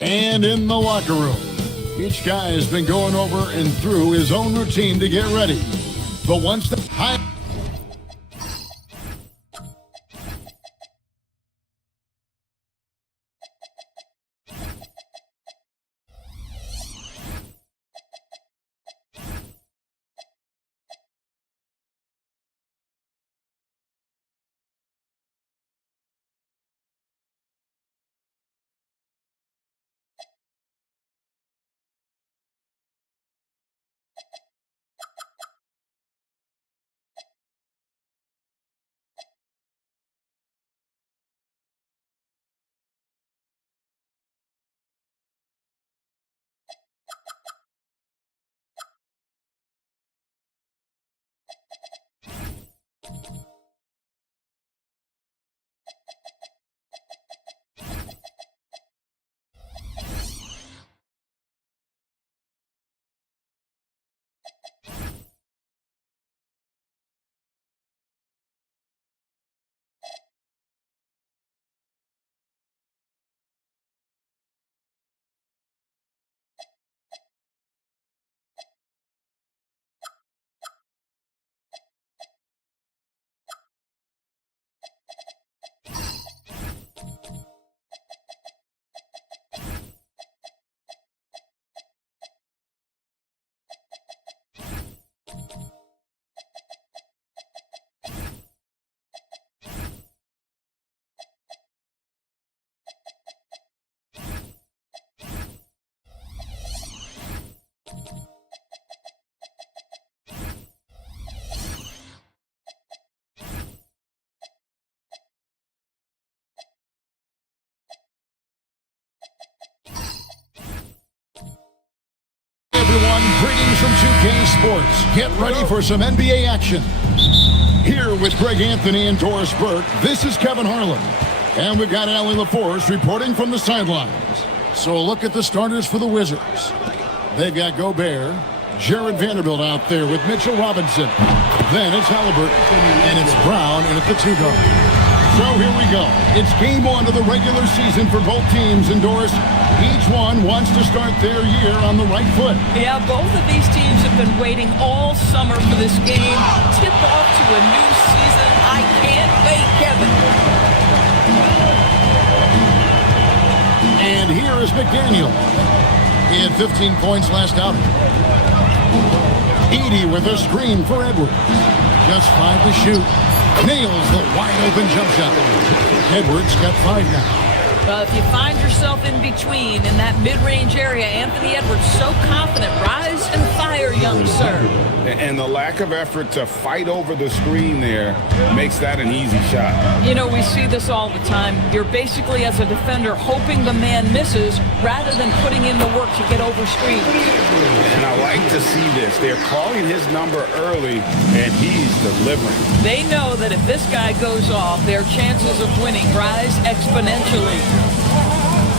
And in the locker room, each guy has been going over and through his own routine to get ready. But once the high... Everyone, greetings from 2K Sports. Get ready for some NBA action. Here with Greg Anthony and Doris Burke, this is Kevin Harlan. And we've got Allie LaForce reporting from the sidelines. So a look at the starters for the Wizards. They've got Gobert, Jared Vanderbilt out there with Mitchell Robinson. Then it's Halliburton, and it's Brown in at the 2 guard. So here we go. It's game 1 of the regular season for both teams, and Doris, each one wants to start their year on the right foot. Yeah, both of these teams have been waiting all summer for this game. Tip off to a new season. I can't wait, Kevin. And here is McDaniel. He had 15 points last outing. Edey with a screen for Edwards. Just 5 to shoot. Nails the wide-open jump shot. Edwards got 5 now. Well, if you find yourself in between in that mid-range area, Anthony Edwards so confident. Rise and fire, young sir. And the lack of effort to fight over the screen there makes that an easy shot. You know, we see this all the time. You're basically, as a defender, hoping the man misses rather than putting in the work to get over screens. And I like to see this. They're calling his number early, and he's delivering. They know that if this guy goes off, their chances of winning rise exponentially.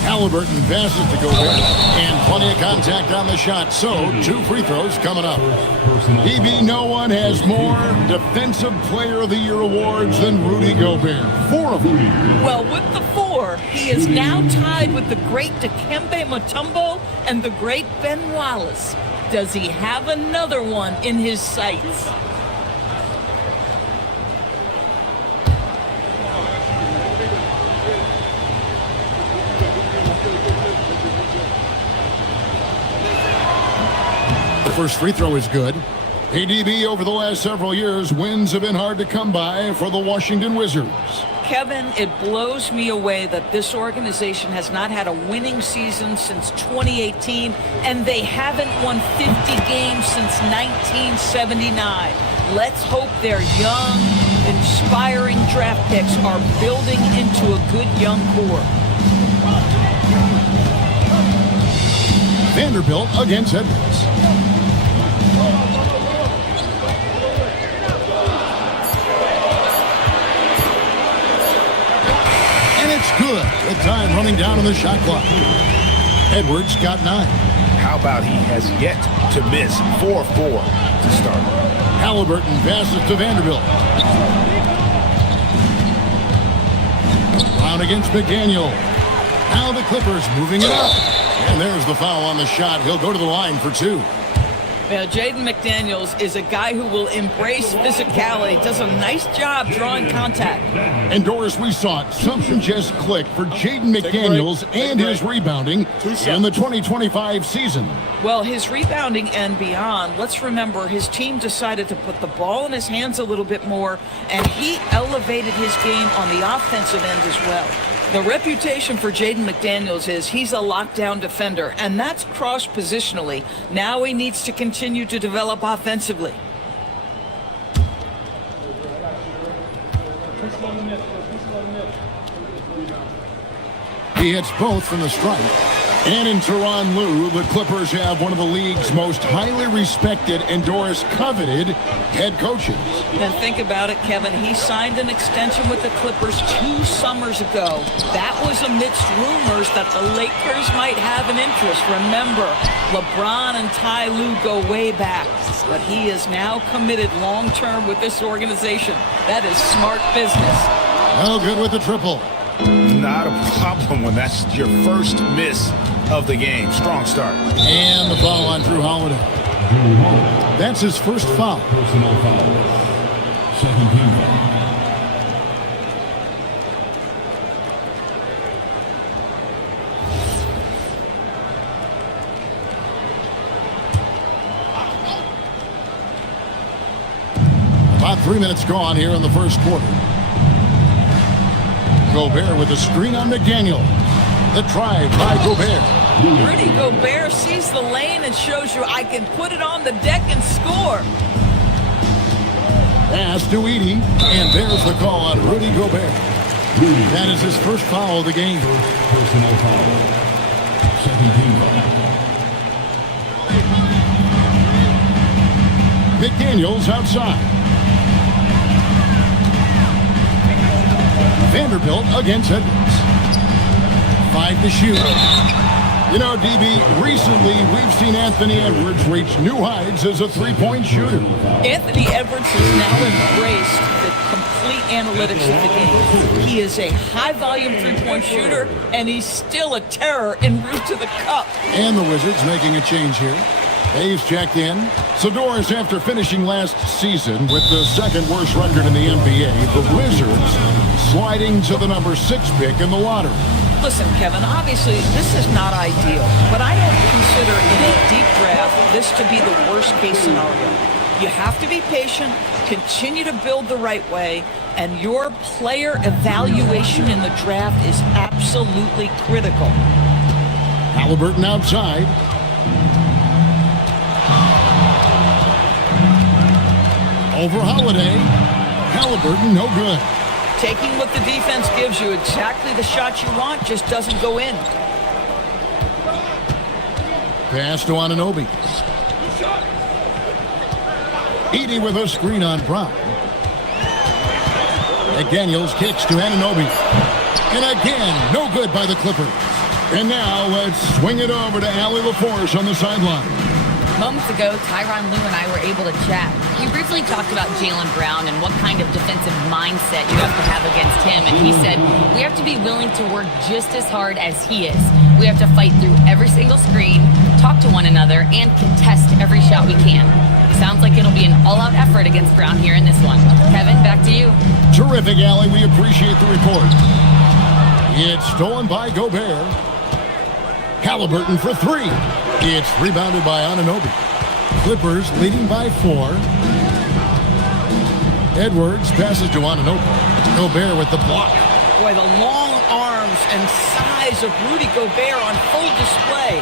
Halliburton passes to Gobert, and plenty of contact on the shot. So, 2 free throws coming up. DB, no one has more Defensive Player of the Year awards than Rudy Gobert. 4 of them. Well, with the 4, he is now tied with the great Dikembe Mutombo and the great Ben Wallace. Does he have another one in his sights? First free throw is good. ADB, over the last several years, wins have been hard to come by for the Washington Wizards. Kevin, it blows me away that this organization has not had a winning season since 2018, and they haven't won 50 games since 1979. Let's hope their young, inspiring draft picks are building into a good young core. Vanderbilt against Edwards. And it's good. The time running down on the shot clock. Edwards got 9. How about he has yet to miss 4-4 to start? Halliburton passes to Vanderbilt. Brown against McDaniel. Now the Clippers moving it up. And there's the foul on the shot. He'll go to the line for 2. Well, Jaden McDaniels is a guy who will embrace physicality, does a nice job drawing contact. And Doris, we saw it. Something just clicked for Jaden McDaniels and his rebounding in the 2025 season. Well, his rebounding and beyond, let's remember his team decided to put the ball in his hands a little bit more, and he elevated his game on the offensive end as well. The reputation for Jaden McDaniels is he's a lockdown defender, and that's cross-positionally. Now he needs to continue to develop offensively. He hits both from the stripe. And in Tyronn Lue, the Clippers have one of the league's most highly respected and Doris coveted head coaches. And think about it, Kevin. He signed an extension with the Clippers 2 summers ago. That was amidst rumors that the Lakers might have an interest. Remember, LeBron and Ty Lue go way back. But he is now committed long-term with this organization. That is smart business. Oh, good with the triple. Not a problem when that's your first miss of the game. Strong start. And the foul on Drew Holiday. That's his first foul. Personal foul. Second team foul. About 3 minutes gone here in the first quarter. Gobert with a screen on McDaniel. The drive by Gobert. Rudy Gobert sees the lane and shows you I can put it on the deck and score. Pass to Edey, and there's the call on Rudy Gobert. That is his first foul of the game. Personal foul. Second team foul. McDaniels outside. Vanderbilt against Edwards. 5 to shoot. You know, DB, recently we've seen Anthony Edwards reach new heights as a three-point shooter. Anthony Edwards has now embraced the complete analytics of the game. He is a high-volume three-point shooter, and he's still a terror en route to the cup. And the Wizards making a change here. Dave's checked in. So Doris, after finishing last season with the second worst record in the NBA, the Wizards sliding to the number 6 pick in the lottery. Listen, Kevin, obviously this is not ideal, but I don't consider in a deep draft this to be the worst-case scenario. You have to be patient, continue to build the right way, and your player evaluation in the draft is absolutely critical. Halliburton outside. Over Holiday. Halliburton, no good. Taking what the defense gives you, exactly the shot you want, just doesn't go in. Pass to Anunoby. Edey with a screen on Brown. McDaniels kicks to Anunoby. And again, no good by the Clippers. And now let's swing it over to Allie LaForce on the sideline. Moments ago, Tyronn Lue and I were able to chat. We briefly talked about Jaylen Brown and what kind of defensive mindset you have to have against him. And he said, we have to be willing to work just as hard as he is. We have to fight through every single screen, talk to one another, and contest every shot we can. Sounds like it'll be an all-out effort against Brown here in this one. Kevin, back to you. Terrific, Allie. We appreciate the report. It's stolen by Gobert. Halliburton for 3. It's rebounded by Anunoby. Clippers leading by 4. Edwards passes to Anunoby. Gobert with the block. Boy, the long arms and size of Rudy Gobert on full display.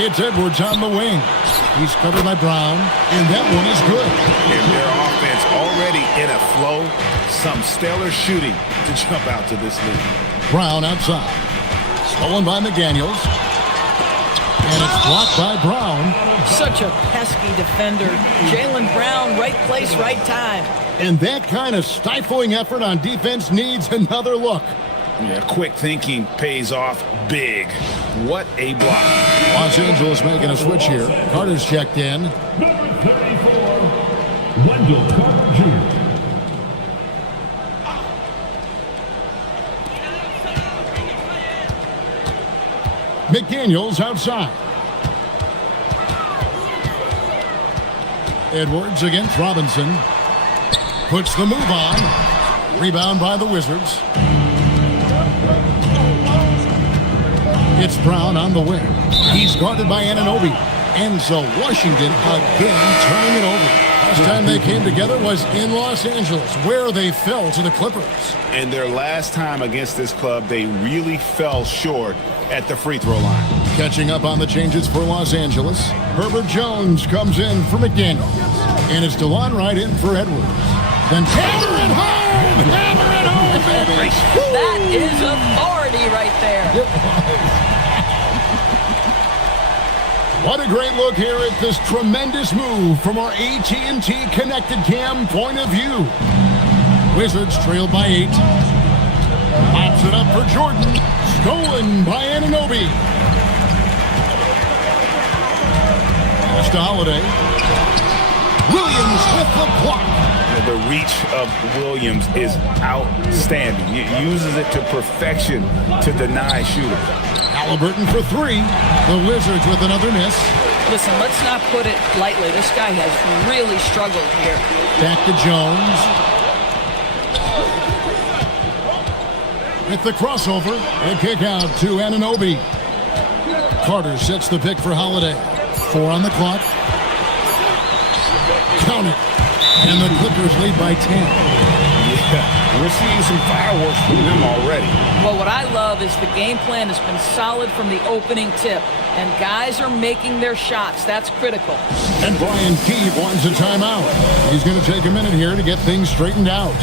It's Edwards on the wing. He's covered by Brown, and that one is good. And their offense already in a flow. Some stellar shooting to jump out to this lead. Brown outside. Stolen by McDaniels. And it's blocked by Brown. Such a pesky defender. Jaylen Brown, right place, right time. And that kind of stifling effort on defense needs another look. Yeah, quick thinking pays off big. What a block. Los Angeles making a switch here. Carter's checked in. Number 34, Wendell Carter Jr. McDaniels outside. Edwards against Robinson. Puts the move on. Rebound by the Wizards. It's Brown on the wing. He's guarded by Anunoby. Enzo Washington again turning it over. Last time they came together was in Los Angeles, where they fell to the Clippers. And their last time against this club, they really fell short at the free throw line. Catching up on the changes for Los Angeles, Herbert Jones comes in for McDaniels. And it's DeLon Wright in for Edwards. Then hammer it home! Hammer it home, baby! That is authority right there. What a great look here at this tremendous move from our AT&T Connected Cam point of view. Wizards trailed by 8. Pops it up for Jordan. Stolen by Anunoby. Pass to Holiday. Williams with the block. The reach of Williams is outstanding. He uses it to perfection to deny shooters. Halliburton for 3. The Wizards with another miss. Listen, let's not put it lightly. This guy has really struggled here. Back to Jones. With the crossover and kick out to Anunoby. Carter sets the pick for Holiday. 4 on the clock. Count it. And the Clippers lead by 10. Yeah, we're seeing some fireworks from them already. Well, what I love is the game plan has been solid from the opening tip. And guys are making their shots. That's critical. And Brian Keeve wants a timeout. He's going to take a minute here to get things straightened out.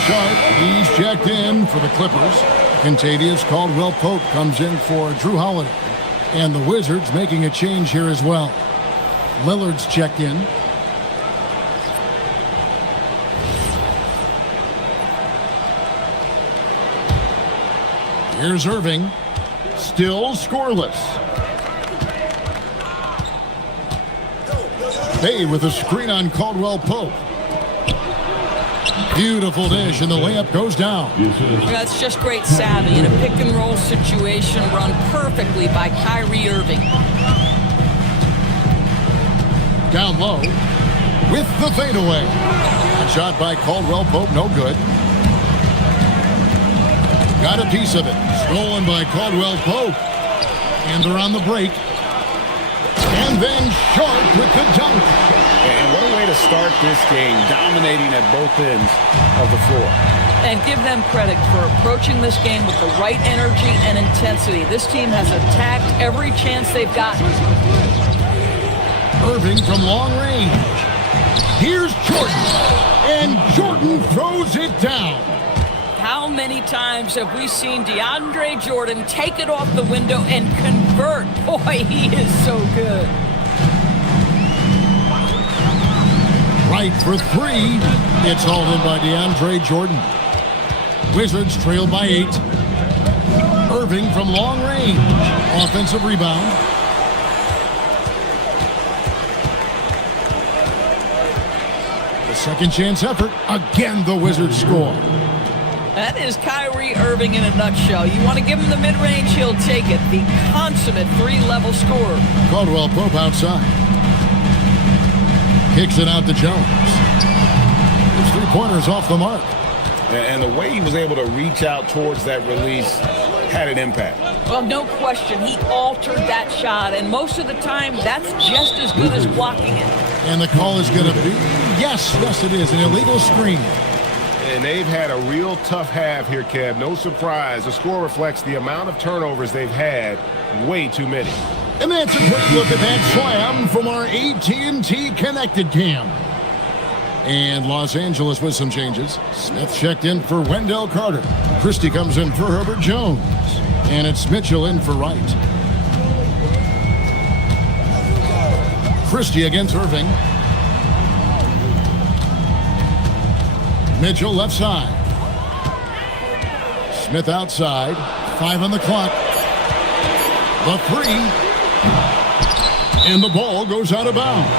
Sharp, he's checked in for the Clippers. Contavious Caldwell-Pope comes in for Drew Holiday. And the Wizards making a change here as well. Lillard's checked in. Here's Irving. Still scoreless. Bay with a screen on Caldwell-Pope. Beautiful dish, and the layup goes down. That's just great savvy in a pick-and-roll situation run perfectly by Kyrie Irving. Down low with the fadeaway. A shot by Caldwell-Pope, no good. Got a piece of it. Stolen by Caldwell-Pope. And they're on the break. And then Sharp with the dunk. And what a way to start this game, dominating at both ends of the floor. And give them credit for approaching this game with the right energy and intensity. This team has attacked every chance they've gotten. Irving from long range. Here's Jordan. And Jordan throws it down. How many times have we seen DeAndre Jordan take it off the window and convert? Boy, he is so good. Right for 3. It's hauled in by DeAndre Jordan. Wizards trail by 8. Irving from long range. Offensive rebound. The second chance effort. Again, the Wizards score. That is Kyrie Irving in a nutshell. You want to give him the mid-range, he'll take it. The consummate three-level scorer. Caldwell Pope outside. Kicks it out to Jones. His three-pointers off the mark. And the way he was able to reach out towards that release had an impact. Well, no question. He altered that shot, and most of the time, that's just as good as blocking it. And the call is going to be, yes, it is, an illegal screen. And they've had a real tough half here, Kev. No surprise. The score reflects the amount of turnovers they've had. Way too many. And that's a quick look at that slam from our AT&T Connected Cam. And Los Angeles with some changes. Smith checked in for Wendell Carter. Christie comes in for Herbert Jones. And it's Mitchell in for Wright. Christie against Irving. Mitchell left side. Smith outside. 5 on the clock. The three. And the ball goes out of bounds.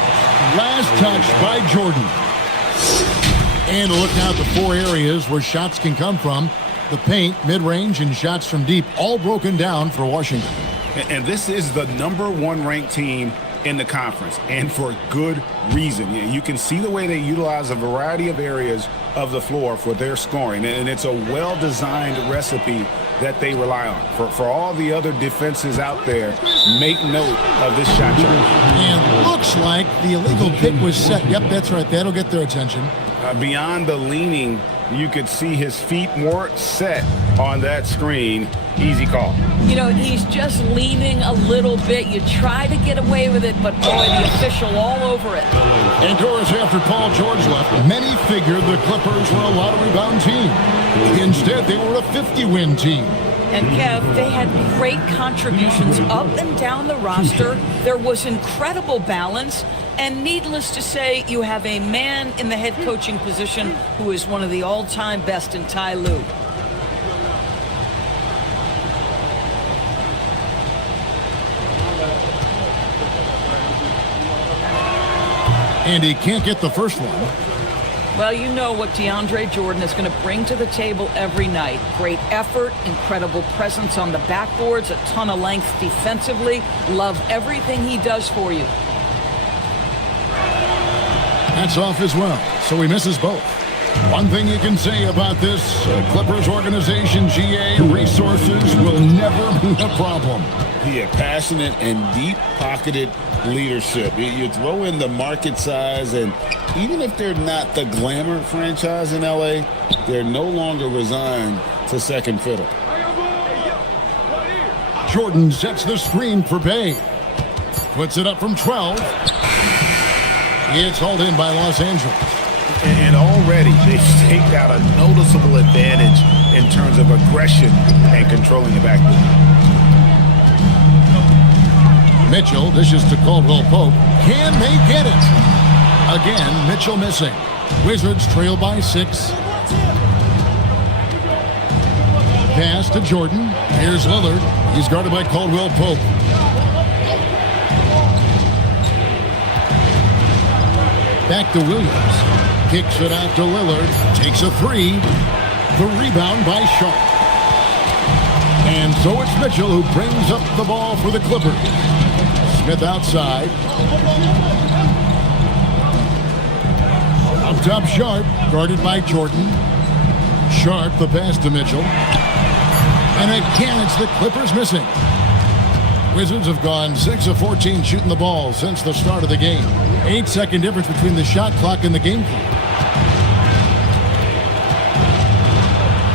Last touch by Jordan. And look now at the 4 areas where shots can come from. The paint, mid-range, and shots from deep, all broken down for Washington. And this is the #1 ranked team in the conference, and for good reason. You can see the way they utilize a variety of areas of the floor for their scoring, and it's a well-designed recipe that they rely on. For all the other defenses out there, make note of this shot chart. And looks like the illegal pick was set. Yep, that's right. That'll get their attention. Beyond the leaning, you could see his feet more set on that screen. Easy call. You know, he's just leaning a little bit. You try to get away with it, but boy, the official all over it. Indoors after Paul George left, many figured the Clippers were a lottery bound team. Instead, they were a 50-win team. And Kev, they had great contributions up and down the roster. There was incredible balance. And needless to say, you have a man in the head coaching position who is one of the all-time best in Ty Lue. And he can't get the first one. Well, you know what DeAndre Jordan is going to bring to the table every night. Great effort, incredible presence on the backboards, a ton of length defensively. Love everything he does for you. That's off as well, so he misses both. One thing you can say about this Clippers organization, GA, resources will never be a problem. Yeah, passionate and deep-pocketed leadership. You throw in the market size, and even if they're not the glamour franchise in LA, they're no longer resigned to second fiddle. Jordan sets the screen for Bay. Puts it up from 12. It's hauled in by Los Angeles. And already they've staked out a noticeable advantage in terms of aggression and controlling the backboard. Mitchell dishes to Caldwell Pope. Can they get it? Again, Mitchell missing. Wizards trail by 6. Pass to Jordan. Here's Lillard. He's guarded by Caldwell Pope. Back to Williams. Kicks it out to Lillard. Takes a 3. The rebound by Sharp. And so it's Mitchell who brings up the ball for the Clippers. Smith outside. Up top, Sharp, guarded by Jordan. Sharp, the pass to Mitchell. And again, it's the Clippers missing. Wizards have gone 6 of 14 shooting the ball since the start of the game. 8-second difference between the shot clock and the game clock.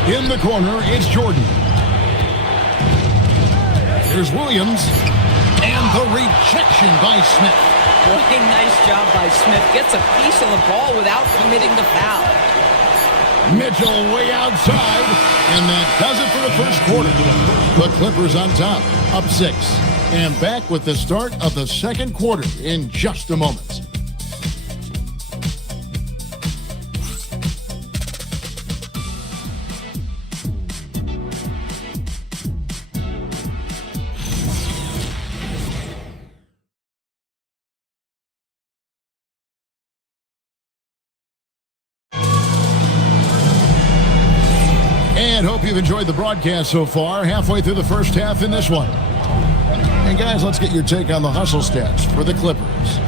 In the corner, it's Jordan. Here's Williams. And the rejection by Smith. Boy, nice job by Smith. Gets a piece of the ball without committing the foul. Mitchell way outside. And that does it for the first quarter. The Clippers on top, up 6. And back with the start of the second quarter in just a moment. Hope you've enjoyed the broadcast so far. Halfway through the first half in this one. And guys, let's get your take on the hustle stats for the Clippers.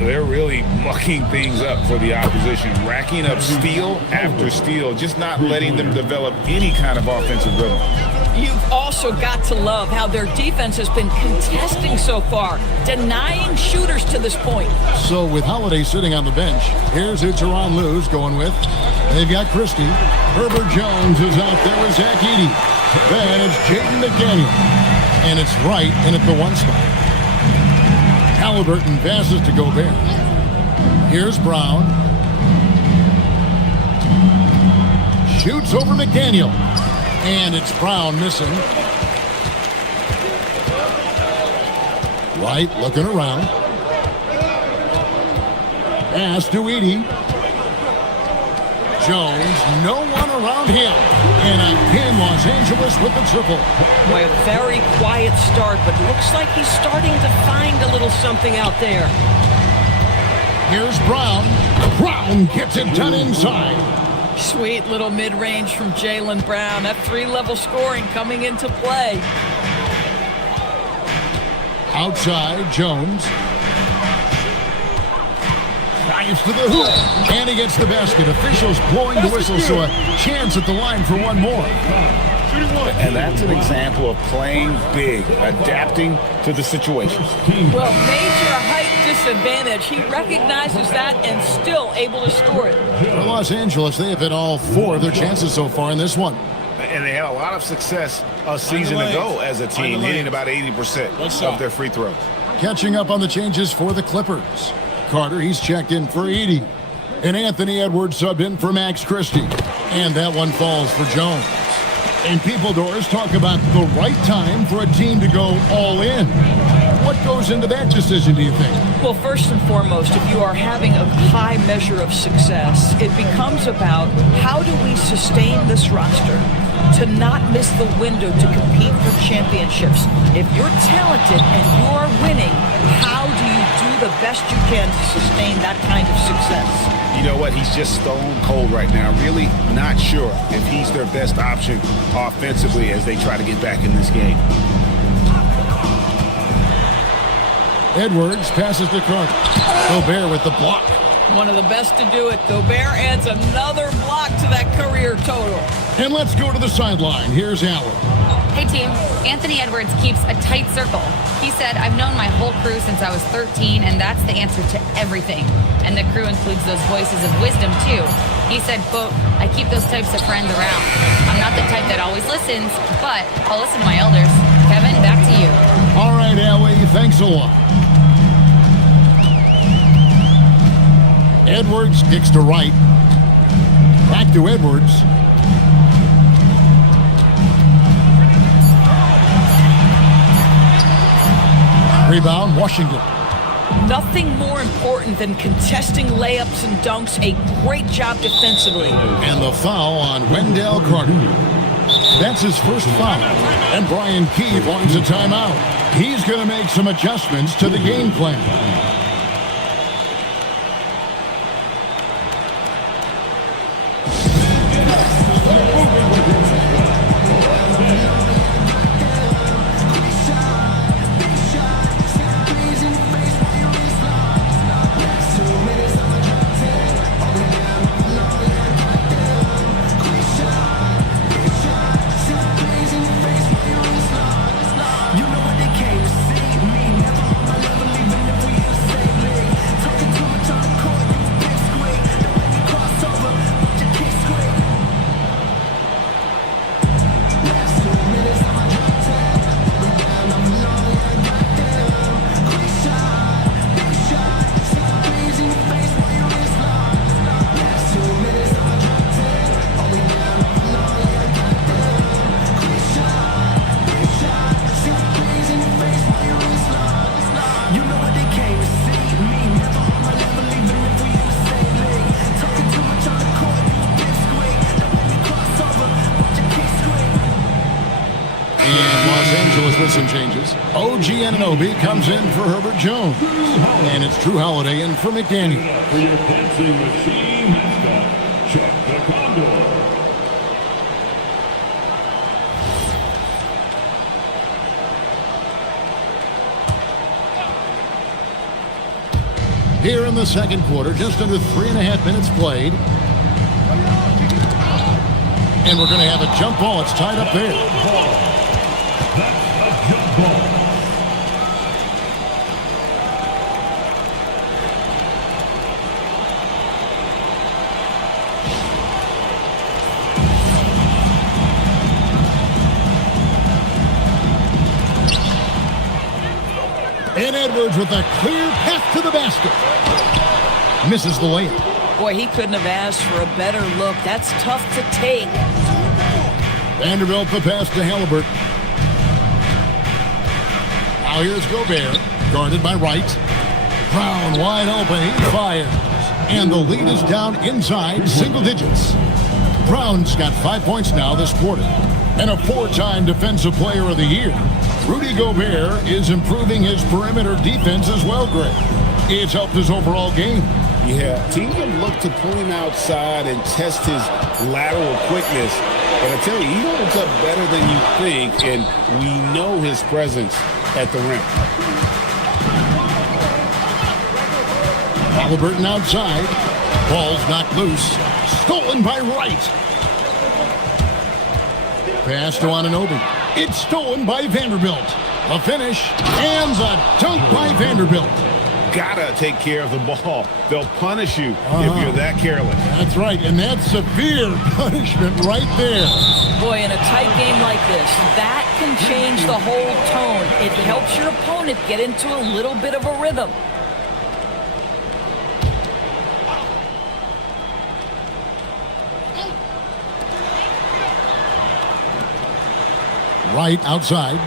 They're really mucking things up for the opposition, racking up steal after steal, just not letting them develop any kind of offensive rhythm. You've also got to love how their defense has been contesting so far, denying shooters to this point. So with Holiday sitting on the bench, here's who Tyronn Lue's going with. They've got Christie. Herbert Jones is out there with Zach Edey. Then it's Jaden McDaniel. And it's right in at the 1 spot. Halliburton passes to Gobert. Here's Brown. Shoots over McDaniel. And it's Brown missing. Wright looking around. Pass to Edey. Jones, no one around him. And again, Los Angeles with the triple. Boy, a very quiet start, but looks like he's starting to find a little something out there. Here's Brown. Brown gets it done inside. Sweet little mid-range from Jaylen Brown. That 3-level scoring coming into play. Outside, Jones. Drives to the hoop. And he gets the basket. Officials blowing the whistle, so a chance at the line for one more. And that's an example of playing big, adapting to the situation. Well, major height disadvantage. He recognizes that and still able to score it. For Los Angeles, they have hit all 4 of their chances so far in this one. And they had a lot of success a season ago as a team, hitting about 80% of their free throws. Catching up on the changes for the Clippers. Carter, he's checked in for Edey. And Anthony Edwards subbed in for Max Christie. And that one falls for Jones. And people, Doris, talk about the right time for a team to go all in. What goes into that decision, do you think? Well, first and foremost, if you are having a high measure of success, it becomes about how do we sustain this roster to not miss the window to compete for championships. If you're talented and you're winning, how do you do the best you can to sustain that kind of success? You know what? He's just stone cold right now. Really not sure if he's their best option offensively as they try to get back in this game. Edwards passes to Carter. Gobert with the block. One of the best to do it. Gobert adds another block to that career total. And let's go to the sideline. Here's Allen. Hey team, Anthony Edwards keeps a tight circle. He said, I've known my whole crew since I was 13, and that's the answer to everything. And the crew includes those voices of wisdom too. He said, quote, I keep those types of friends around. I'm not the type that always listens, but I'll listen to my elders. Kevin, back to you. All right, Allie, thanks a lot. Edwards kicks to right. Back to Edwards. Rebound, Washington. Nothing more important than contesting layups and dunks. A great job defensively. And the foul on Wendell Carter. That's his first foul. And Brian Keefe wants a timeout. He's going to make some adjustments to the game plan. With some changes. OG Anunoby comes in for Herbert Jones. And it's Drew Holiday in for McDaniel. For your dancing machine mascot, Chuck the Condor. here in the second quarter. Just under 3.5 minutes played. And we're going to have a jump ball. It's tied up there. That's a jump ball. And Edwards with a clear path to the basket. Misses the layup. Boy, he couldn't have asked for a better look. That's tough to take. Vanderbilt the pass to Halliburton. Now here's Gobert, guarded by Wright. Brown wide open, he fires. And the lead is down inside single digits. Brown's got 5 points now this quarter. And a 4-time Defensive Player of the Year. Rudy Gobert is improving his perimeter defense as well, Greg. It's helped his overall game. Yeah, teams have looked to pull him outside and test his lateral quickness. But I tell you, he holds up better than you think, and we know his presence at the rim. Halliburton outside. Ball's knocked loose. Stolen by Wright. Pass to Anunoby. It's stolen by Vanderbilt. A finish and a dunk by Vanderbilt. Gotta take care of the ball. They'll punish you if you're that careless. That's right, and that's severe punishment right there. Boy, in a tight game like this, that can change the whole tone. It helps your opponent get into a little bit of a rhythm. Right outside.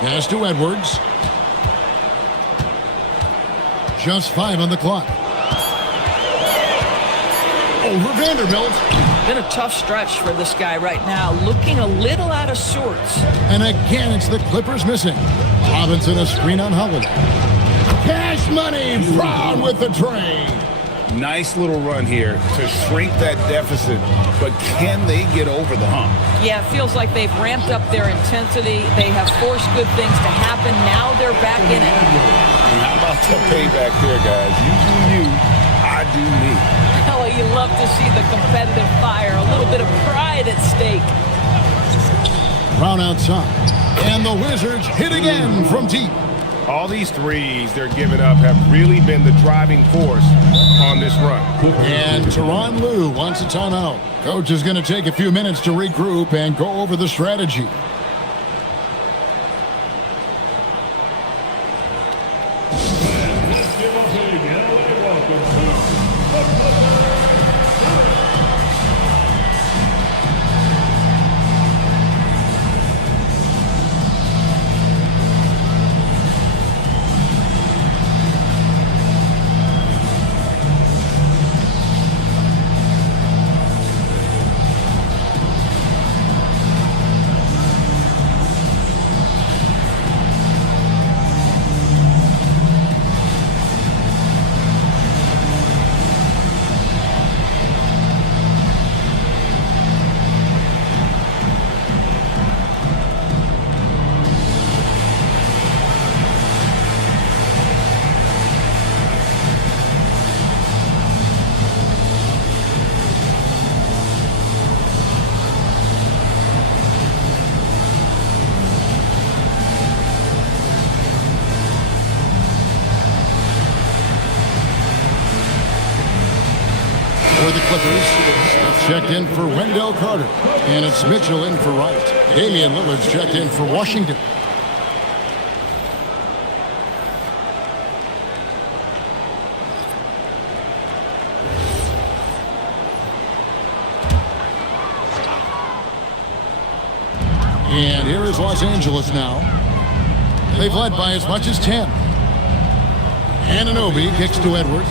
Pass to Edwards. Just 5 on the clock. Over Vanderbilt. Been a tough stretch for this guy right now, looking a little out of sorts. And again, it's the Clippers missing. Robinson a screen on Holiday. Cash money. Brown with the tray. Nice little run here to shrink that deficit, but can they get over the hump? Yeah, it feels like they've ramped up their intensity. They have forced good things to happen. Now they're back in it. And how about the payback there, guys? You do you, I do me. Oh, you love to see the competitive fire. A little bit of pride at stake. Brown outside. And the Wizards hit again from deep. All these threes they're giving up have really been the driving force on this run. And Tyronn Lue wants a timeout. Coach is going to take a few minutes to regroup and go over the strategy. Let's give a big LA welcome to For the Clippers, it's checked in for Wendell Carter. And it's Mitchell in for Wright. Damian Lillard's checked in for Washington. And here is Los Angeles now. They've led by as much as 10. Anunoby kicks to Edwards.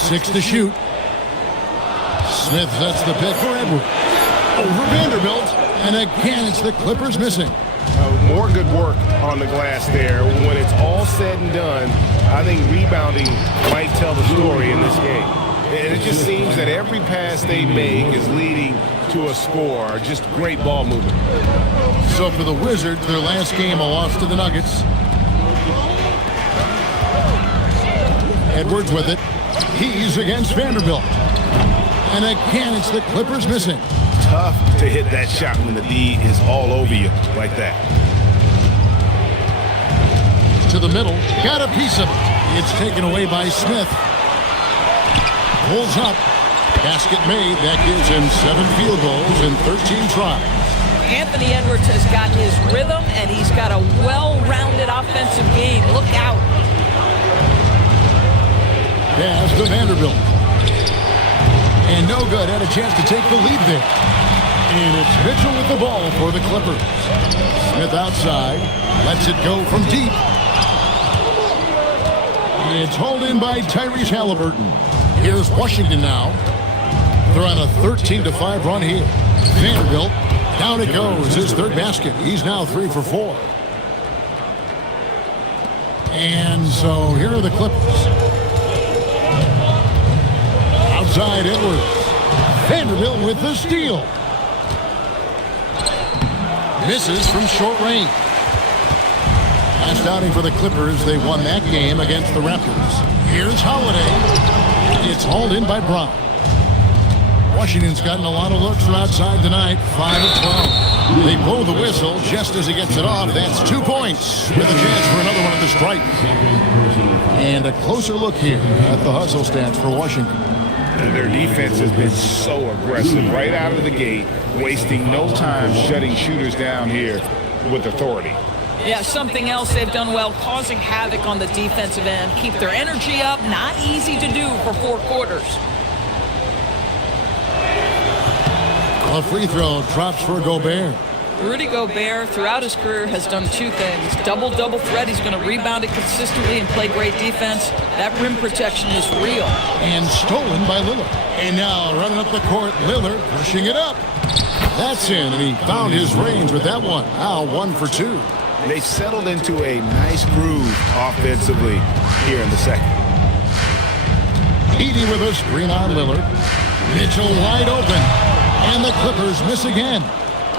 6 to shoot. Smith sets the pick for Edwards. Over Vanderbilt. And again, it's the Clippers missing. More good work on the glass there. When it's all said and done, I think rebounding might tell the story in this game. And it just seems that every pass they make is leading to a score. Just great ball movement. So for the Wizards, their last game, a loss to the Nuggets. Edwards with it. He's against Vanderbilt. And again, it's the Clippers missing. Tough to hit that shot when the D is all over you like that. To the middle. Got a piece of it. It's taken away by Smith. Pulls up. Basket made. That gives him 7 field goals in 13 tries. Anthony Edwards has got his rhythm, and he's got a well-rounded offensive game. Look out. Pass to Vanderbilt. And no good. Had a chance to take the lead there. And it's Mitchell with the ball for the Clippers. Smith outside. Lets it go from deep. It's hauled in by Tyrese Halliburton. Here's Washington now. They're on a 13-5 run here. Vanderbilt. Down it goes. His third basket. He's now 3 for 4. And so here are the Clippers. Outside Edwards. Vanderbilt with the steal. Misses from short range. Last outing for the Clippers, they won that game against the Raptors. Here's Holiday. It's hauled in by Brown. Washington's gotten a lot of looks from outside tonight, 5 of 12. They blow the whistle just as he gets it off. That's 2 points with a chance for another one at the stripe. And a closer look here at the hustle stats for Washington. Their defense has been so aggressive right out of the gate, wasting no time shutting shooters down here with authority. Yeah, something else they've done well, causing havoc on the defensive end. Keep their energy up. Not easy to do for 4 quarters. A free throw drops for Gobert. Rudy Gobert, throughout his career, has done 2 things. Double threat. He's going to rebound it consistently and play great defense. That rim protection is real. And stolen by Lillard. And now running up the court, Lillard pushing it up. That's in, and he found his range with that one. Now 1 for 2. They've settled into a nice groove offensively here in the second. Edey with a screen on Lillard. Mitchell wide open. And the Clippers miss again.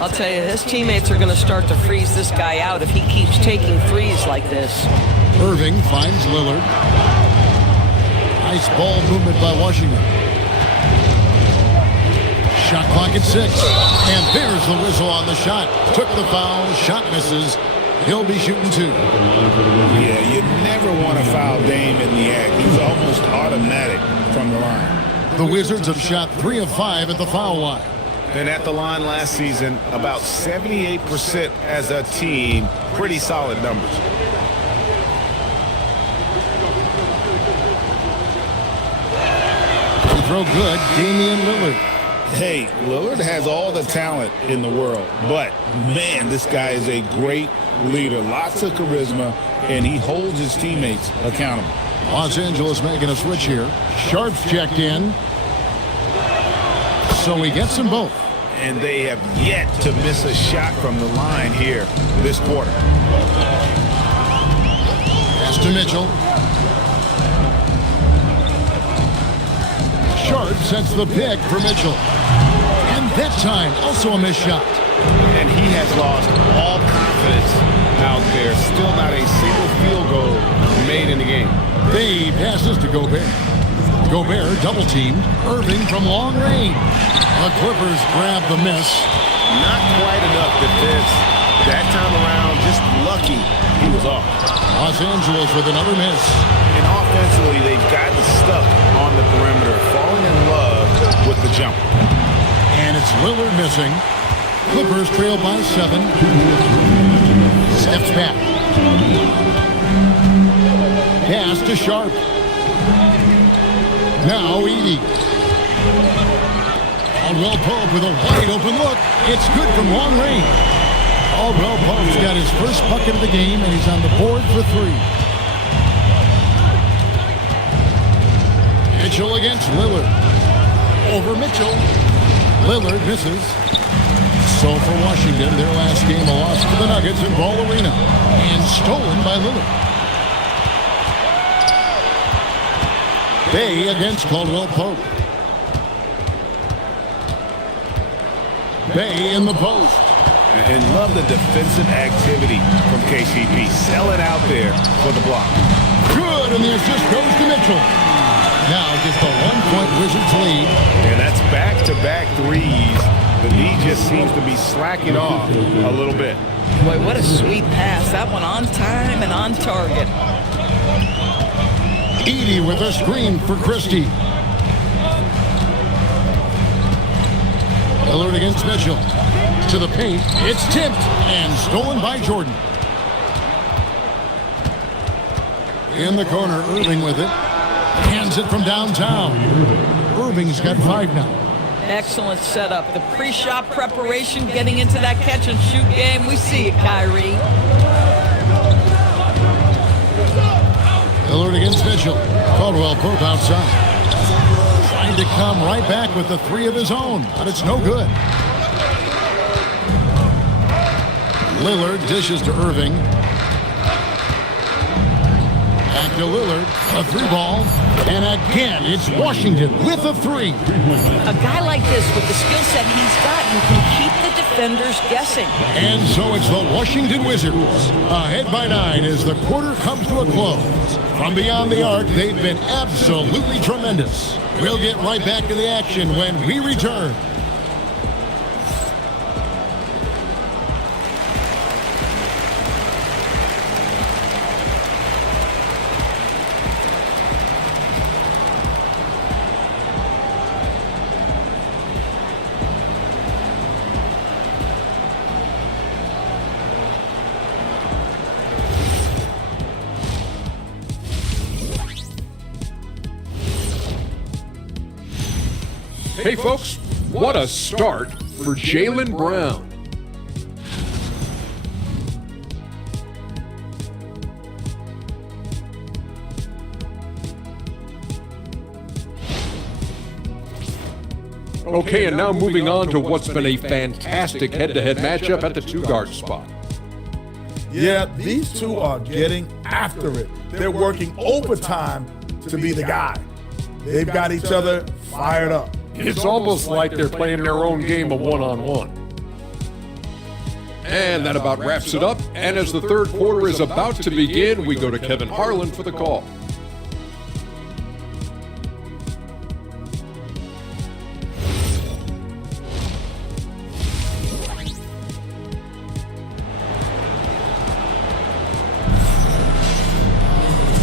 I'll tell you, his teammates are going to start to freeze this guy out if he keeps taking threes like this. Irving finds Lillard. Nice ball movement by Washington. Shot clock at 6. And there's the whistle on the shot. Took the foul. Shot misses. He'll be shooting 2. Yeah, you never want to foul Dame in the act. He's almost automatic from the line. The Wizards have shot 3 of 5 at the foul line. And at the line last season, about 78% as a team. Pretty solid numbers. Free throw good. Damian Lillard. Hey, Lillard has all the talent in the world, but man, this guy is a great leader. Lots of charisma, and he holds his teammates accountable. Los Angeles making a switch here. Sharp's checked in. So he gets them both. And they have yet to miss a shot from the line here this quarter. Pass to Mitchell. Sharp sets the pick for Mitchell. And that time, also a missed shot. And he has lost all confidence out there. Still not a single field goal made in the game. They passes to Gobert. Gobert double-teamed. Irving from long range. The Clippers grab the miss. Not quite enough defense. That time around, just lucky he was off. Los Angeles with another miss. And offensively, they've gotten stuck on the perimeter, falling in love with the jump. And it's Lillard missing. Clippers trail by 7. Steps back. Pass to Sharp. Now Edey. Caldwell Pope with a wide open look. It's good from long range. Caldwell Pope's got his first bucket of the game, and he's on the board for 3. Mitchell against Lillard. Over Mitchell. Lillard misses. So for Washington, their last game a loss to the Nuggets in Ball Arena. And stolen by Lillard. Bay against Caldwell Pope. Bay in the post. And love the defensive activity from KCP. Selling out there for the block. Good, and the assist goes to Mitchell. Now just a one-point Wizards lead. And that's back-to-back threes. The D just seems to be slacking off a little bit. Boy, what a sweet pass. That one on time and on target. Edey with a screen for Christie. Lillard against Mitchell. To the paint. It's tipped and stolen by Jordan. In the corner, Irving with it. Hands it from downtown. Irving's got 5 now. Excellent setup. The pre-shot preparation, getting into that catch-and-shoot game. We see it, Kyrie. Lillard against Mitchell. Caldwell Pope outside. Trying to come right back with the 3 of his own, but it's no good. Lillard dishes to Irving. Back to Lillard. A 3-ball. And again, it's Washington with a 3. A guy like this, with the skill set he's got, you can keep the defenders guessing. And so it's the Washington Wizards ahead by 9 as the quarter comes to a close. From beyond the arc, they've been absolutely tremendous. We'll get right back to the action when we return. Hey folks, what a start for Jaylen Brown. Okay, and now moving on to what's been a fantastic head-to-head matchup at the 2-guard spot. Yeah, these two are getting after it. They're working overtime to be the guy. They've got each other fired up. It's almost like they're playing their own game of one-on-one. And that about wraps it up. And as the third quarter is about to begin, we go to Kevin Harlan for the call.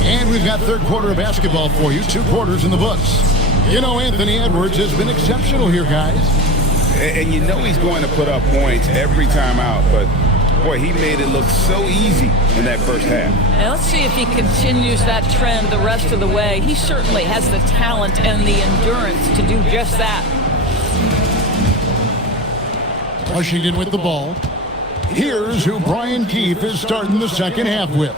And we've got third quarter of basketball for you. 2 quarters in the books. You know, Anthony Edwards has been exceptional here, guys. And you know he's going to put up points every time out, but boy, he made it look so easy in that first half. Now let's see if he continues that trend the rest of the way. He certainly has the talent and the endurance to do just that. Washington with the ball. Here's who Brian Keefe is starting the second half with.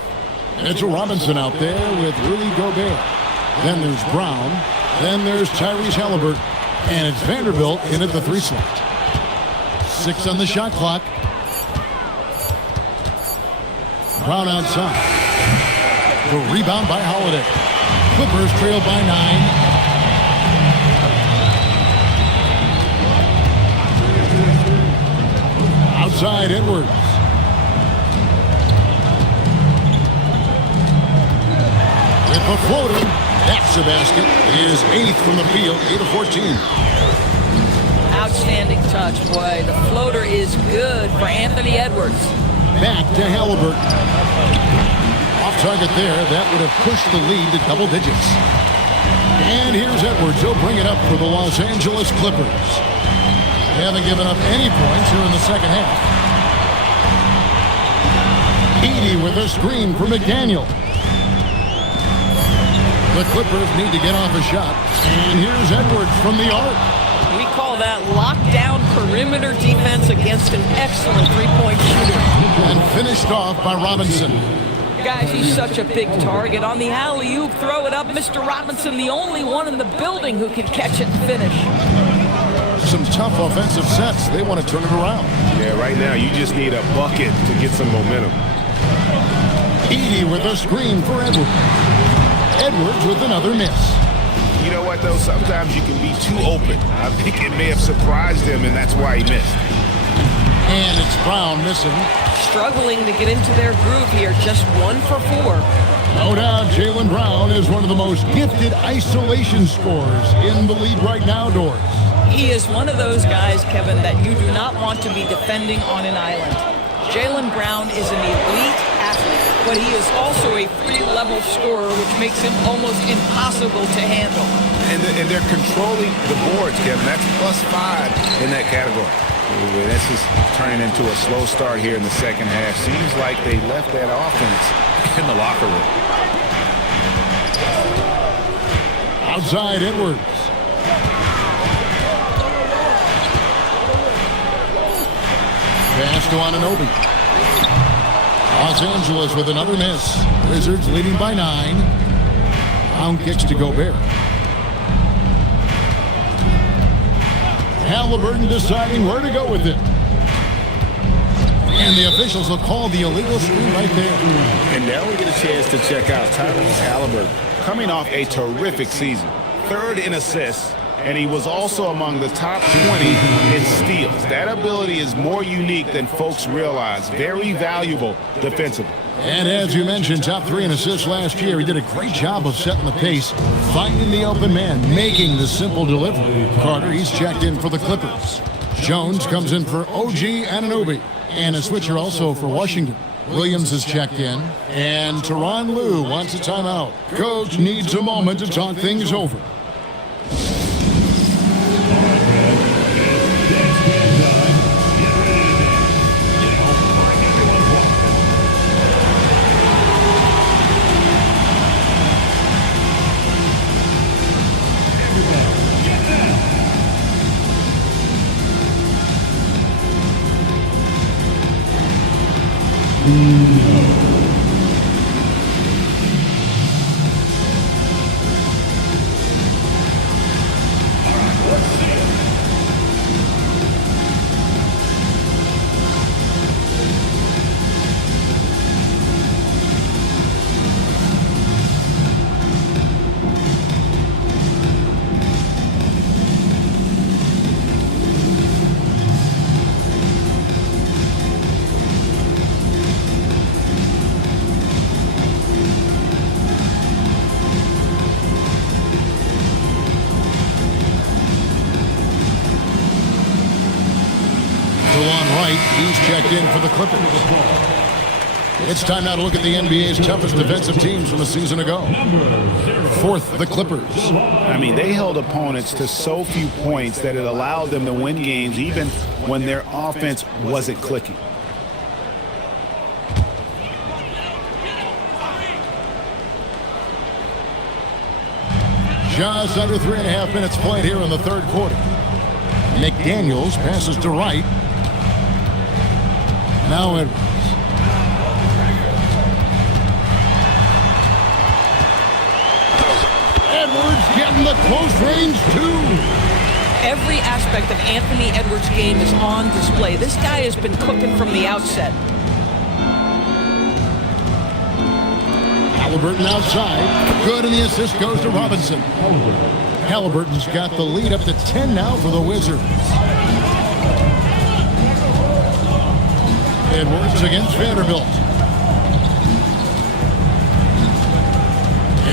Mitchell Robinson out there with Rudy Gobert. Then there's Brown. Then there's Tyrese Halliburton. And it's Vanderbilt in at the 3 slot. 6 on the shot clock. Brown outside. The rebound by Holiday. Clippers trail by 9. Outside Edwards. With a floater. That's a basket. His 8th from the field, 8 of 14. Outstanding touch, boy. The floater is good for Anthony Edwards. Back to Halliburton. Off target there. That would have pushed the lead to double digits. And here's Edwards. He'll bring it up for the Los Angeles Clippers. They haven't given up any points here in the second half. Edey with a screen for McDaniel. The Clippers need to get off a shot. And here's Edwards from the arc. We call that lockdown perimeter defense against an excellent three-point shooter. And finished off by Robinson. Guys, he's such a big target. On the alley-oop, throw it up. Mr. Robinson, the only one in the building who can catch it and finish. Some tough offensive sets. They want to turn it around. Yeah, right now you just need a bucket to get some momentum. Edey with a screen for Edwards. Edwards with another miss. You know what, though? Sometimes you can be too open. I think it may have surprised him, and that's why he missed. And it's Brown missing. Struggling to get into their groove here, just 1 for 4. No doubt, Jaylen Brown is one of the most gifted isolation scorers in the league right now, Doris. He is one of those guys, Kevin, that you do not want to be defending on an island. Jaylen Brown is an elite athlete, but he is also a free-level scorer, which makes him almost impossible to handle. And they're controlling the boards, Kevin. That's +5 in that category. Ooh, this is turning into a slow start here in the second half. Seems like they left that offense in the locker room. Outside Edwards. Pass to Anunoby. Los Angeles with another miss. Wizards leading by 9. Brown kicks to Gobert. Halliburton deciding where to go with it. And the officials will call the illegal screen right there. And now we get a chance to check out Tyrese Halliburton, coming off a terrific season. 3rd in assists, and he was also among the top 20 in steals. That ability is more unique than folks realize. Very valuable defensively. And as you mentioned, top 3 in assists last year. He did a great job of setting the pace, finding the open man, making the simple delivery. Carter, he's checked in for the Clippers. Jones comes in for OG Anunoby. And a switcher also for Washington. Williams is checked in. And Tyronn Lue wants a timeout. Coach needs a moment to talk things over. He's checked in for the Clippers. It's time now to look at the NBA's toughest defensive teams from a season ago. 4th, the Clippers. I mean, they held opponents to so few points that it allowed them to win games even when their offense wasn't clicking. Just under 3.5 minutes played here in the 3rd quarter. McDaniels passes to Wright. Now Edwards. Edwards getting the close range too. Every aspect of Anthony Edwards' game is on display. This guy has been cooking from the outset. Halliburton outside. Good, and the assist goes to Robinson. Halliburton's got the lead up to 10 now for the Wizards. Edwards against Vanderbilt.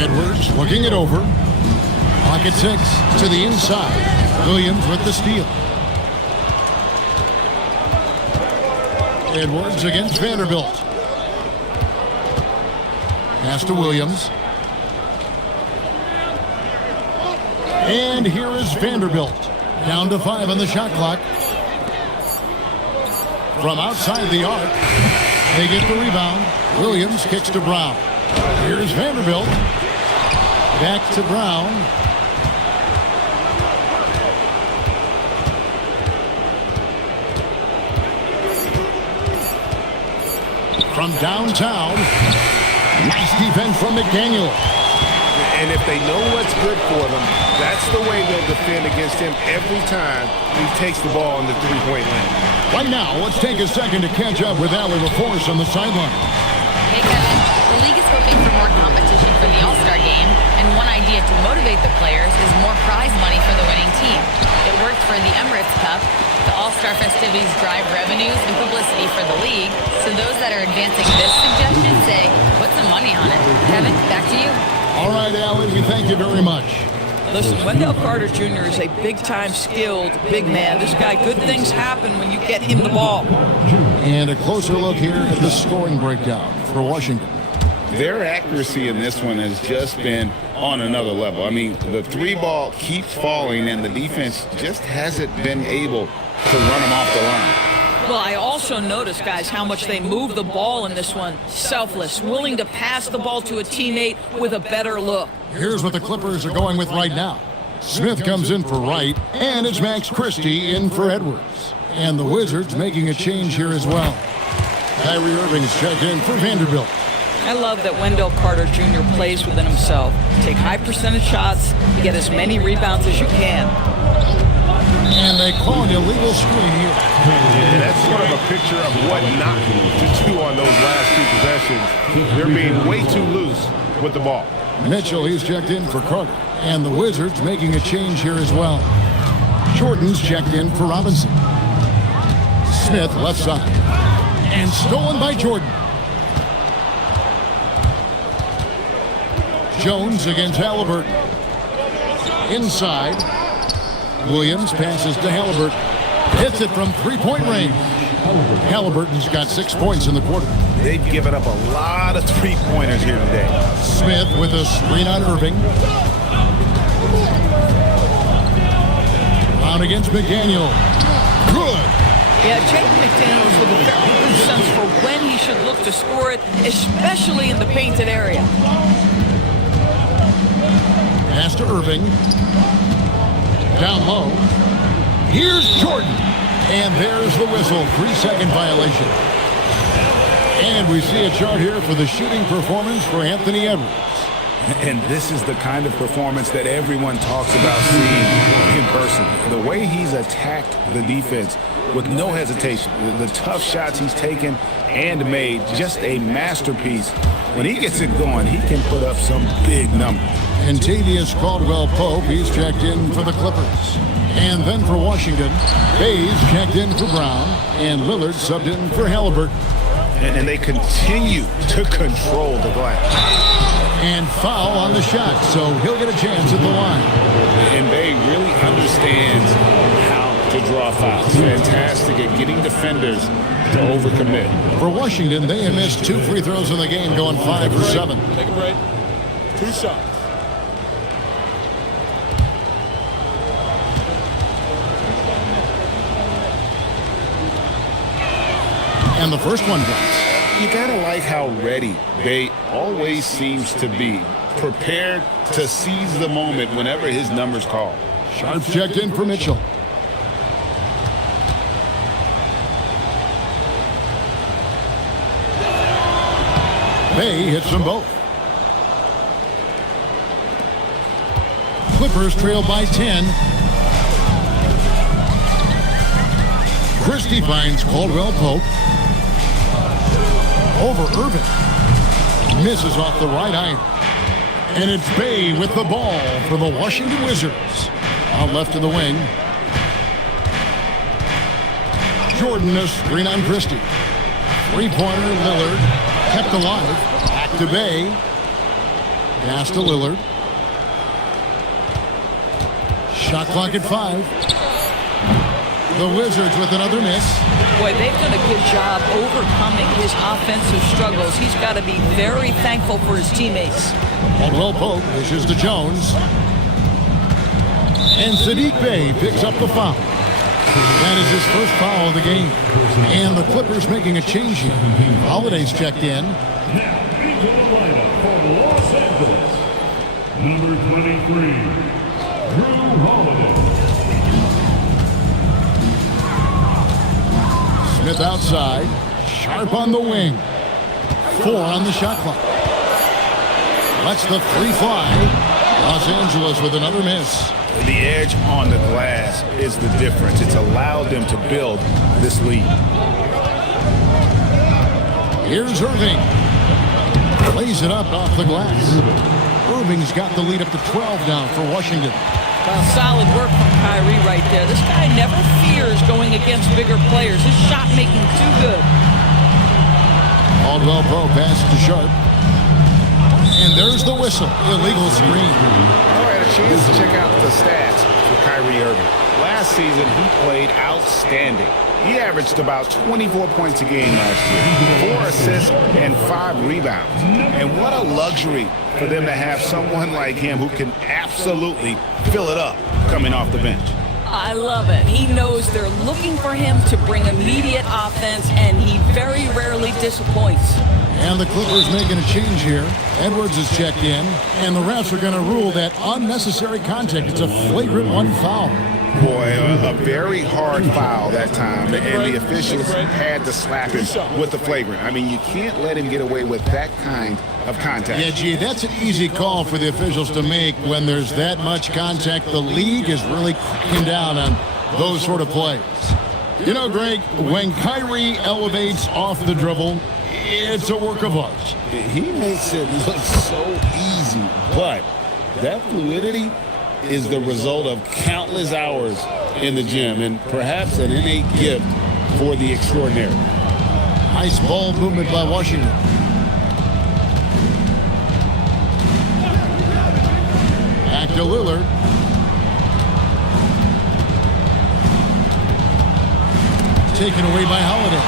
Edwards looking it over. Pocket 6 to the inside. Williams with the steal. Edwards against Vanderbilt. Pass to Williams. And here is Vanderbilt. Down to 5 on the shot clock. From outside the arc, they get the rebound. Williams kicks to Brown. Here's Vanderbilt. Back to Brown. From downtown, nice defense from McDaniel. And if they know what's good for them, that's the way they'll defend against him every time he takes the ball in the three-point line. Right now, let's take a second to catch up with Allie LaForce on the sideline. Hey, Kevin. The league is hoping for more competition for the All-Star game, and one idea to motivate the players is more prize money for the winning team. It worked for the Emirates Cup. The All-Star festivities drive revenues and publicity for the league. So those that are advancing this suggestion say, put some money on it. Kevin, back to you. All right, Alan, we thank you very much. Listen, Wendell Carter Jr. is a big-time skilled big man. This guy, good things happen when you get him the ball. And a closer look here at the scoring breakdown for Washington. Their accuracy in this one has just been on another level. I mean, the three ball keeps falling, and the defense just hasn't been able to run them off the line. Well, I also noticed, guys, how much they move the ball in this one. Selfless, willing to pass the ball to a teammate with a better look. Here's what the Clippers are going with right now. Smith comes in for Wright, and it's Max Christie in for Edwards. And the Wizards making a change here as well. Kyrie Irving's checked in for Vanderbilt. I love that Wendell Carter Jr. plays within himself. Take high percentage shots, get as many rebounds as you can. And they call an illegal screen here. Yeah, that's sort of a picture of what not to do on those last two possessions. They're being way too loose with the ball. Mitchell, he's checked in for Carter. And the Wizards making a change here as well. Jordan's checked in for Robinson. Smith left side. And stolen by Jordan. Jones against Halliburton. Inside. Williams passes to Halliburton. Hits it from three-point range. Halliburton's got 6 points in the quarter. They've given up a lot of three-pointers here today. Smith with a screen on Irving. On against McDaniel. Good. Yeah, Jaden McDaniels with a very good sense for when he should look to score it, especially in the painted area. Pass to Irving. Down low. Here's Jordan. And there's the whistle. 3-second violation. And we see a chart here for the shooting performance for Anthony Edwards. And this is the kind of performance that everyone talks about seeing in person. The way he's attacked the defense with no hesitation. The tough shots he's taken and made, just a masterpiece. When he gets it going, he can put up some big numbers. Contavious Caldwell-Pope, he's checked in for the Clippers. And then for Washington, Bayes checked in for Brown, and Lillard subbed in for Halliburton. And they continue to control the glass. And foul on the shot, so he'll get a chance at the line. And Bay really understands how to draw fouls. Fantastic at getting defenders to overcommit. For Washington, they have missed 2 free throws in the game, going 5 for 7. Take a break. 2 shots. And the first one drops. You gotta like how ready Bay always seems to be, prepared to seize the moment whenever his number's called. Sharp checked in for Mitchell. Bay hits them both. Clippers trail by 10. Christie finds Caldwell-Pope. Over Irving. Misses off the right iron. And it's Bay with the ball for the Washington Wizards. Out left to the wing. Jordan, a screen on Christie. Three-pointer, Lillard. Kept alive. Back to Bay. Pass to Lillard. Shot clock at 5. The Wizards with another miss. Boy, they've done a good job overcoming his offensive struggles. He's got to be very thankful for his teammates. Caldwell-Pope dishes to Jones. And Sadiq Bey picks up the foul. That is his first foul of the game. And the Clippers making a change here. Holiday's checked in. Now into the lineup for Los Angeles, number 23, Drew Holiday. Smith outside. Sharp on the wing. 4 on the shot clock. Lets the 3 fly. Los Angeles with another miss. The edge on the glass is the difference. It's allowed them to build this lead. Here's Irving. Plays it up off the glass. Irving's got the lead up to 12 now for Washington. Well, solid work from Kyrie right there. This guy never fears going against bigger players. His shot making too good. Caldwell Pope pass to Sharp. And there's the whistle. Illegal screen. I had a chance to check out the stats for Kyrie Irving. Last season, he played outstanding. He averaged about 24 points a game last year, 4 assists and 5 rebounds. And what a luxury for them to have someone like him who can absolutely fill it up coming off the bench. I love it. He knows they're looking for him to bring immediate offense, and he very rarely disappoints. And the Clippers making a change here. Edwards is checked in, and the refs are going to rule that unnecessary contact. It's a flagrant 1 foul. Boy, a very hard foul that time, and the officials had to slap him with the flagrant. I mean, you can't let him get away with that kind of contact. Yeah, gee, that's an easy call for the officials to make when there's that much contact. The league is really cracking down on those sort of plays. You know, Greg, when Kyrie elevates off the dribble, it's a work of art. He makes it look so easy, but that fluidity is the result of countless hours in the gym and perhaps an innate gift for the extraordinary. Nice ball movement by Washington. Back to Lillard. Taken away by Holiday.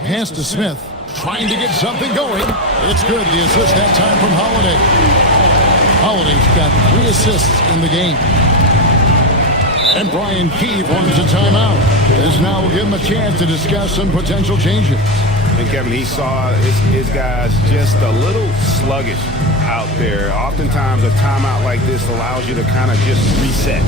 Pass to Smith, trying to get something going. It's good. The assist that time from Holiday. Holiday's got 3 assists in the game. And Brian Keefe wants a timeout. This now will give him a chance to discuss some potential changes. And Kevin, he saw his guys just a little sluggish out there. Oftentimes a timeout like this allows you to kind of just reset.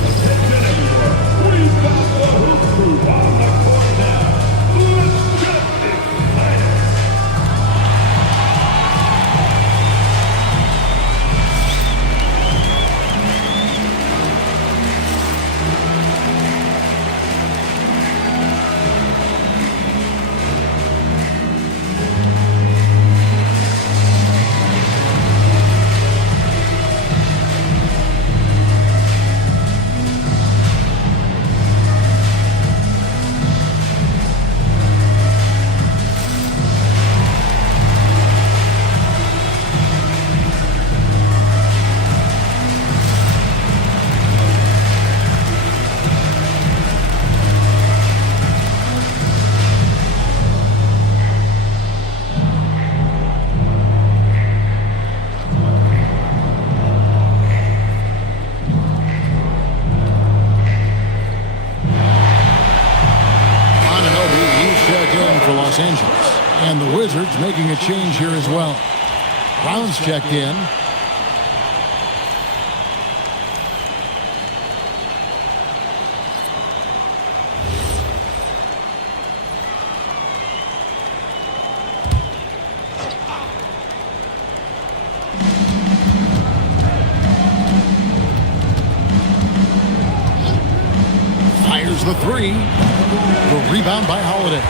Los Angeles. And the Wizards making a change here as well. Brown's checked in. Fires the 3. The rebound by Holiday.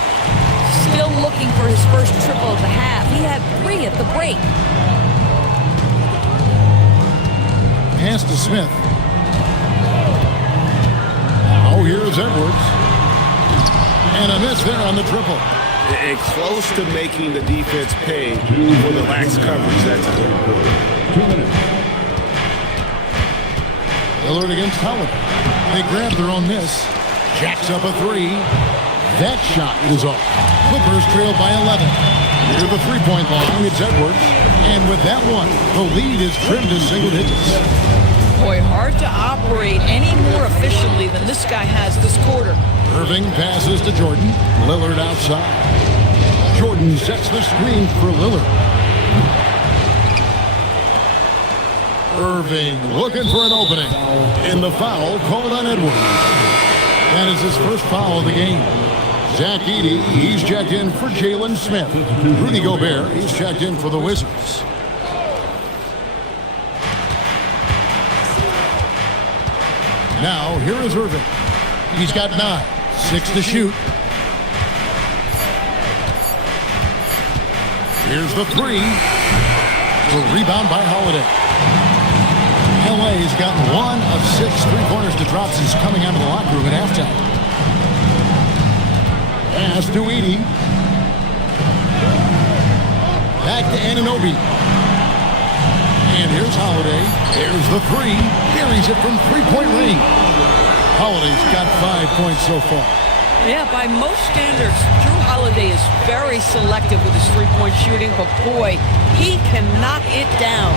Still looking for his first triple of the half. He had 3 at the break. Pass to Smith. Oh, here's Edwards. And a miss there on the triple. And close to making the defense pay for the lax coverage that time. 2 minutes. Lillard against Holiday. They grab their own miss. Jacks up a 3. That shot is off. Clippers trail by 11. Near the three-point line, it's Edwards. And with that one, the lead is trimmed to single digits. Boy, hard to operate any more efficiently than this guy has this quarter. Irving passes to Jordan. Lillard outside. Jordan sets the screen for Lillard. Irving looking for an opening. And the foul called on Edwards. That is his first foul of the game. Zach Edey, he's checked in for Jalen Smith. Rudy Gobert, he's checked in for the Wizards. Now, here is Irving. He's got 9, 6 to shoot. Here's the three. The rebound by Holiday. LA's got 1 of 6 three-pointers to drop since coming out of the locker room at halftime. Pass to Edey. Back to Anunoby. And here's Holiday. Here's the three. Buries it from three-point range. Holiday's got 5 points so far. Yeah, by most standards, Drew Holiday is very selective with his three-point shooting, but boy, he can knock it down.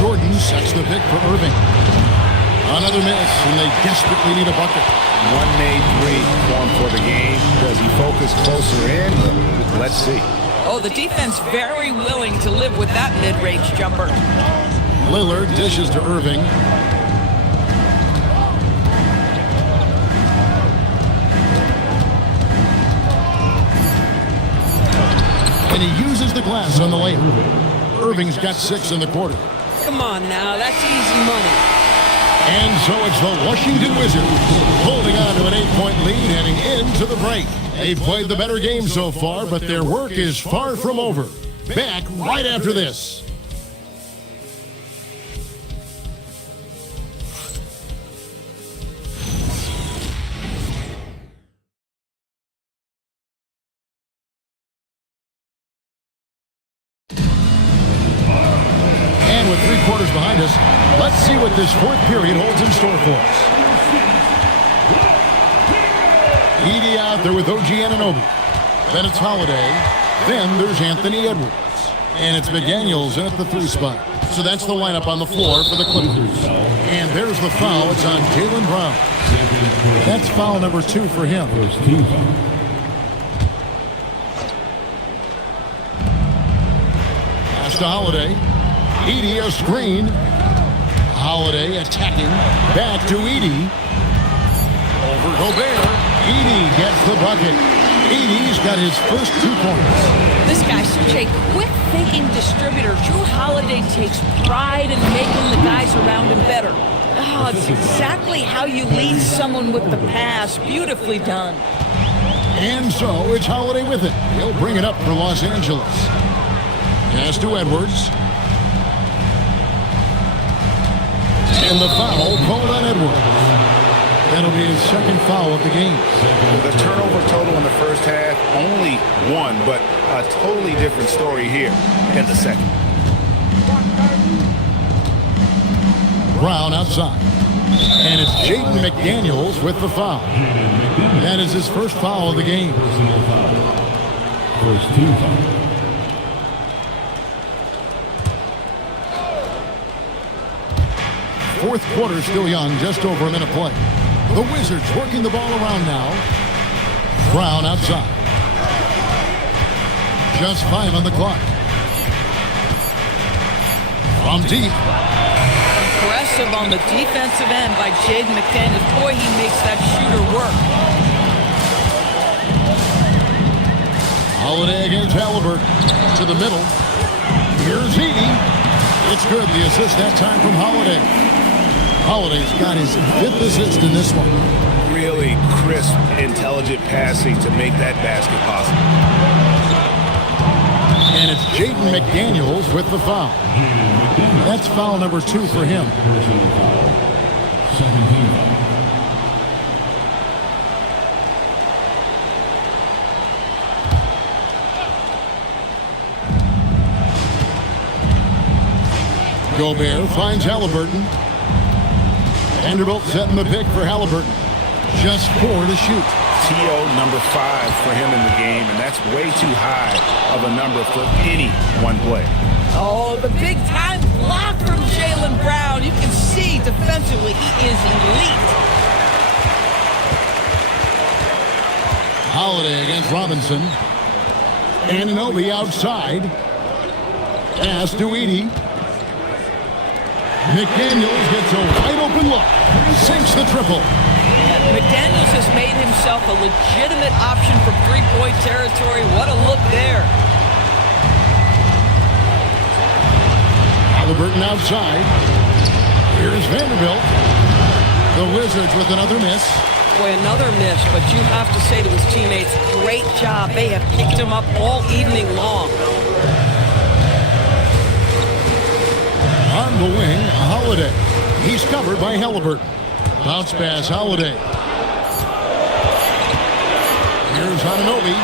Jordan sets the pick for Irving. Another miss, and they desperately need a bucket. One made three form for the game. Does he focus closer in? Let's see. Oh, the defense very willing to live with that mid-range jumper. Lillard dishes to Irving. And he uses the glass on the layup. Irving's got 6 in the quarter. Come on now, that's easy money. And so it's the Washington Wizards holding on to an 8-point lead heading into the break. They've played the better game so far, but their work is far from over. Back right after this. And with 3 quarters behind us, let's see what this fourth period holds in store for us. Edey out there with OG Anunoby. Then it's Holiday. Then there's Anthony Edwards. And it's McDaniels in at the 3 spot. So that's the lineup on the floor for the Clippers. And there's the foul. It's on Jaylen Brown. That's foul number 2 for him. Pass to Holiday. Edey a screen. Holiday attacking. Back to Edey. Over Gobert. Edey gets the bucket. Edey's got his first 2 points. This guy's such a quick-thinking distributor. Drew Holiday takes pride in making the guys around him better. Oh, it's exactly how you lead someone with the pass. Beautifully done. And so it's Holiday with it. He'll bring it up for Los Angeles. Pass to Edwards. And the foul called on Edwards. That'll be his second foul of the game. The turnover total in the first half, only 1, but a totally different story here in the second. Brown outside. And it's Jaden McDaniels with the foul. That is his first foul of the game. First team foul. Fourth quarter still young, just over a minute play. The Wizards working the ball around now. Brown outside. Just 5 on the clock. From deep. Impressive on the defensive end by Jaden McDaniels. Boy, he makes that shooter work. Holiday against Halliburton. To the middle. Here's Edey. It's good. The assist that time from Holiday. Holiday's got his 5th assist in this one. Really crisp, intelligent passing to make that basket possible. And it's Jaden McDaniels with the foul. That's foul number 2 for him. Second team foul. Gobert finds Halliburton. Vanderbilt setting the pick for Halliburton. Just 4 to shoot. TO number 5 for him in the game, and that's way too high of a number for any one player. Oh, the big-time block from Jaylen Brown. You can see defensively he is elite. Holiday against Robinson. Anunoby outside. Pass to Edey. McDaniels gets a wide-open look. Sinks the triple. McDaniels has made himself a legitimate option from three-point territory. What a look there. Halliburton outside. Here's Vanderbilt. The Wizards with another miss. Boy, another miss, but you have to say to his teammates, great job. They have picked him up all evening long. On the wing, Holiday. He's covered by Halliburton. Bounce pass, Holiday. Here's Anunoby.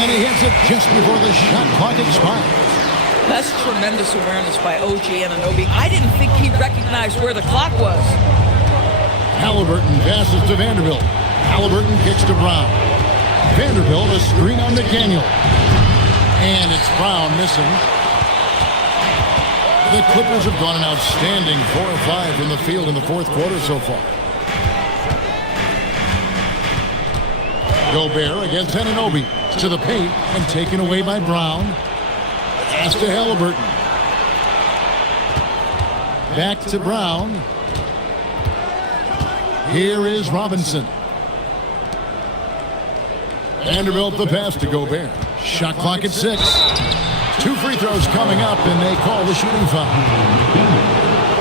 And he hits it just before the shot clock expires. That's tremendous awareness by OG Anunoby. I didn't think he recognized where the clock was. Halliburton passes to Vanderbilt. Halliburton kicks to Brown. Vanderbilt a screen on McDaniel. And it's Brown missing. The Clippers have gone an outstanding 4 of 5 from the field in the fourth quarter so far. Gobert against Anunoby. To the paint and taken away by Brown. Pass to Halliburton. Back to Brown. Here is Robinson. Vanderbilt the pass to Gobert. Shot clock at 6. 2 free throws coming up, and they call the shooting foul.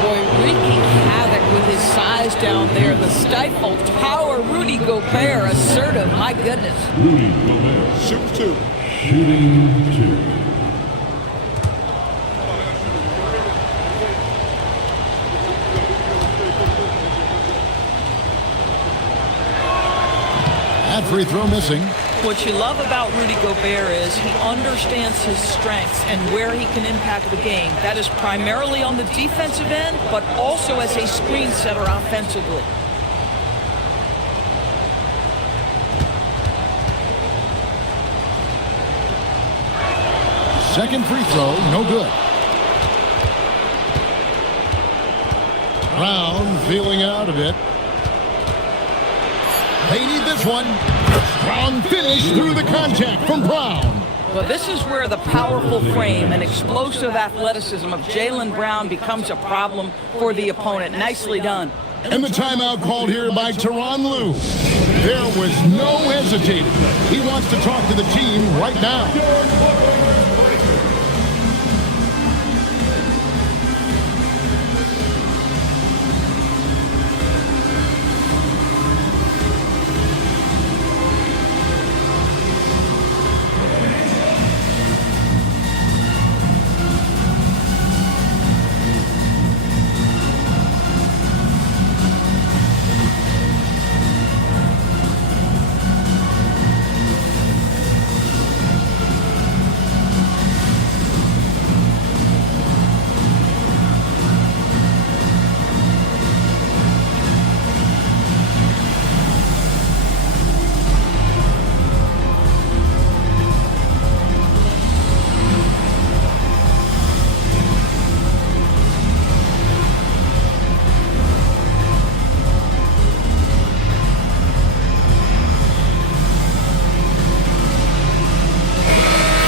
Boy, wreaking havoc with his size down there. The stifled power, Rudy Gobert, assertive. My goodness. Rudy Gobert. Shoot 2. Shooting 2. That free throw missing. What you love about Rudy Gobert is he understands his strengths and where he can impact the game. That is primarily on the defensive end, but also as a screen setter offensively. Second free throw, no good. Brown feeling out of it. They need this one. Strong finish through the contact from Brown. Well, this is where the powerful frame and explosive athleticism of Jaylen Brown becomes a problem for the opponent. Nicely done. And the timeout called here by Tyronn Lue. There was no hesitating. He wants to talk to the team right now.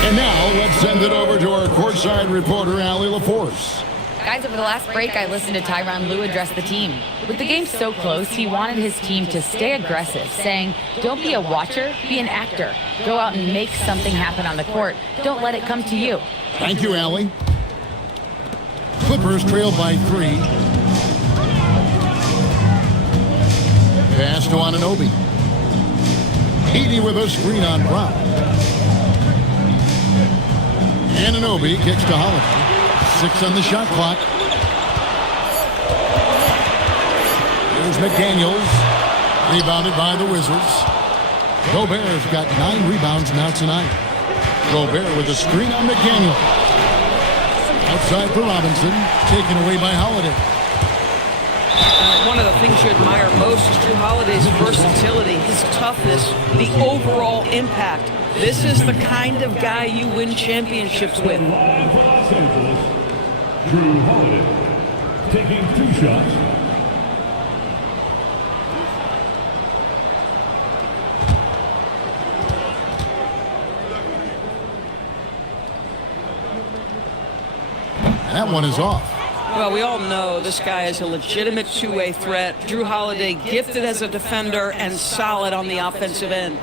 And now let's send it over to our courtside reporter, Allie LaForce. Guys, over the last break, I listened to Tyronn Lue address the team. With the game so close, he wanted his team to stay aggressive, saying, don't be a watcher, be an actor. Go out and make something happen on the court. Don't let it come to you. Thank you, Allie. Clippers trail by 3. Pass to Anunoby. 80 with a screen on Brown. Anunoby kicks to Holiday. 6 on the shot clock. Here's McDaniels. Rebounded by the Wizards. Gobert's got 9 rebounds now tonight. Gobert with a screen on McDaniel. Outside for Robinson. Taken away by Holiday. One of the things you admire most is Drew Holiday's versatility, his toughness, the overall impact. This is the kind of guy you win championships with. Los Angeles, Drew Holiday, taking 2 shots. That one is off. Well, we all know this guy is a legitimate two-way threat. Drew Holiday gifted as a defender and solid on the offensive end.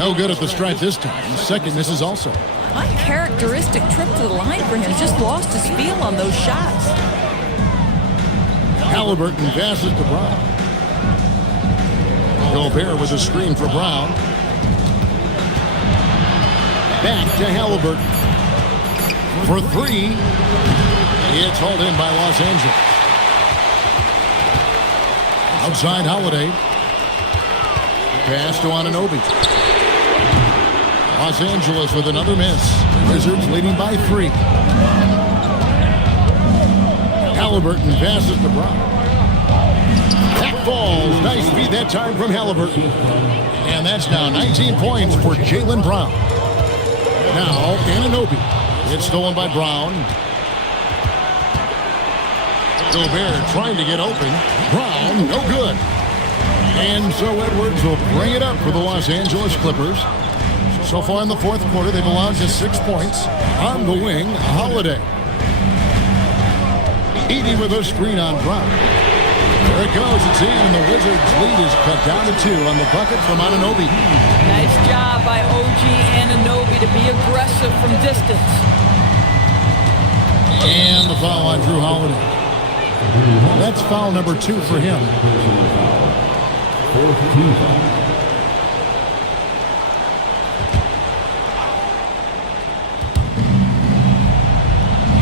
No good at the stripe this time. Second misses also. Uncharacteristic trip to the line for him. He's just lost his feel on those shots. Halliburton passes to Brown. Gobert with a screen for Brown. Back to Halliburton. For three. It's hauled in by Los Angeles. Outside Holiday. Pass to Anunoby. Los Angeles with another miss. Wizards leading by 3. Halliburton passes to Brown. That falls. Nice feed that time from Halliburton. And that's now 19 points for Jaylen Brown. Now Anunoby. It's stolen by Brown. Gobert trying to get open. Brown, no good. And so Edwards will bring it up for the Los Angeles Clippers. So far in the fourth quarter, they've allowed just 6 points. On the wing, Holiday. Edey with a screen on Brown. There it goes. It's in, and the Wizards' lead is cut down to 2 on the bucket from Anunoby. Nice job by OG Anunoby to be aggressive from distance. And the foul on Drew Holiday. That's foul number 2 for him.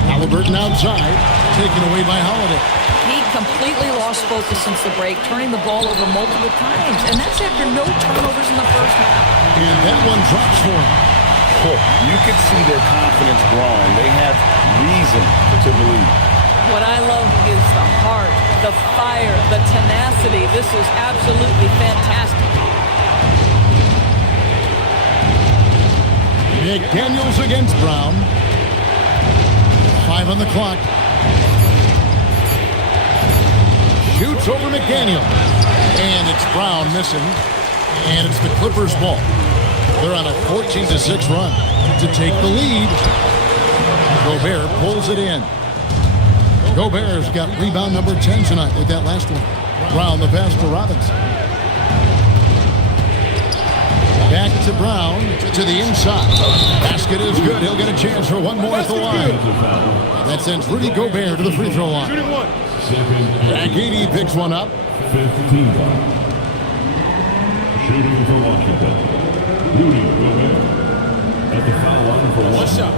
Halliburton outside, taken away by Holiday. He completely lost focus since the break, turning the ball over multiple times. And that's after no turnovers in the first half. And that one drops for him. You can see their confidence growing. They have reason to believe. What I love is the heart, the fire, the tenacity. This is absolutely fantastic. McDaniels against Brown. 5 on the clock. Shoots over McDaniel. And it's Brown missing. And it's the Clippers' ball. They're on a 14-6 run to take the lead. Gobert pulls it in. Gobert's got rebound number 10 tonight with that last one. Brown the pass to Robinson. Back to Brown, to the inside. Basket is good. He'll get a chance for one more at the line. That sends Rudy Gobert to the free throw line. Back 80 picks one up. 15. Shooting for Washington. Rudy Gobert at the foul line for one shot.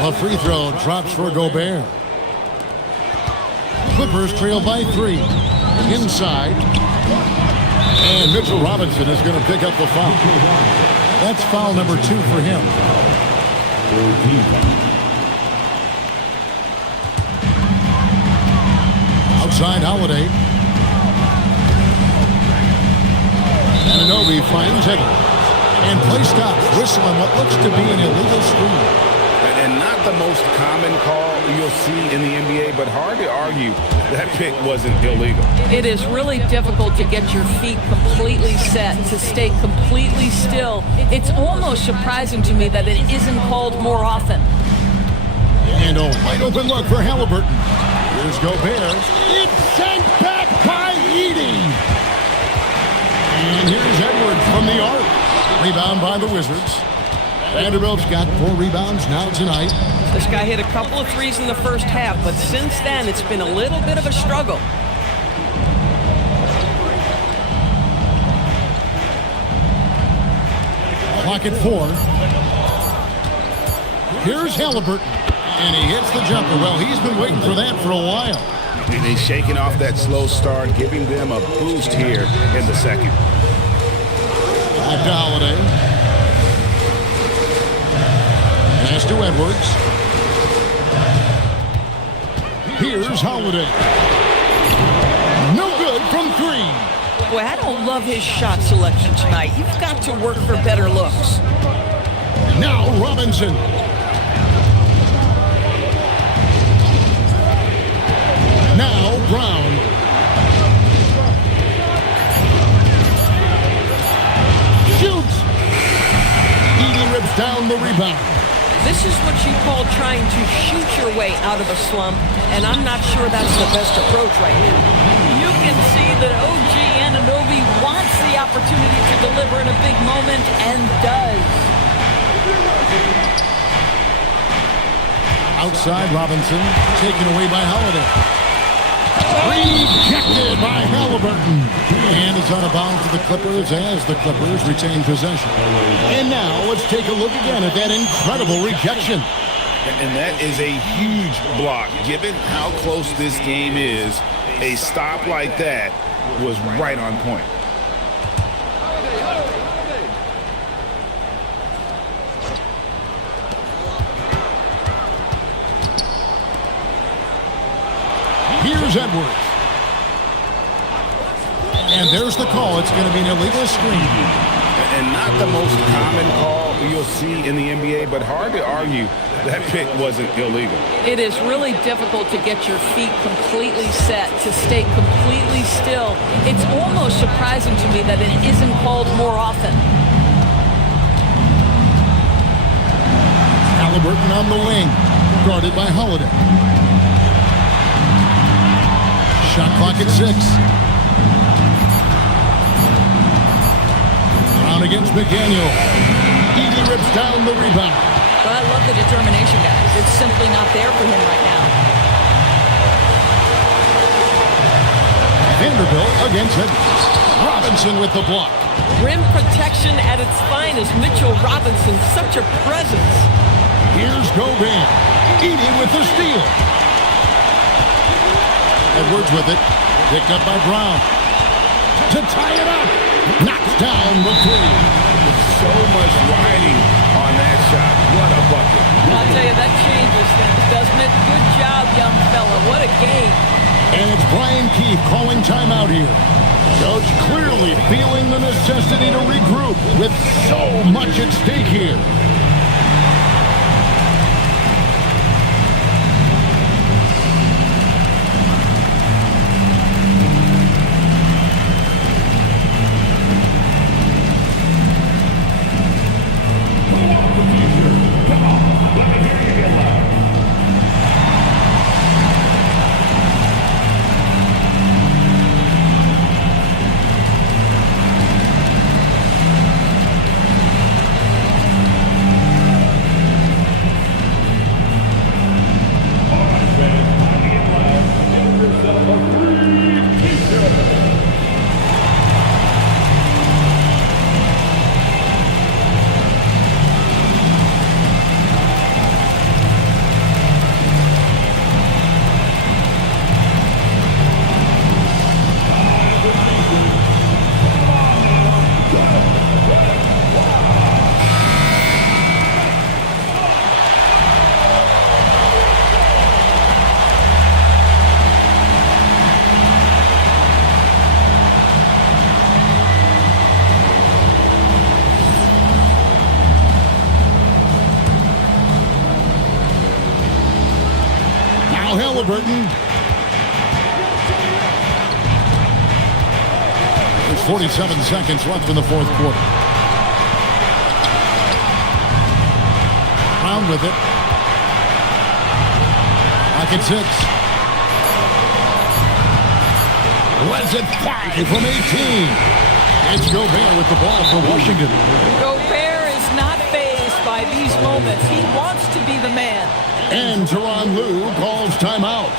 A free throw drops for Gobert. Clippers trail by 3. Inside. And Mitchell Robinson is going to pick up the foul. That's foul number 2 for him. Outside Holiday. Anunoby finds it. And play stops. Whistle on what looks to be an illegal screen. And not the most common call you'll see in the NBA, but hard to argue that pick wasn't illegal. It is really difficult to get your feet completely set, to stay completely still. It's almost surprising to me that it isn't called more often. And a wide open look for Halliburton. Here's Gobert. It's sent back by Edey. And here's Edwards from the arc. Rebound by the Wizards. Vanderbilt's got 4 rebounds now tonight. This guy hit a couple of threes in the first half, but since then it's been a little bit of a struggle. Clock at 4. Here's Halliburton. And he hits the jumper. Well, he's been waiting for that for a while. And he's shaking off that slow start, giving them a boost here in the second. Back to Holiday. Pass to Edwards. Here's Holiday. No good from 3. Boy, I don't love his shot selection tonight. You've got to work for better looks. Now Robinson. Now Brown. Shoots. Edey rips down the rebound. This is what you call trying to shoot your way out of a slump, and I'm not sure that's the best approach right now. You can see that OG Anunoby wants the opportunity to deliver in a big moment, and does. Outside, Robinson, taken away by Holiday. Rejected by Halliburton. And it's out of bounds to the Clippers as the Clippers retain possession. And now let's take a look again at that incredible rejection. And that is a huge block. Given how close this game is, a stop like that was right on point. Here's Edwards. And there's the call. It's going to be an illegal screen. And not the most common call you'll see in the NBA, but hard to argue that pick wasn't illegal. It is really difficult to get your feet completely set, to stay completely still. It's almost surprising to me that it isn't called more often. Halliburton on the wing, guarded by Holiday. Shot clock at 6. Brown against McDaniel. Edey rips down the rebound. But I love the determination, guys. It's simply not there for him right now. Vanderbilt against it. Robinson with the block. Rim protection at its finest. Mitchell Robinson, such a presence. Here's Gobert. Edey with the steal. Edwards with it. Picked up by Brown. To tie it up. Knocks down the three. So much riding on that shot. What a bucket. I'll tell you, that changes things, doesn't it? Good job, young fella. What a game. And it's Brian Keefe calling timeout here. Coach clearly feeling the necessity to regroup with so much at stake here. Halliburton. There's 47 seconds left in the fourth quarter. Brown with it. Back at 6. Lets it fly from 18. It's Gobert with the ball for Washington. Gobert is not fazed by these moments. He wants to be the man. And Tyronn Lue calls timeout.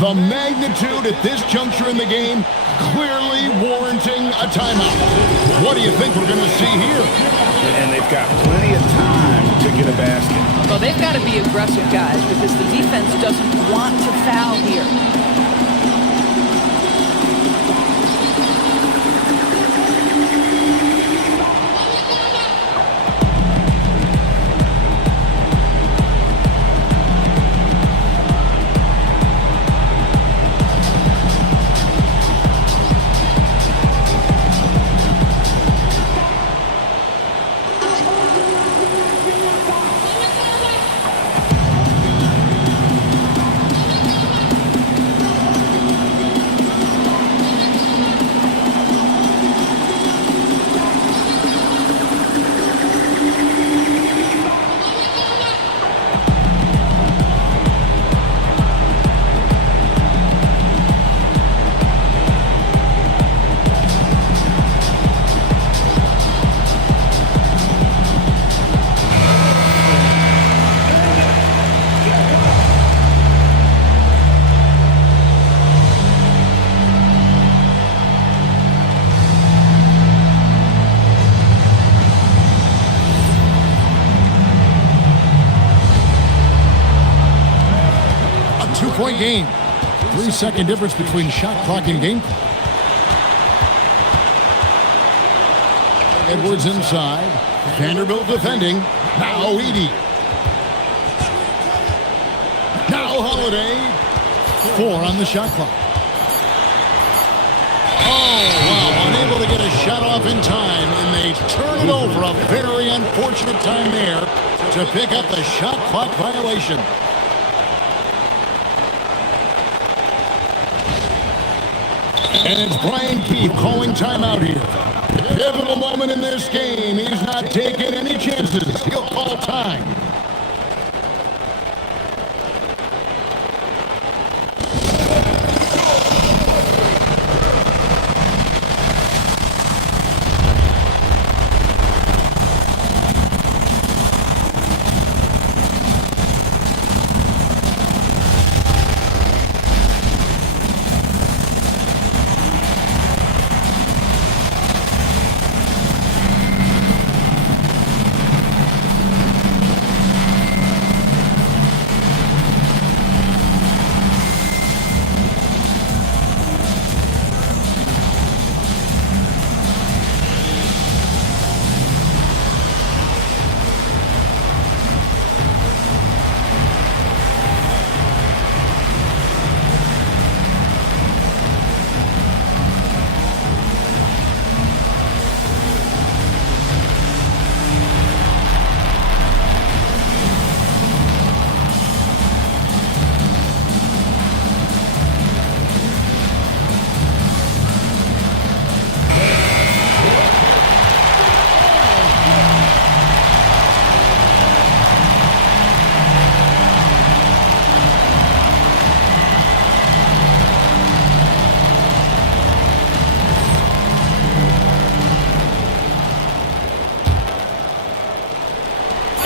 The magnitude at this juncture in the game clearly warranting a timeout. What do you think we're going to see here? And they've got plenty of time to get a basket. Well, they've got to be aggressive, guys, because the defense doesn't want to foul here. 2-point game. 3-second difference between shot clock and game clock. Edwards inside. Vanderbilt defending. Now Edey. Now Holiday. 4 on the shot clock. Oh, wow. Unable to get a shot off in time, and they turn it over. A very unfortunate time there to pick up the shot clock violation. And it's Brian Keefe calling timeout here. Pivotal moment in this game. He's not taking any chances. He'll call time.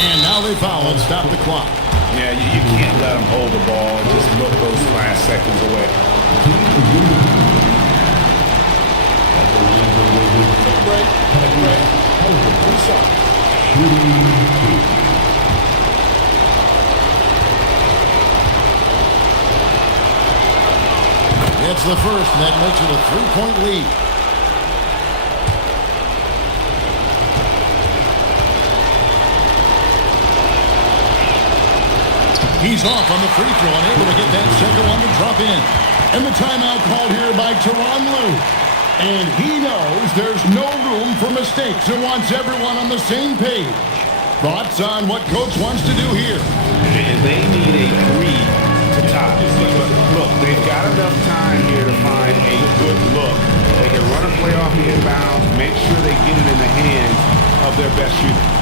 And now they foul and stop the clock. Yeah, you can't let them hold the ball. Just look those last seconds away. It's the first, and that makes it a 3-point lead. He's off on the free throw, unable to get that second one to drop in. And the timeout called here by Tyronn Lue. And he knows there's no room for mistakes and wants everyone on the same page. Thoughts on what Coach wants to do here? And they need a 3 to tie. But look, they've got enough time here to find a good look. They can run a play off the inbounds, make sure they get it in the hands of their best shooter.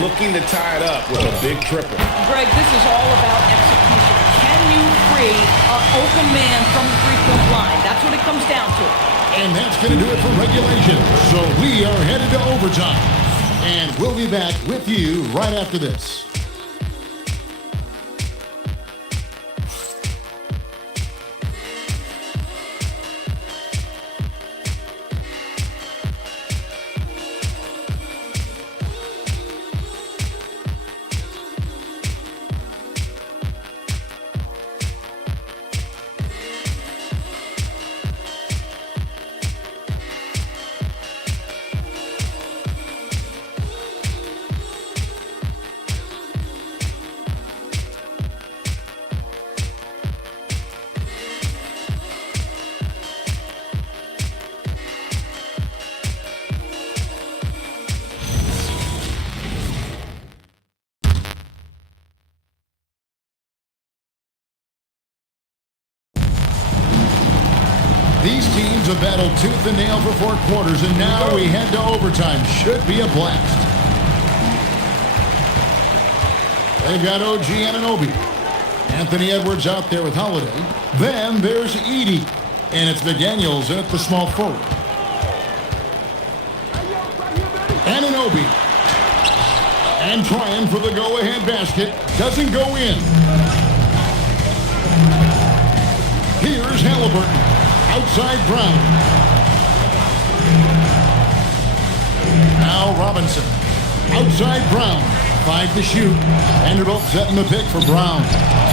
Looking to tie it up with a big triple. Greg, this is all about execution. Can you free an open man from the three-point line? That's what it comes down to. And that's going to do it for regulation. So we are headed to overtime. And we'll be back with you right after this. These teams have battled tooth and nail for 4 quarters, and now we head to overtime. Should be a blast. They've got OG Anunoby. Anthony Edwards out there with Holiday. Then there's Edey. And it's McDaniels at the small forward. Anunoby. And trying for the go-ahead basket. Doesn't go in. Here's Halliburton. Outside Brown. Now Robinson. Outside Brown. 5 to shoot. Vanderbilt setting the pick for Brown.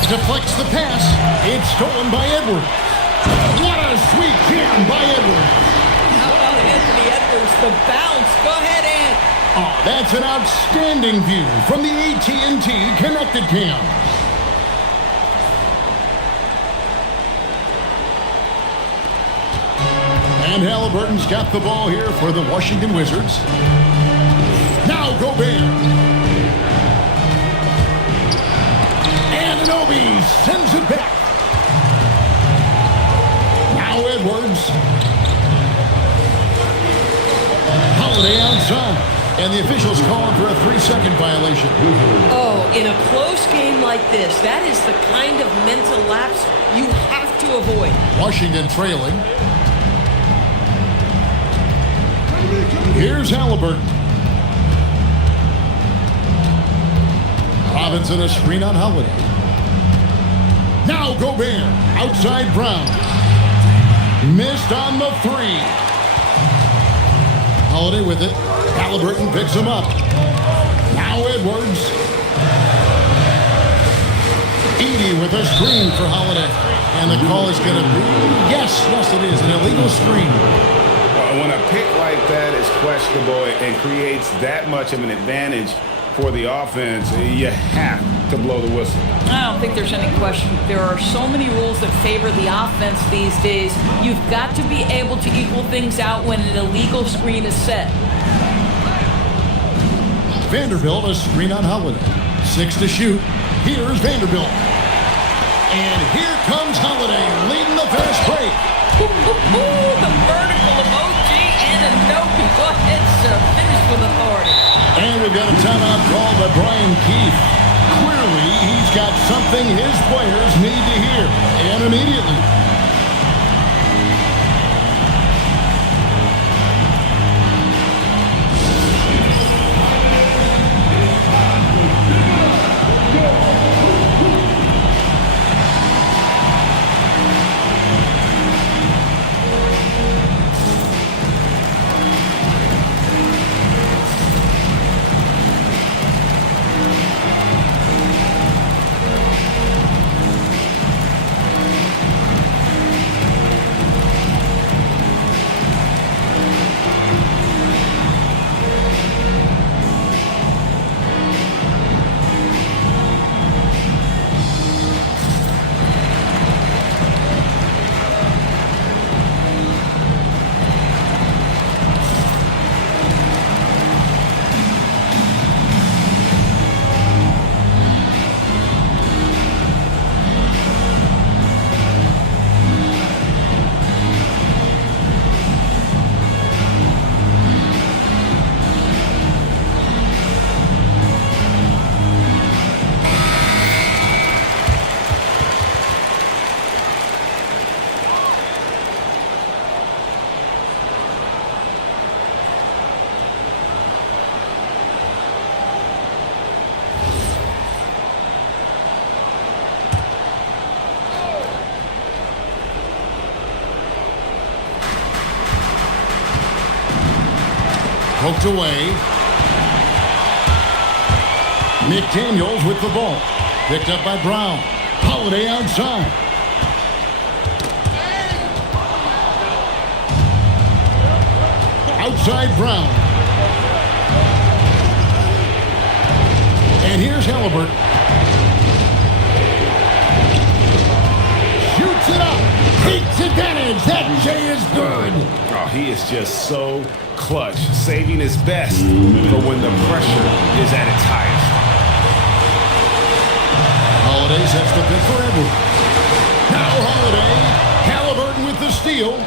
Deflects the pass. It's stolen by Edwards. What a sweet jam by Edwards. How about Anthony Edwards? The bounce. Go ahead, Ant. Oh, that's an outstanding view from the AT&T Connected Cam. And Halliburton's got the ball here for the Washington Wizards. Now Gobert. Anunoby sends it back. Now Edwards. Holiday outside. And the officials calling for a 3-second violation. Oh, in a close game like this, that is the kind of mental lapse you have to avoid. Washington trailing. Here's Halliburton. Robinson a screen on Holiday. Now Gobert. Outside Brown. Missed on the 3. Holiday with it. Halliburton picks him up. Now Edwards. Edey with a screen for Holiday. And the call is going to be, yes, it is, an illegal screen. When a pick like that is questionable and creates that much of an advantage for the offense, you have to blow the whistle. I don't think there's any question. There are so many rules that favor the offense these days. You've got to be able to equal things out when an illegal screen is set. Vanderbilt a screen on Holiday. 6 to shoot. Here's Vanderbilt. And here comes Holiday leading the fast break. The vertical of OG Anunoby. Go ahead, sir. Finish with authority. And we've got a timeout called by Brian Keefe. Clearly, he's got something his players need to hear. And immediately. Poked away. McDaniels with the ball. Picked up by Brown. Holiday outside. Outside Brown. And here's Halliburton. Shoots it up. Takes advantage. That J is good. Oh, he is just so clutch, saving his best for when the pressure is at its highest. Holiday sets the pick for Edwards. Now Holiday. Halliburton with the steal.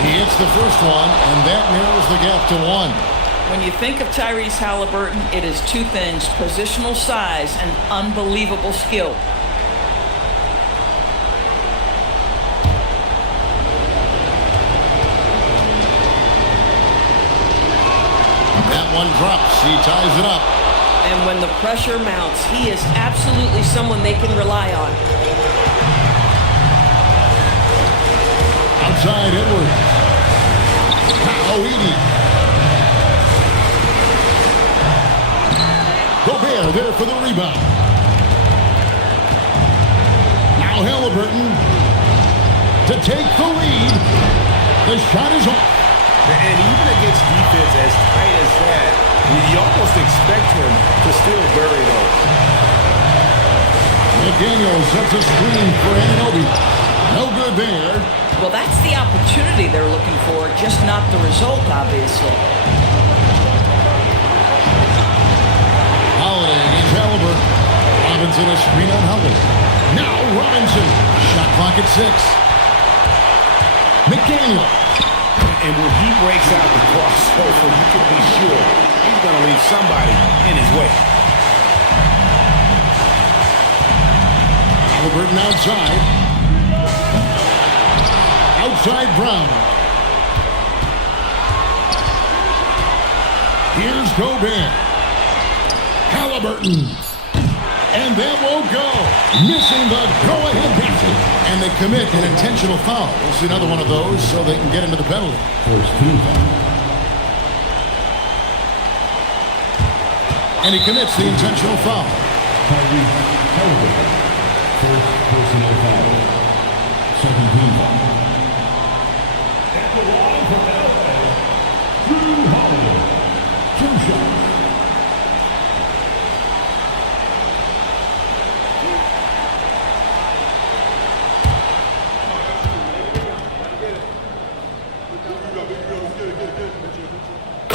He hits the first one, and that narrows the gap to 1. When you think of Tyrese Halliburton, it is two things: positional size and unbelievable skill. That one drops. He ties it up. And when the pressure mounts, he is absolutely someone they can rely on. Outside Edwards. Oedi. Gobert there for the rebound. Now Halliburton to take the lead. The shot is off. And even against defense as tight as that, you almost expect him to still bury those. McDaniel sets a screen for Anunoby. No good there. Well, that's the opportunity they're looking for, just not the result, obviously. Holiday against Halliburton. Robinson a screen on Holiday. Now Robinson. Shot clock at 6. McDaniel. And when he breaks out the crossover, you can be sure he's going to leave somebody in his way. Halliburton outside. Outside Brown. Here's Gobert. Halliburton. And that won't go. Missing the go-ahead basket. And they commit an intentional foul. We'll see another one of those so they can get into the penalty. And he commits the intentional foul. First personal foul. Second team foul. At the line for LA, Drew Holiday. 2 shots.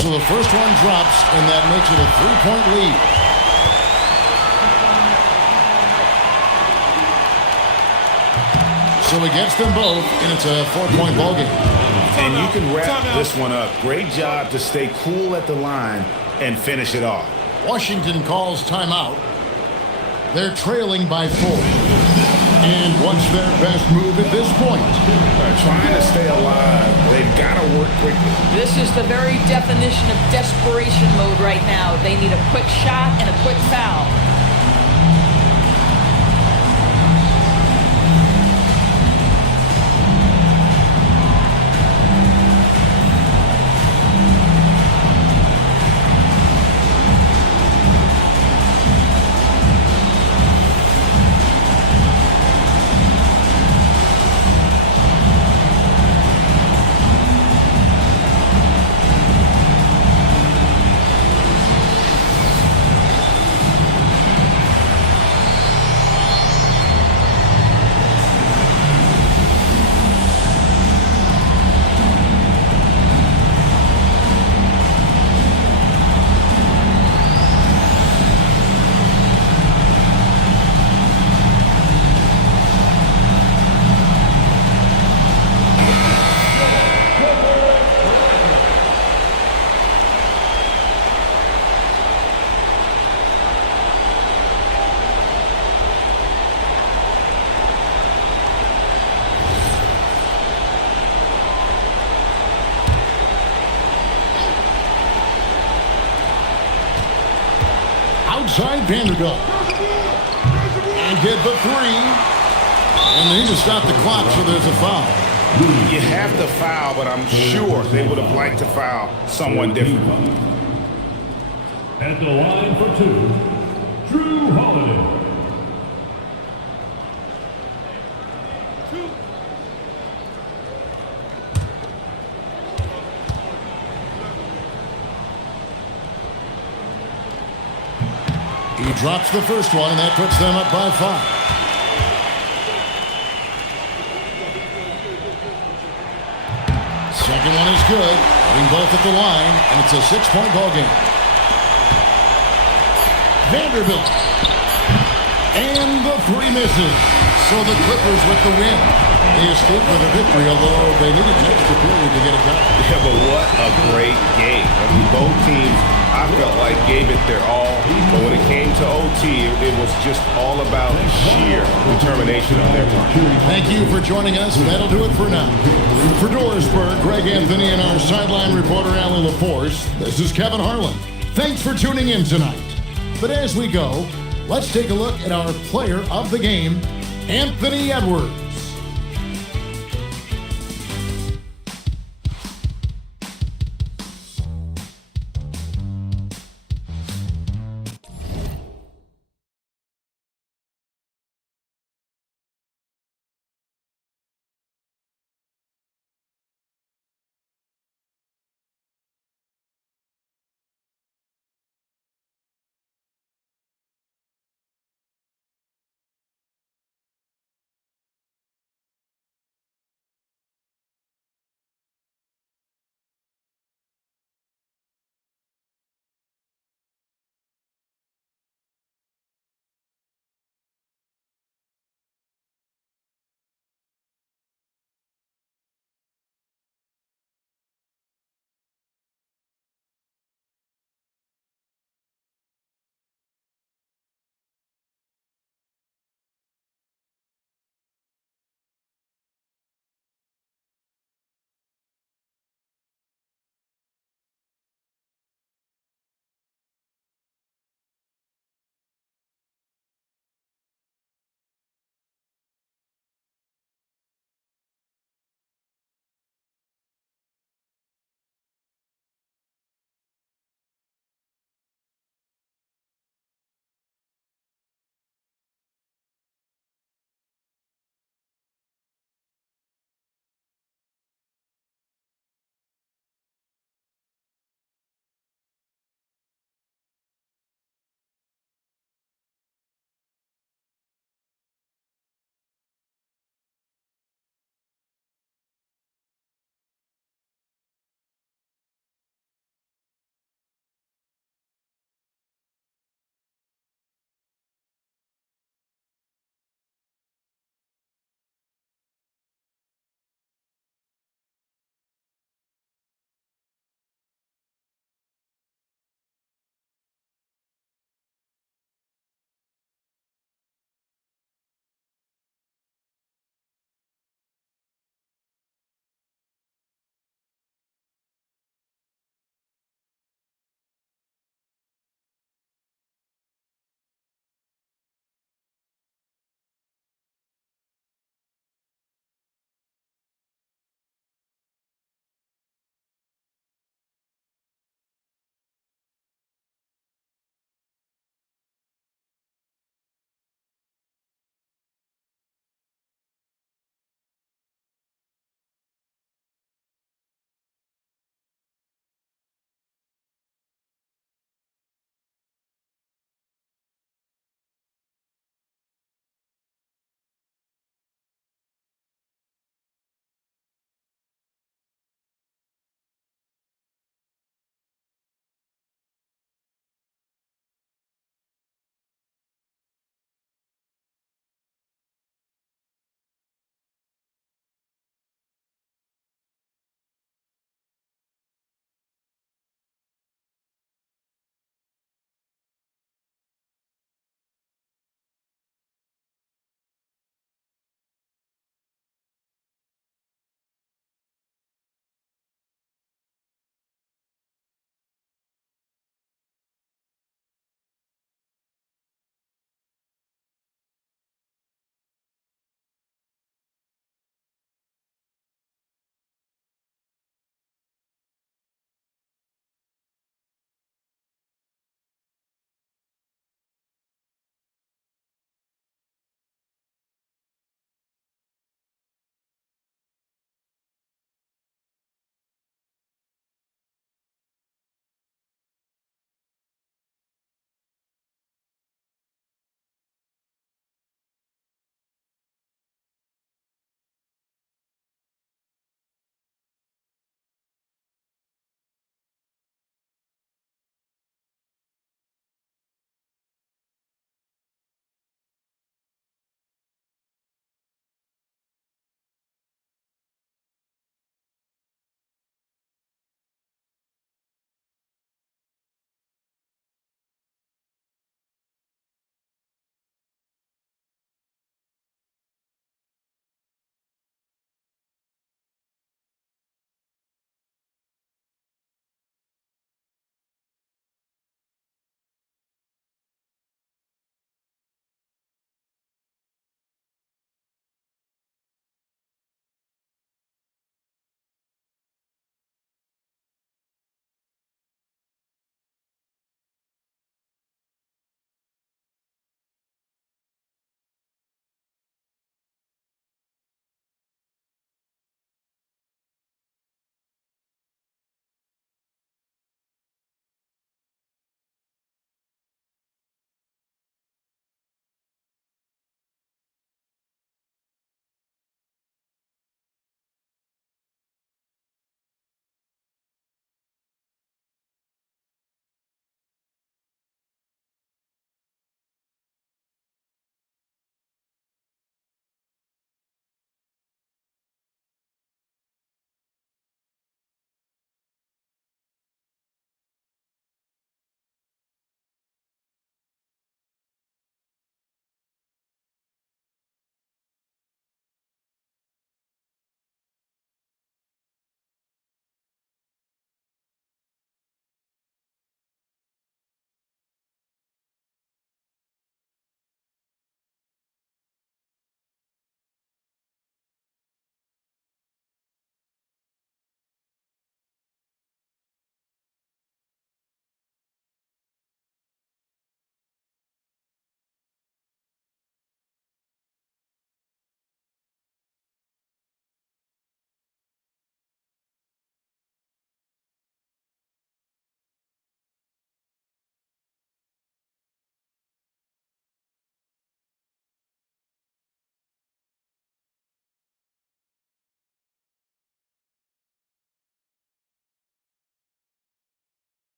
So the first one drops, and that makes it a 3-point lead. So he gets them both, and it's a 4-point ball game. And you can wrap this one up. Great job to stay cool at the line and finish it off. Washington calls timeout. They're trailing by 4. And what's their best move at this point? Trying to stay alive. They've got to work quickly. This is the very definition of desperation mode right now. They need a quick shot and a quick foul. Outside Vanderbilt. And get the 3. And they need to stop the clock, so there's a foul. You have to foul, but I'm sure they would have liked to foul someone different. At the line for 2, Drew Holiday. He drops the first one, and that puts them up by 5. Second one is good. Putting both at the line, and it's a 6-point ball game. Vanderbilt. And the three misses. So the Clippers with the win. They escaped with a victory, although they needed an extra period to get it done. Yeah, but what a great game. I mean, both teams, I felt like, gave it their all. But when it came to OT, it was just all about sheer determination on their part. Thank you for joining us. That'll do it for now. For Dorisburg, Greg Anthony, and our sideline reporter, Allie LaForce, this is Kevin Harlan. Thanks for tuning in tonight. But as we go, let's take a look at our player of the game, Anthony Edwards.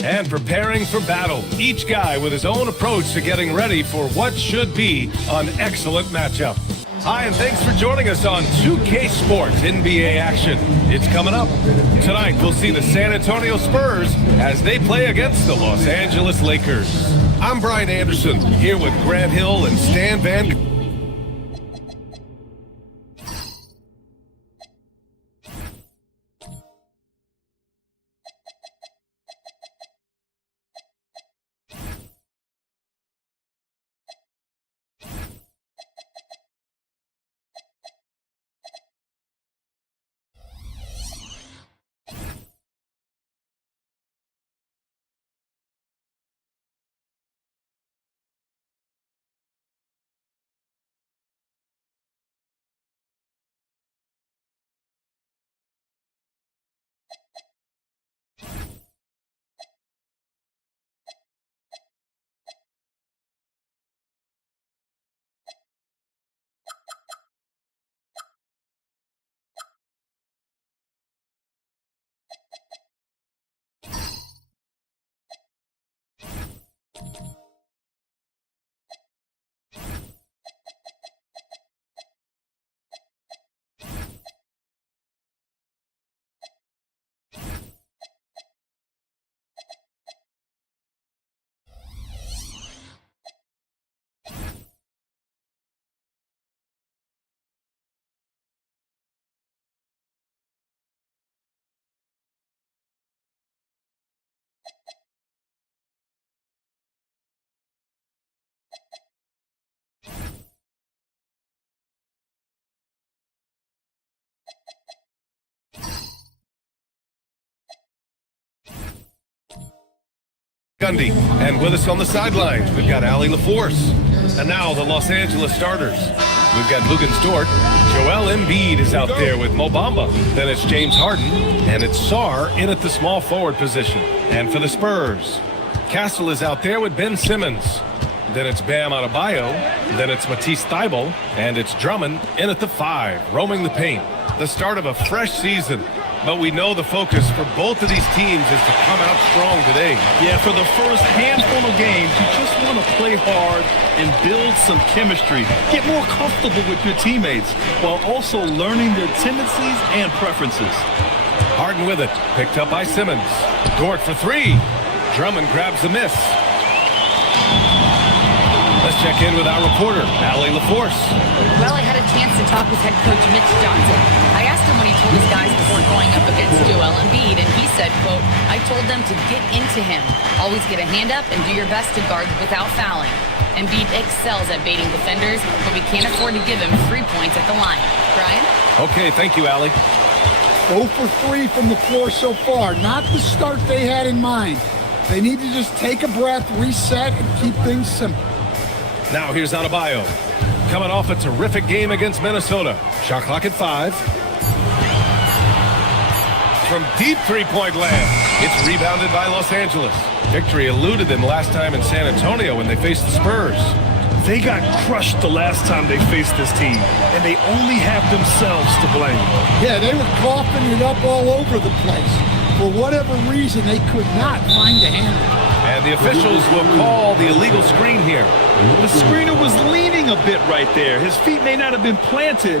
And preparing for battle, each guy with his own approach to getting ready for what should be an excellent matchup. Hi, and thanks for joining us on 2K Sports NBA action. It's coming up. Tonight, we'll see the San Antonio Spurs as they play against the Los Angeles Lakers. I'm Brian Anderson, here with Grant Hill and Stan Van. Gundy, and with us on the sidelines, we've got Allie LaForce. And now the Los Angeles starters. We've got Lugens Dort. Joel Embiid is out there with Mo Bamba. Then it's James Harden, and it's Sarr in at the small forward position. And for the Spurs, Castle is out there with Ben Simmons. Then it's Bam Adebayo. Then it's Matisse Thybulle, and it's Drummond in at the 5, roaming the paint. The start of a fresh season. But we know the focus for both of these teams is to come out strong today. Yeah, for the first handful of games, you just want to play hard and build some chemistry. Get more comfortable with your teammates while also learning their tendencies and preferences. Harden with it, picked up by Simmons. Dort for 3. Drummond grabs the miss. Let's check in with our reporter, Allie LaForce. Well, I had a chance to talk with head coach Mitch Johnson. I asked him what he told his guys before going up against Joel Embiid, and he said, quote, I told them to get into him. Always get a hand up and do your best to guard without fouling. Embiid excels at baiting defenders, but we can't afford to give him 3 points at the line. Brian? Okay, thank you, Allie. 0 for 3 from the floor so far. Not the start they had in mind. They need to just take a breath, reset, and keep things simple. Now here's Adebayo. Coming off a terrific game against Minnesota. Shot clock at 5. From deep three-point land, it's rebounded by Los Angeles. Victory eluded them last time in San Antonio when they faced the Spurs. They got crushed the last time they faced this team, and they only have themselves to blame. Yeah, they were coughing it up all over the place. For whatever reason, they could not find a handle. And the officials will call the illegal screen here. The screener was leaning a bit right there. His feet may not have been planted.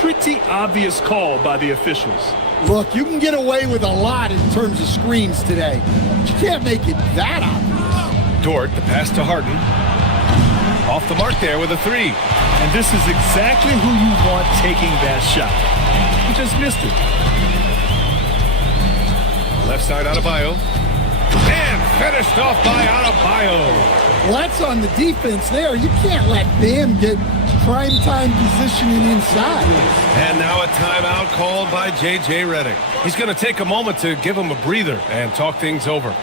Pretty obvious call by the officials. Look, you can get away with a lot in terms of screens today. But you can't make it that obvious. Dort, the pass to Harden. Off the mark there with a 3. And this is exactly who you want taking that shot. He just missed it. Left side Adebayo. And finished off by Adebayo. Well, that's on the defense there. You can't let them get prime-time positioning inside. And now a timeout called by J.J. Redick. He's going to take a moment to give him a breather and talk things over.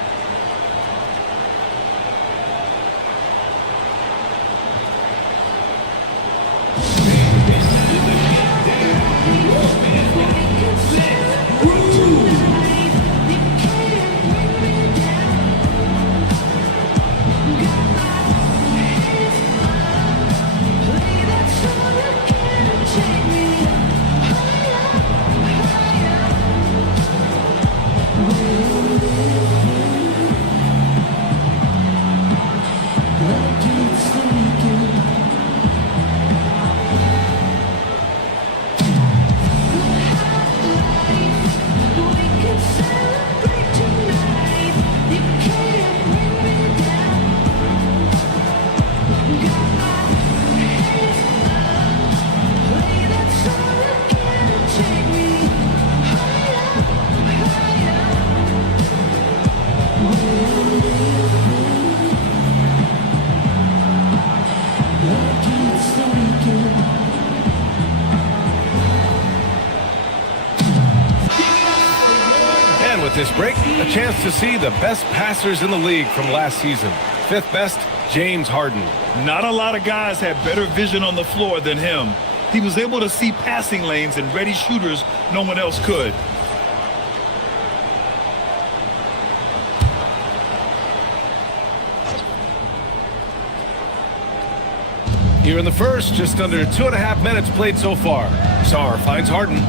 with this break, a chance to see the best passers in the league from last season. 5th best, James Harden. Not a lot of guys had better vision on the floor than him. He was able to see passing lanes and ready shooters no one else could. Here in the first, just under 2.5 minutes played so far. Sarr finds Harden.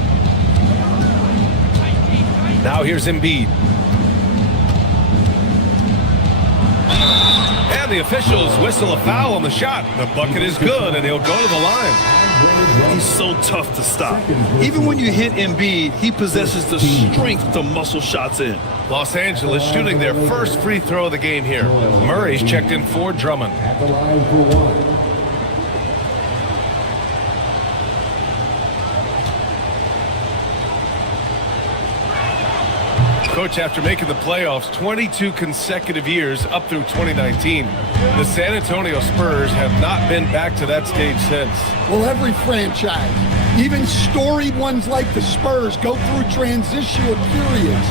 Now here's Embiid. And the officials whistle a foul on the shot. The bucket is good, and he'll go to the line. He's so tough to stop. Even when you hit Embiid, he possesses the strength to muscle shots in. Los Angeles shooting their first free throw of the game here. Murray's checked in for Drummond. At the line for one. Coach, after making the playoffs 22 consecutive years up through 2019, the San Antonio Spurs have not been back to that stage since. Well, every franchise, even storied ones like the Spurs, go through transitional periods.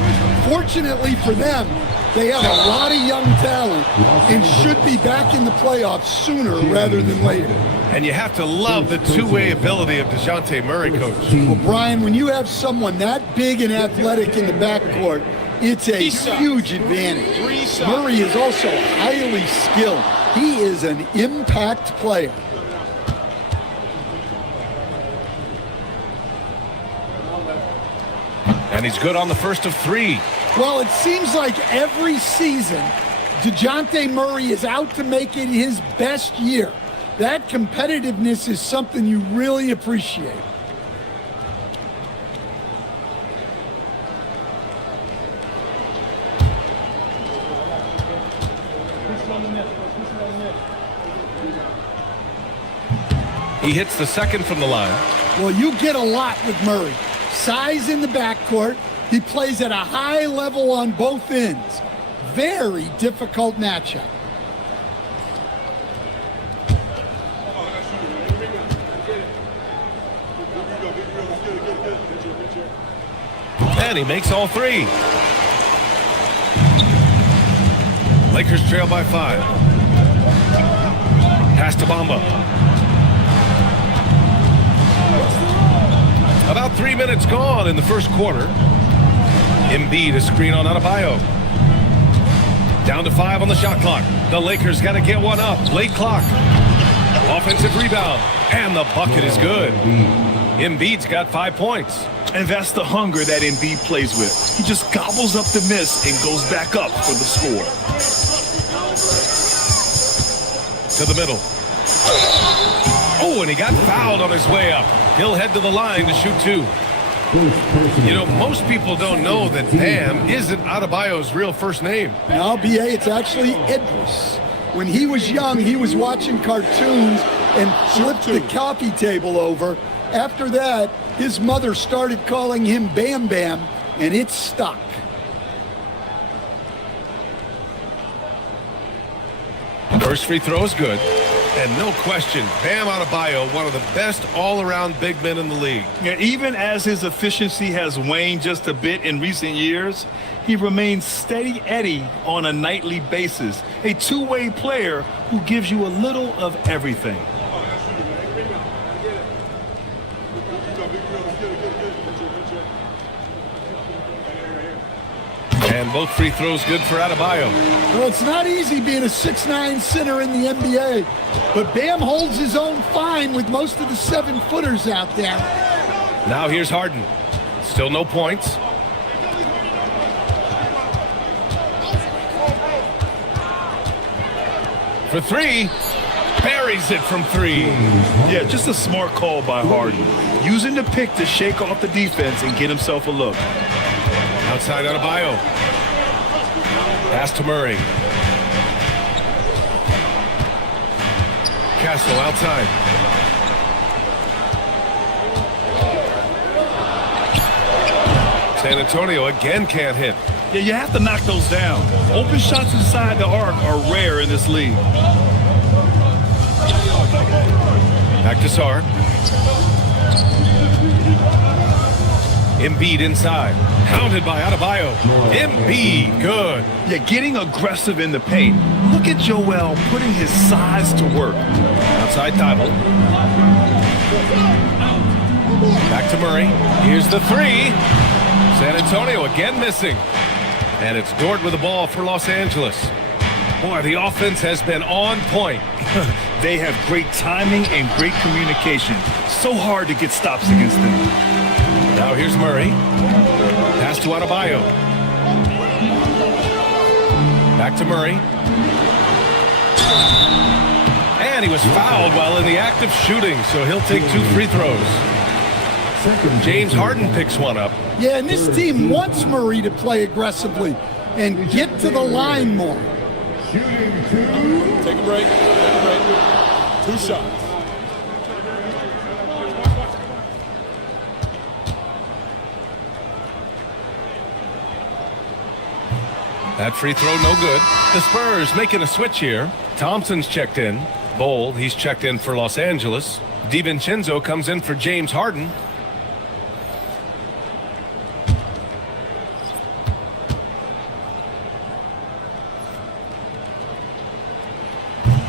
Fortunately for them, they have a lot of young talent and should be back in the playoffs sooner rather than later. And you have to love the two-way ability of DeJounte Murray, Coach. Well, Brian, when you have someone that big and athletic in the backcourt, it's a huge advantage. Murray is also highly skilled. He is an impact player. And he's good on the first of 3. Well, it seems like every season, DeJounte Murray is out to make it his best year. That competitiveness is something you really appreciate. He hits the second from the line. Well, you get a lot with Murray. Size in the backcourt. He plays at a high level on both ends. Very difficult matchup. And he makes all 3. Lakers trail by 5. Pass to Bamba. About 3 minutes gone in the first quarter. Embiid a screen on Adebayo. Down to 5 on the shot clock. The Lakers got to get one up. Late clock. Offensive rebound. And the bucket is good. Embiid's got 5 points. And that's the hunger that Embiid plays with. He just gobbles up the miss and goes back up for the score. To the middle. Oh, and he got fouled on his way up. He'll head to the line to shoot 2. You know, most people don't know that Bam isn't Adebayo's real first name. Now, B.A., it's actually Idris. When he was young, he was watching cartoons and flipped the coffee table over. After that, his mother started calling him Bam Bam, and it stuck. First free throw is good. And no question, Bam Adebayo, one of the best all-around big men in the league. Yeah, even as his efficiency has waned just a bit in recent years, he remains steady Eddie on a nightly basis. A two-way player who gives you a little of everything. And both free throws good for Adebayo. Well, it's not easy being a 6'9" center in the NBA, but Bam holds his own fine with most of the 7-footers out there. Now here's Harden. Still no points. For 3, buries it from 3. Yeah, just a smart call by Harden. Using the pick to shake off the defense and get himself a look. Outside Adebayo. Pass to Murray. Castle outside. San Antonio again can't hit. Yeah, you have to knock those down. Open shots inside the arc are rare in this league. Back to Sarr. Embiid inside. Pounded by Adebayo. Embiid, good. Yeah, getting aggressive in the paint. Look at Joel putting his size to work. Outside Thibault. Back to Murray. Here's the three. San Antonio again missing. And it's Dort with the ball for Los Angeles. Boy, the offense has been on point. They have great timing and great communication. So hard to get stops against them. Now here's Murray. Pass to Adebayo. Back to Murray. And he was fouled while in the act of shooting, so he'll take 2 free throws. James Harden picks one up. Yeah, and this team wants Murray to play aggressively and get to the line more. Take a break. 2 shots. That free throw no good. The Spurs making a switch here. Thompson's checked in. Bol, he's checked in for Los Angeles. DiVincenzo comes in for James Harden.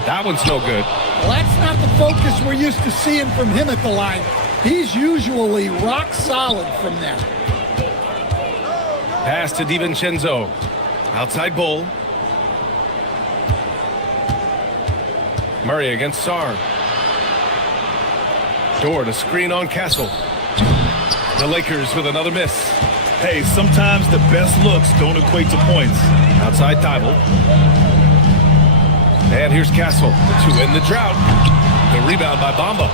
That one's no good. Well, that's not the focus we're used to seeing from him at the line. He's usually rock solid from there. Pass to DiVincenzo. Outside Bol. Murray against Sarr. Dort, a screen on Castle. The Lakers with another miss. Hey, sometimes the best looks don't equate to points. Outside Thibault. And here's Castle to end the drought. The rebound by Bamba.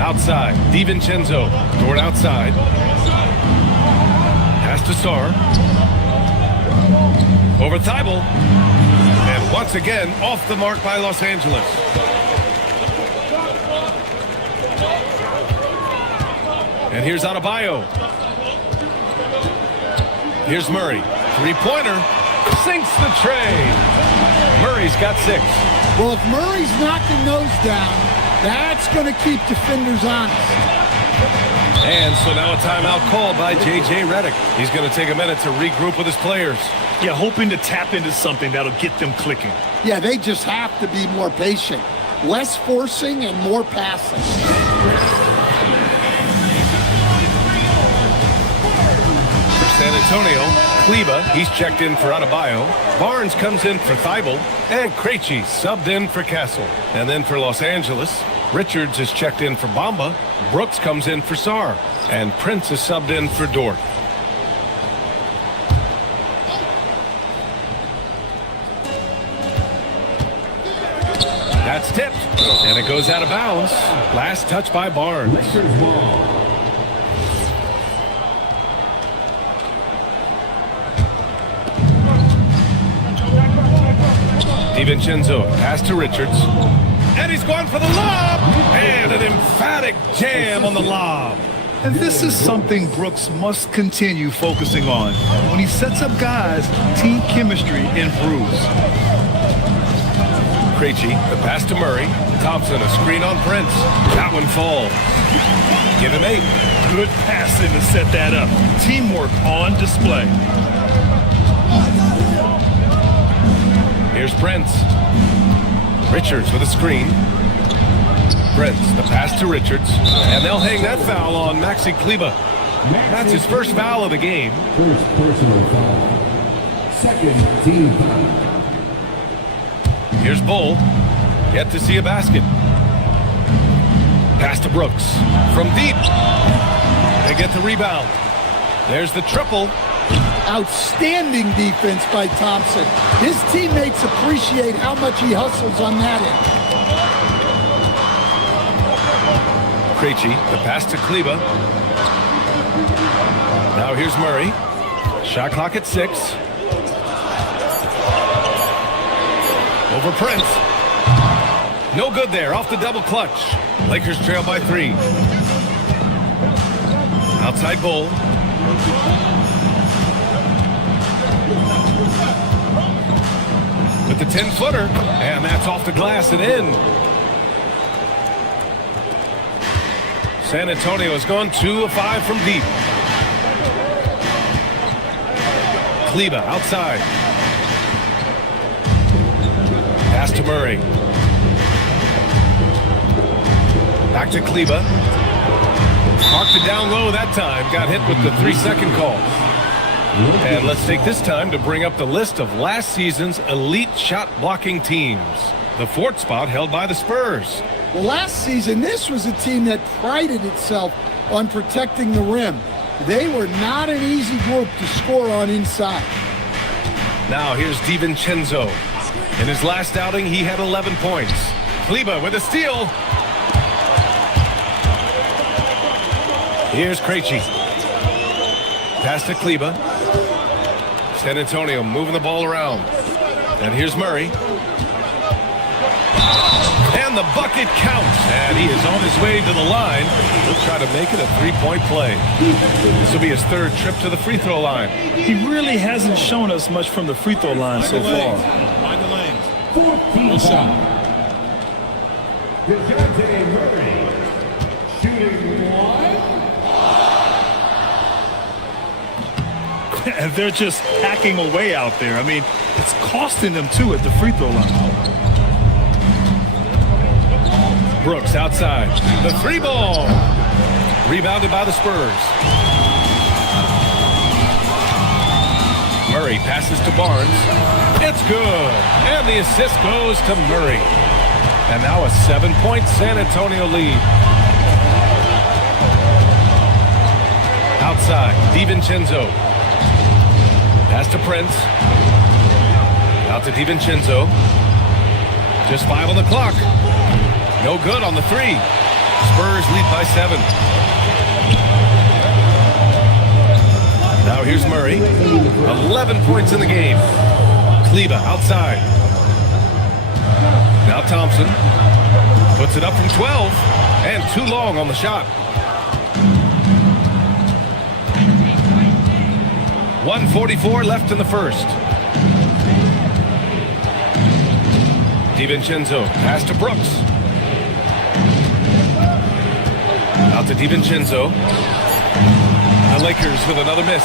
Outside, DiVincenzo. Dort outside. Pass to Sarr. Over Thibault. And once again, off the mark by Los Angeles. And here's Adebayo. Here's Murray. Three-pointer. Sinks the tray. Murray's got 6. Well, if Murray's knocking those down, that's going to keep defenders honest. And so now a timeout called by J.J. Redick. He's going to take a minute to regroup with his players. Yeah, hoping to tap into something that'll get them clicking. Yeah, they just have to be more patient. Less forcing and more passing. For San Antonio, Kleba, he's checked in for Adebayo. Barnes comes in for Thibault. And Krejci subbed in for Castle. And then for Los Angeles, Richards is checked in for Bamba. Brooks comes in for Sarr. And Prince is subbed in for Dort. That's tipped. And it goes out of bounds. Last touch by Barnes. DiVincenzo, pass to Richards. And he's going for the lob. And an emphatic jam on the lob. And this is something Brooks must continue focusing on. When he sets up guys, team chemistry improves. Krejci, the pass to Murray. Thompson, a screen on Prince. That one falls. Give him 8. Good passing to set that up. Teamwork on display. Here's Prince. Richards with a screen. Prince, the pass to Richards. And they'll hang that foul on Maxi Kleba. That's his first foul of the game. First personal foul. Second team foul. Here's Bol. Yet to see a basket. Pass to Brooks. From deep. They get the rebound. There's the triple. Outstanding defense by Thompson. His teammates appreciate how much he hustles on that end. Krejci, the pass to Kleba. Now here's Murray. Shot clock at 6. Over Prince. No good there. Off the double clutch. Lakers trail by 3. Outside Bol. With the 10-footer. And that's off the glass and in. San Antonio has gone 2 of 5 from deep. Kleba outside. Pass to Murray. Back to Kleba. Marked it down low that time. Got hit with the 3-second call. And let's take this time to bring up the list of last season's elite shot blocking teams. The 4th spot held by the Spurs. Well, last season, this was a team that prided itself on protecting the rim. They were not an easy group to score on inside. Now here's DiVincenzo. In his last outing, he had 11 points. Kleba with a steal. Here's Krejci. Pass to Kleba. San Antonio moving the ball around. And here's Murray. And the bucket counts. And he is on his way to the line. He'll try to make it a 3-point play. This will be his 3rd trip to the free throw line. He really hasn't shown us much from the free throw line so far. Mind the lanes. 14 shot. DeJounte Murray. Shooting 1. And they're just hacking away out there. I mean, it's costing them too at the free throw line. Brooks outside. The 3 ball. Rebounded by the Spurs. Murray passes to Barnes. It's good. And the assist goes to Murray. And now a 7-point San Antonio lead. Outside, DiVincenzo. Pass to Prince. Out to DiVincenzo. Just 5 on the clock. No good on the 3. Spurs lead by 7. Now here's Murray. 11 points in the game. Kleba outside. Now Thompson. Puts it up from 12. And too long on the shot. 1:44 left in the first. DiVincenzo. Pass to Brooks. Out to DiVincenzo. The Lakers with another miss.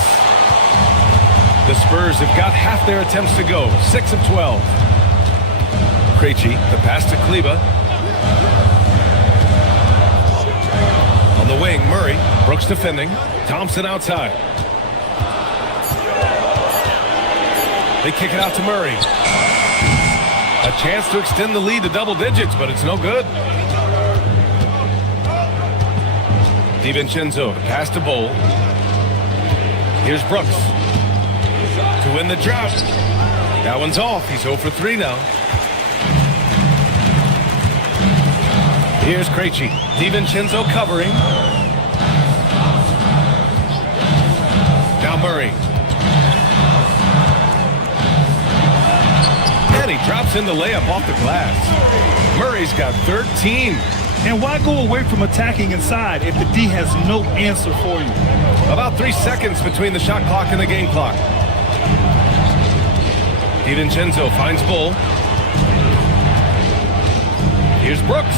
The Spurs have got half their attempts to go. 6 of 12. Krejci, the pass to Kleba. On the wing, Murray. Brooks defending. Thompson outside. They kick it out to Murray. A chance to extend the lead to double digits, but it's no good. DiVincenzo, pass to Bowl. Here's Brooks. To win the drought. That one's off. He's 0 for 3 now. Here's Krejci. DiVincenzo covering. Now Murray. And he drops in the layup off the glass. Murray's got 13. And why go away from attacking inside if the D has no answer for you? About 3 seconds between the shot clock and the game clock. DiVincenzo finds Bull. Here's Brooks.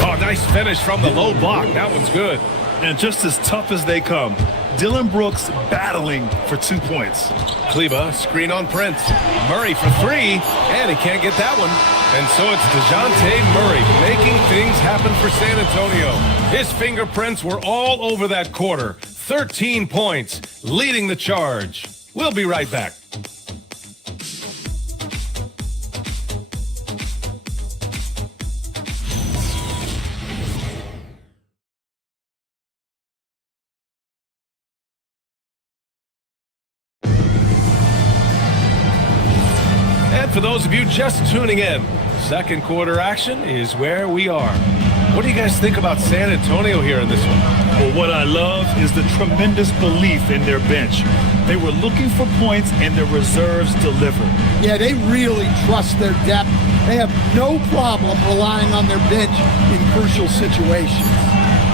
Oh, nice finish from the low block. That one's good. And just as tough as they come. Dylan Brooks battling for 2 points. Kleba, screen on Prince. Murray for 3, and he can't get that one. And so it's DeJounte Murray making things happen for San Antonio. His fingerprints were all over that quarter. 13 points, leading the charge. We'll be right back. For those of you just tuning in, second quarter action is where we are. What do you guys think about San Antonio here in this one? Well, what I love is the tremendous belief in their bench. They were looking for points and their reserves delivered. Yeah, they really trust their depth. They have no problem relying on their bench in crucial situations.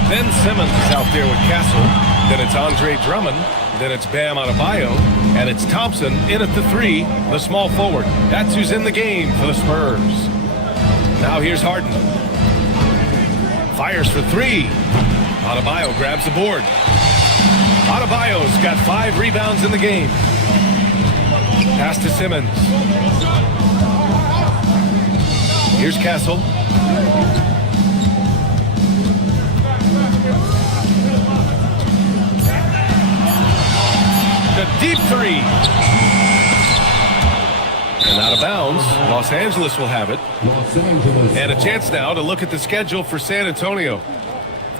Ben Simmons is out there with Castle. Then it's Andre Drummond. Then it's Bam Adebayo. And it's Thompson in at the 3, the small forward. That's who's in the game for the Spurs. Now here's Harden. Fires for three. Adebayo grabs the board. Adebayo's got 5 rebounds in the game. Pass to Simmons. Here's Castle. The deep three. And out of bounds. Los Angeles will have it. And a chance now to look at the schedule for San Antonio.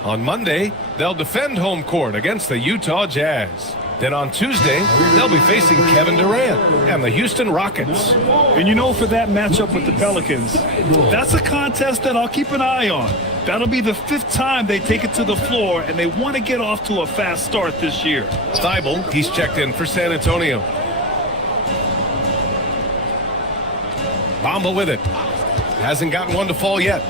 On Monday, they'll defend home court against the Utah Jazz. Then on Tuesday, they'll be facing Kevin Durant and the Houston Rockets. And you know, for that matchup with the Pelicans, that's a contest that I'll keep an eye on. That'll be the 5th time they take it to the floor, and they want to get off to a fast start this year. Thibault, he's checked in for San Antonio. Bamba with it. Hasn't gotten one to fall yet.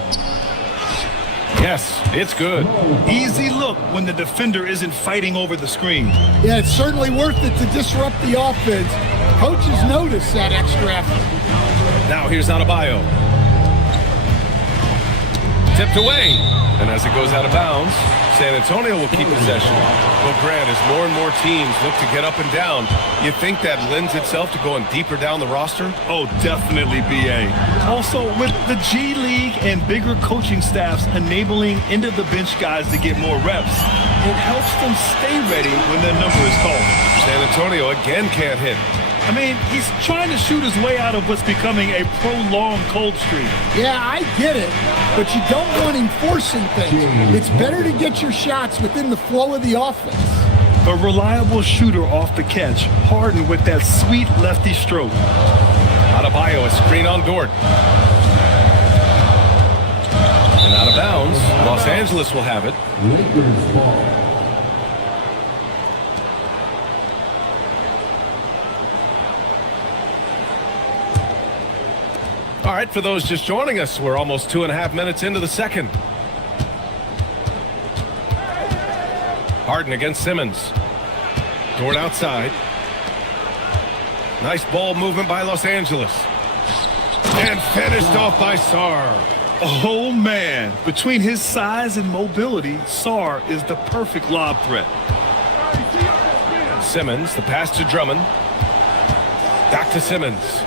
Yes, it's good. Easy look when the defender isn't fighting over the screen. Yeah, it's certainly worth it to disrupt the offense. Coaches notice that extra effort. Now here's Adebayo. Tipped away. And as it goes out of bounds, San Antonio will keep possession. Well, Grant, as more and more teams look to get up and down, you think that lends itself to going deeper down the roster? Oh, definitely, B.A. Also, with the G League and bigger coaching staffs enabling end-of-the-bench guys to get more reps, it helps them stay ready when their number is called. San Antonio again can't hit. I mean, he's trying to shoot his way out of what's becoming a prolonged cold streak. Yeah, I get it, but you don't want him forcing things. It's better to get your shots within the flow of the offense. A reliable shooter off the catch, Harden with that sweet lefty stroke. Adebayo, a screen on Dort. And out of bounds, Los Angeles will have it. Lakers ball. All right, for those just joining us, we're almost 2.5 minutes into the second. Harden against Simmons. Dort outside. Nice ball movement by Los Angeles. And finished off by Sarr. Oh, man. Between his size and mobility, Sarr is the perfect lob threat. Simmons, the pass to Drummond. Back to Simmons.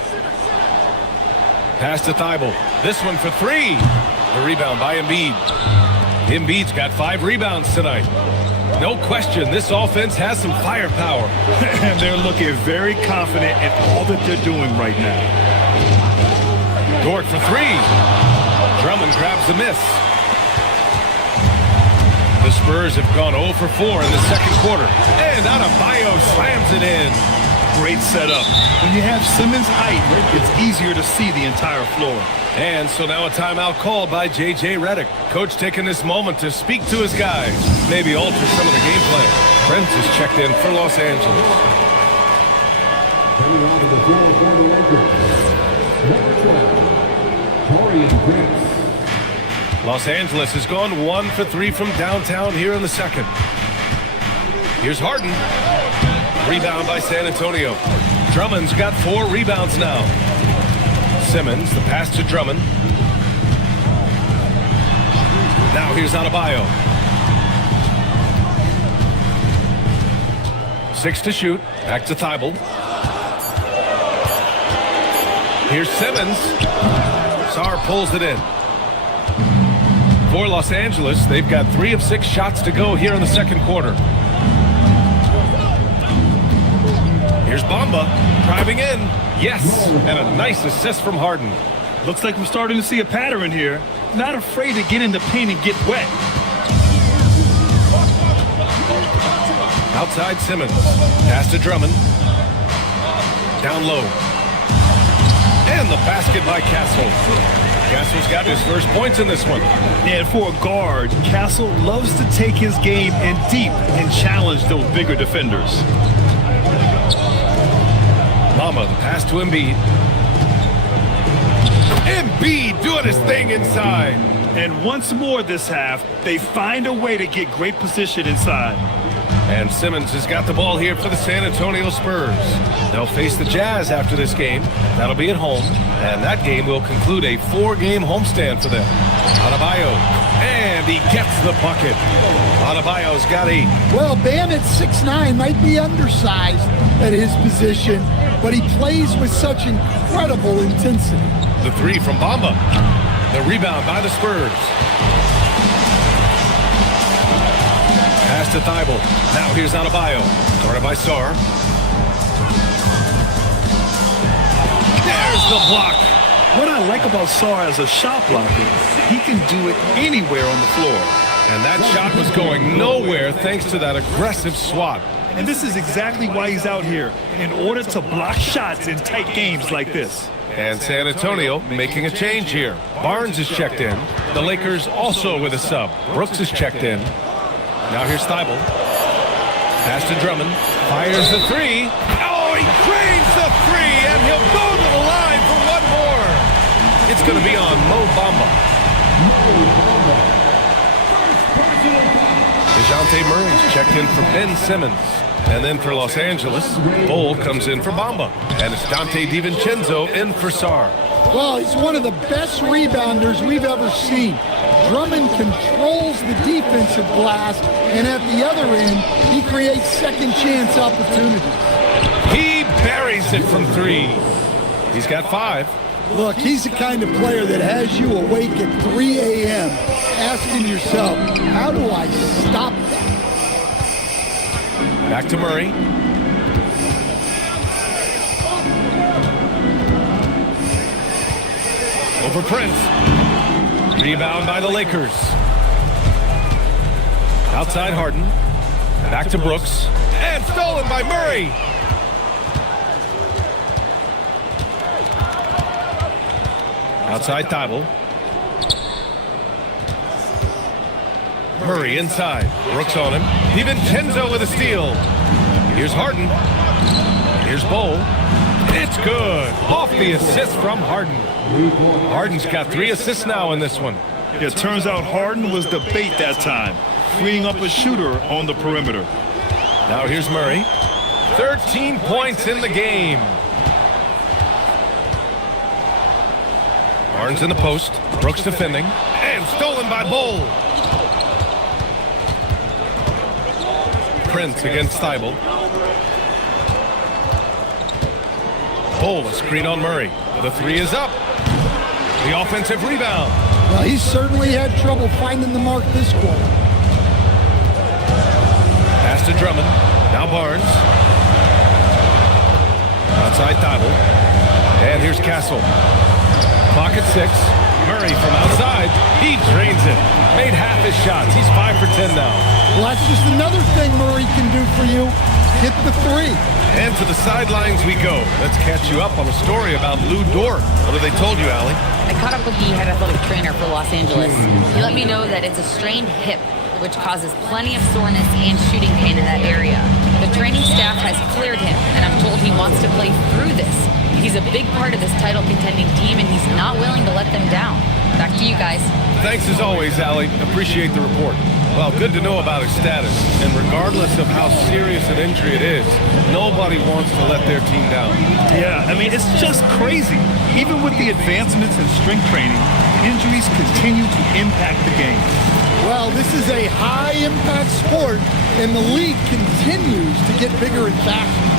Pass to Thibault. This one for three. The rebound by Embiid. Embiid's got 5 rebounds tonight. No question, this offense has some firepower. And they're looking very confident in all that they're doing right now. Dort for 3. Drummond grabs the miss. The Spurs have gone 0 for 4 in the second quarter. And Adebayo slams it in. Great setup. When you have Simmons' height, it's easier to see the entire floor. And so now a timeout called by J.J. Redick. Coach taking this moment to speak to his guys. Maybe alter some of the game plan. Prince is checked in for Los Angeles. Coming onto the floor for the Lakers. Number 12, Torian Prince. Los Angeles has gone 1 for 3 from downtown here in the second. Here's Harden. Rebound by San Antonio. Drummond's got 4 rebounds now. Simmons, the pass to Drummond. Now here's Adebayo. 6 to shoot. Back to Thibault. Here's Simmons. Sarr pulls it in. For Los Angeles, they've got 3 of 6 shots to go here in the second quarter. Here's Bamba driving in. Yes, and a nice assist from Harden. Looks like we're starting to see a pattern here. Not afraid to get in the paint and get wet. Outside Simmons. Pass to Drummond. Down low. And the basket by Castle. Castle's got his first points in this one. And for a guard, Castle loves to take his game in deep and challenge those bigger defenders. Bamba, the pass to Embiid. Embiid doing his thing inside. And once more this half, they find a way to get great position inside. And Simmons has got the ball here for the San Antonio Spurs. They'll face the Jazz after this game. That'll be at home. And that game will conclude a 4-game homestand for them. Adebayo And he gets the bucket. Adebayo's got 8. Well, Bam at 6'9" might be undersized at his position, but he plays with such incredible intensity. The 3 from Bamba. The rebound by the Spurs. Pass to Thibault. Now here's Adebayo. Guarded by Sarr. There's the block. What I like about Sarr as a shot blocker, he can do it anywhere on the floor. And that shot was going nowhere thanks to that aggressive swat. And this is exactly why he's out here, in order to block shots in tight games like this. And San Antonio making a change here. Barnes is checked in. The Lakers also with a sub. Brooks is checked in. Now here's Thibault. Pass to Drummond. Fires the 3. Oh, he cranes the 3, and he'll go to the line for one more. It's going to be on Mo Bamba. DeJounte Murray's checked in for Ben Simmons. And then for Los Angeles, Bol comes in for Bamba. And it's Dante DiVincenzo in for Sarr. Well, he's one of the best rebounders we've ever seen. Drummond controls the defensive glass, and at the other end, he creates second chance opportunities. He buries it from 3. He's got 5. Look, he's the kind of player that has you awake at 3 a.m. asking yourself, how do I stop that? Back to Murray. Over Prince. Rebound by the Lakers. Outside Harden. Back to Brooks. And stolen by Murray. Outside Thibault. Murray inside. Brooks on him. DiVincenzo with a steal. Here's Harden. Here's Bol. It's good. Off the assist from Harden. Harden's got 3 assists now in this one. It turns out Harden was the bait that time, freeing up a shooter on the perimeter. Now here's Murray. 13 points in the game. Barnes in the post. Brooks defending. And stolen by Bol. Prince against Thibault. Bol, a screen on Murray. The 3 is up. The offensive rebound. Well, he certainly had trouble finding the mark this quarter. Pass to Drummond. Now Barnes. Outside Thibault. And here's Castle. Clock at 6. Murray from outside. He drains it. Made half his shots. He's 5 for 10 now. Well, that's just another thing Murray can do for you. Hit the 3. And to the sidelines we go. Let's catch you up on a story about Lou Dort. What have they told you, Allie? I caught up with the head athletic trainer for Los Angeles. He let me know that it's a strained hip, which causes plenty of soreness and shooting pain in that area. The training staff has cleared him, and I'm told he wants to play through this. He's a big part of this title contending team, and he's not willing to let them down. Back to you guys. Thanks as always, Allie. Appreciate the report. Well, good to know about his status. And regardless of how serious an injury it is, nobody wants to let their team down. Yeah, I mean, it's just crazy. Even with the advancements in strength training, injuries continue to impact the game. Well, this is a high-impact sport, and the league continues to get bigger and faster.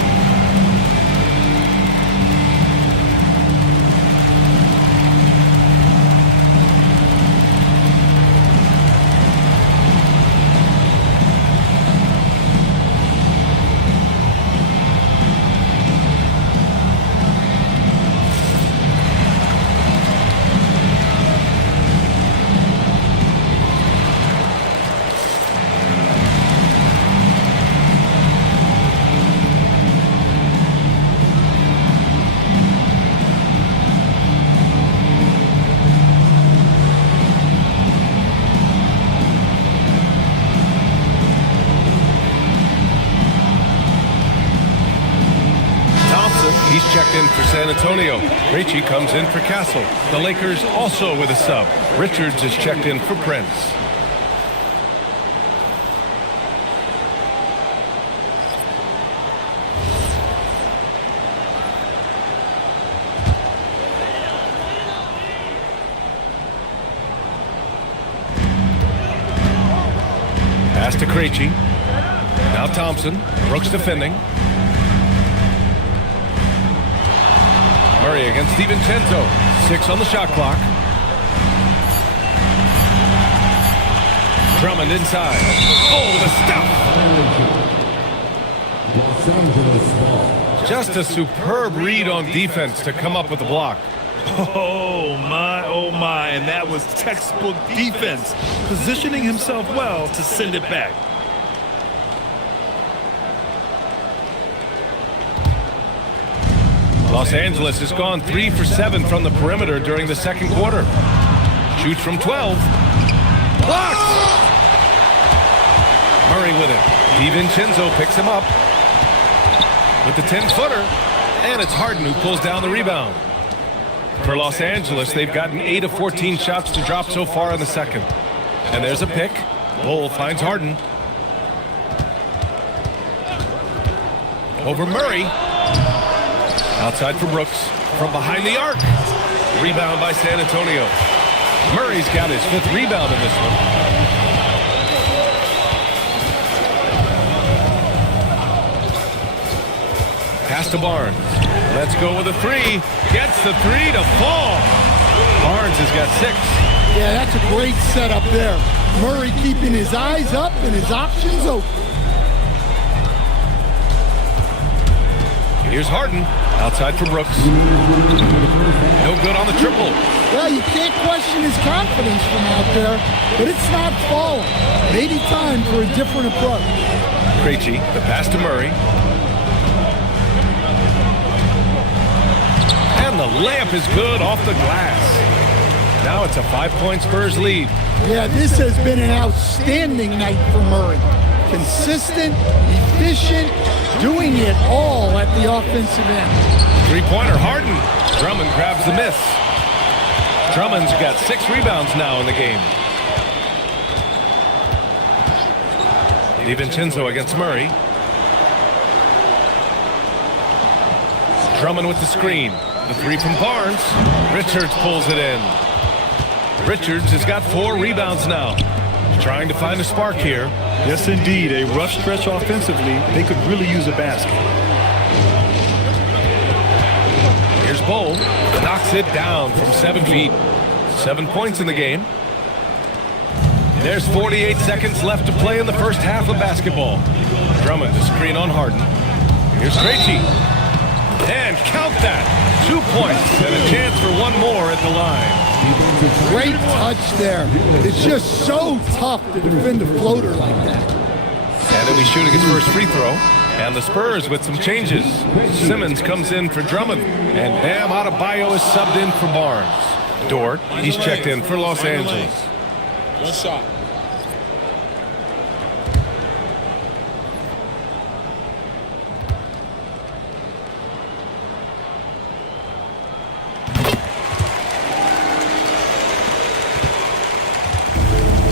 He's checked in for San Antonio. Ricci comes in for Castle. The Lakers also with a sub. Richards is checked in for Prince. Krejci. Now Thompson. Brooks defending. Murray against DiVincenzo. 6 on the shot clock. Drummond inside. Oh, the Los Angeles ball. stuff. Just a superb read on defense to come up with the block. Oh my, and that was textbook defense, positioning himself well to send it back. Los Angeles has gone 3 for 7 from the perimeter during the second quarter. Shoots from 12. Blocked! Murray with it. DiVincenzo picks him up with the 10-footer, and it's Harden who pulls down the rebound. For Los Angeles, they've gotten 8 of 14 shots to drop so far in the second. And there's a pick. Bull finds Harden. Over Murray. Outside for Brooks. From behind the arc. Rebound by San Antonio. Murray's got his 5th rebound in this one. Pass to Barnes. Let's go with a 3. Gets the 3 to fall. Barnes has got 6. Yeah, that's a great setup there. Murray keeping his eyes up and his options open. Here's Harden. Outside for Brooks. No good on the triple. Well, you can't question his confidence from out there, but it's not falling. Maybe time for a different approach. Krejci, the pass to Murray. And the layup is good off the glass. Now it's a 5-point Spurs lead. Yeah, this has been an outstanding night for Murray. Consistent, efficient, doing it all at the offensive end. 3-pointer Harden. Drummond grabs the miss. Drummond's got 6 rebounds now in the game. DiVincenzo against Murray. Drummond with the screen. The 3 from Barnes. Richards pulls it in. Richards has got 4 rebounds now. Trying to find a spark here. Yes, indeed. A rough stretch offensively. They could really use a basket. Here's Bull. Knocks it down from 7 feet. 7 points in the game. There's 48 seconds left to play in the first half of basketball. Drummond to screen on Harden. Here's Krejci. And count that. 2 points and a chance for one more at the line. Great touch there. It's just so tough to defend a floater like that. And he'll be shooting his first free throw. And the Spurs with some changes. Simmons comes in for Drummond. And Bam Adebayo is subbed in for Barnes. Dort, he's checked in for Los Angeles. One shot.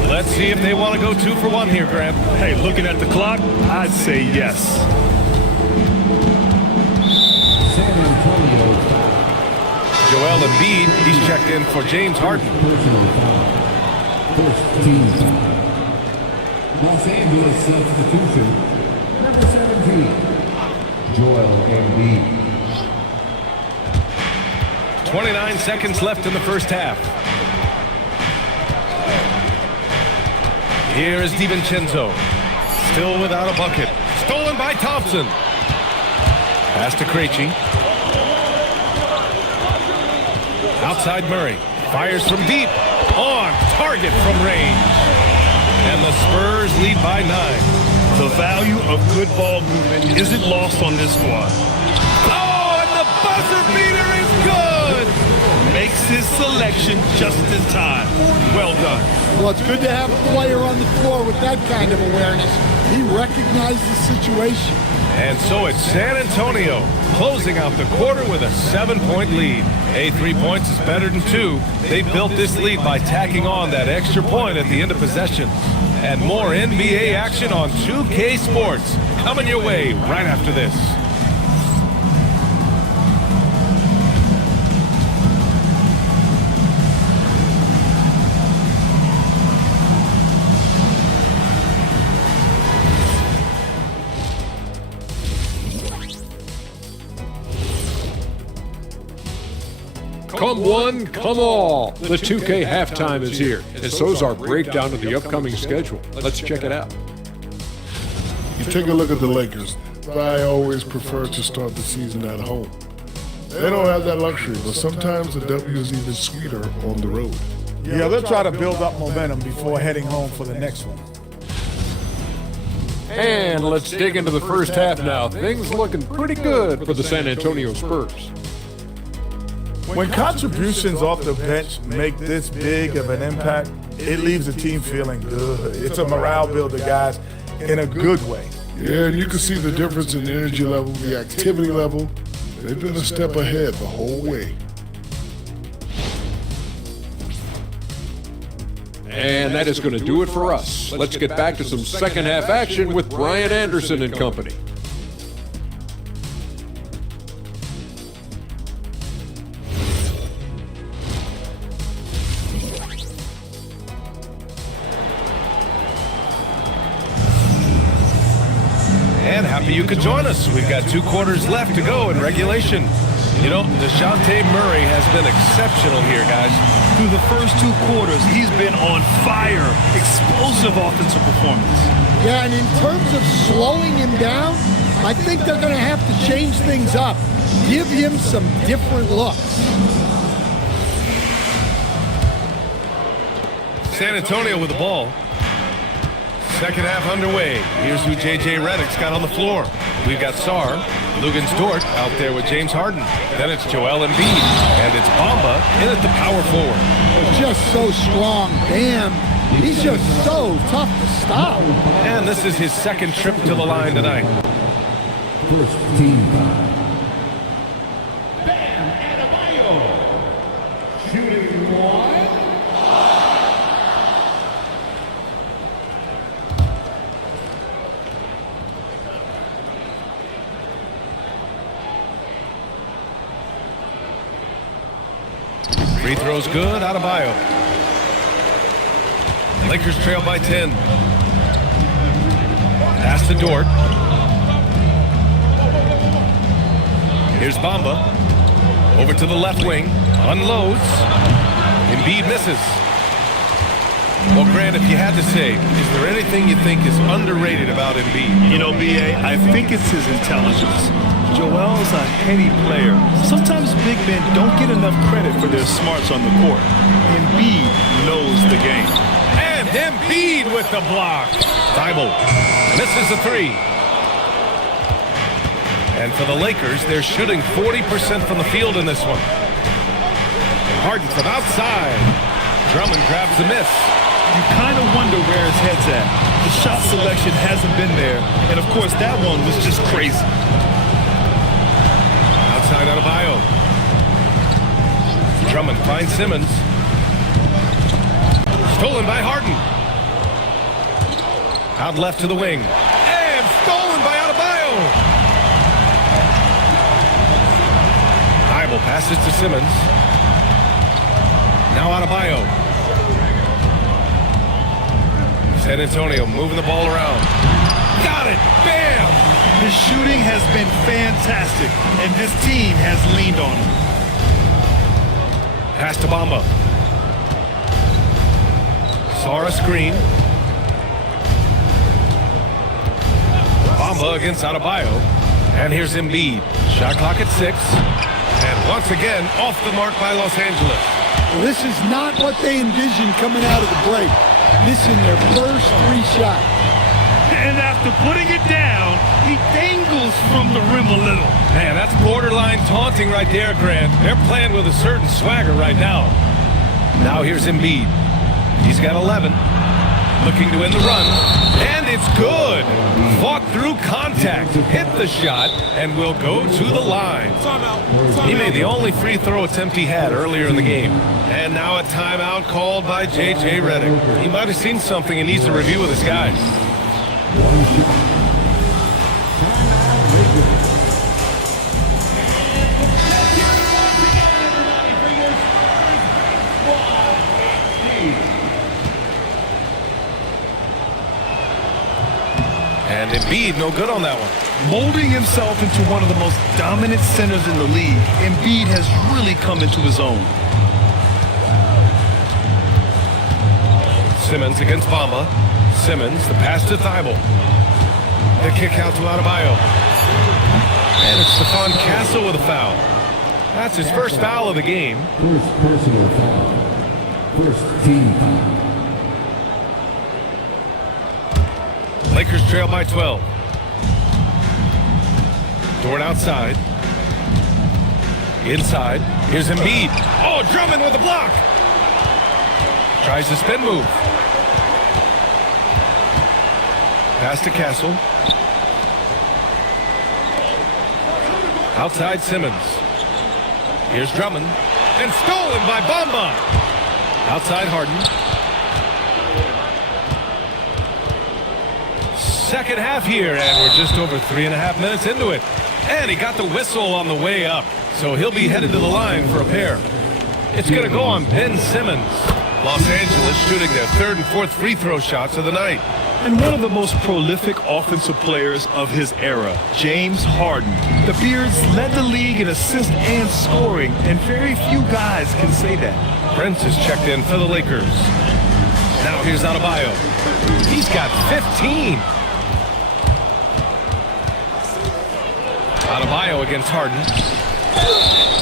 Let's see if they want to go 2 for 1 here, Grant. Hey, looking at the clock, I'd say yes. San Antonio foul. Joel Embiid, he's checked in for James Harden. Personal foul. First team foul. Los Angeles substitution. Number 17. Joel Embiid. 29 seconds left in the first half. Here is DiVincenzo. Still without a bucket. Stolen by Thompson. Pass to Krejci. Outside Murray. Fires from deep. On target from range. And the Spurs lead by 9. The value of good ball movement isn't lost on this squad. Oh, and the buzzer beater is good. Makes his selection just in time. Well done. Well, it's good to have a player on the floor with that kind of awareness. He recognized the situation. And so it's San Antonio closing out the quarter with a 7-point lead. 3 points is better than 2. They built this lead by tacking on that extra point at the end of possession. And more NBA action on 2K Sports coming your way right after this. Come one, come all. The 2K halftime is here, and so is our breakdown of the upcoming schedule. Let's check it out. You take a look at the Lakers. I always prefer to start the season at home. They don't have that luxury, but sometimes the W is even sweeter on the road. Yeah, they'll try to build up momentum before heading home for the next one. And let's dig into the first half now. Things looking pretty good for the San Antonio Spurs. When contributions off the bench make this big of an impact, it leaves the team feeling good. It's a morale builder, guys, in a good way. Yeah, and you can see the difference in the energy level, the activity level. They've been a step ahead the whole way. And that is going to do it for us. Let's get back to some second half action with Brian Anderson and company. And happy you could join us. We've got 2 quarters left to go in regulation. You know, DeJounte Murray has been exceptional here, guys. Through the first 2 quarters, he's been on fire. Explosive offensive performance. Yeah, and in terms of slowing him down, I think they're going to have to change things up. Give him some different looks. San Antonio with the ball. Second half underway. Here's who J.J. Redick's got on the floor. We've got Sarr, Lugens Dort out there with James Harden. Then it's Joel Embiid, and it's Bamba in at the power forward. Just so strong. Bam. He's just so tough to stop. And this is his second trip to the line tonight. First team foul. Bam Adebayo. Shooting one. Free throw's good, Adebayo. Lakers trail by 10. Pass to Dort. Here's Bamba. Over to the left wing. Unloads. Embiid misses. Well, Grant, if you had to say, is there anything you think is underrated about Embiid? You know, B.A., I think it's his intelligence. Joel's a heady player. Sometimes big men don't get enough credit for their smarts on the court. Embiid knows the game. And Embiid with the block. Thibault misses the 3. And for the Lakers, they're shooting 40% from the field in this one. Harden from outside. Drummond grabs the miss. You kind of wonder where his head's at. The shot selection hasn't been there. And, of course, that one was just crazy. Outside Adebayo. Drummond finds Simmons. Stolen by Harden. Out left to the wing. And stolen by Adebayo. Thibault passes to Simmons. Now Adebayo. San Antonio moving the ball around. Got it! Bam! His shooting has been fantastic, and this team has leaned on him. Pass to Bamba. Sarr screen. Bamba against Adebayo. And here's Embiid. Shot clock at 6. And once again, off the mark by Los Angeles. Well, this is not what they envisioned coming out of the break. Missing their first 3 shots. And after putting it down, he dangles from the rim a little. Man, that's borderline taunting right there, Grant. They're playing with a certain swagger right now. Now here's Embiid. He's got 11. Looking to win the run. And it's good. Fought through contact. Hit the shot and will go to the line. He made the only free throw attempt he had earlier in the game. And now a timeout called by J.J. Redick. He might have seen something and needs to review with his guys. One shot. And Embiid, no good on that one. Molding himself into one of the most dominant centers in the league, Embiid has really come into his own. Simmons against Bamba. Simmons, the pass to Thibault. The kick out to Adebayo. And it's Stephon Castle with a foul. That's his first foul of the game. First personal foul. First team foul. Lakers trail by 12. Dort outside. Inside. Here's Embiid. Oh, Drummond with a block. Tries the spin move. Pass to Castle. Outside Simmons. Here's Drummond. And stolen by Bamba. Outside Harden. Second half here, and we're just over 3.5 minutes into it. And he got the whistle on the way up, so he'll be headed to the line for a pair. It's going to go on Ben Simmons. Los Angeles shooting their third and fourth free throw shots of the night. And one of the most prolific offensive players of his era, James Harden. The Beards led the league in assists and scoring, and very few guys can say that. Prince is checked in for the Lakers. Now here's Adebayo. He's got 15. Adebayo against Harden.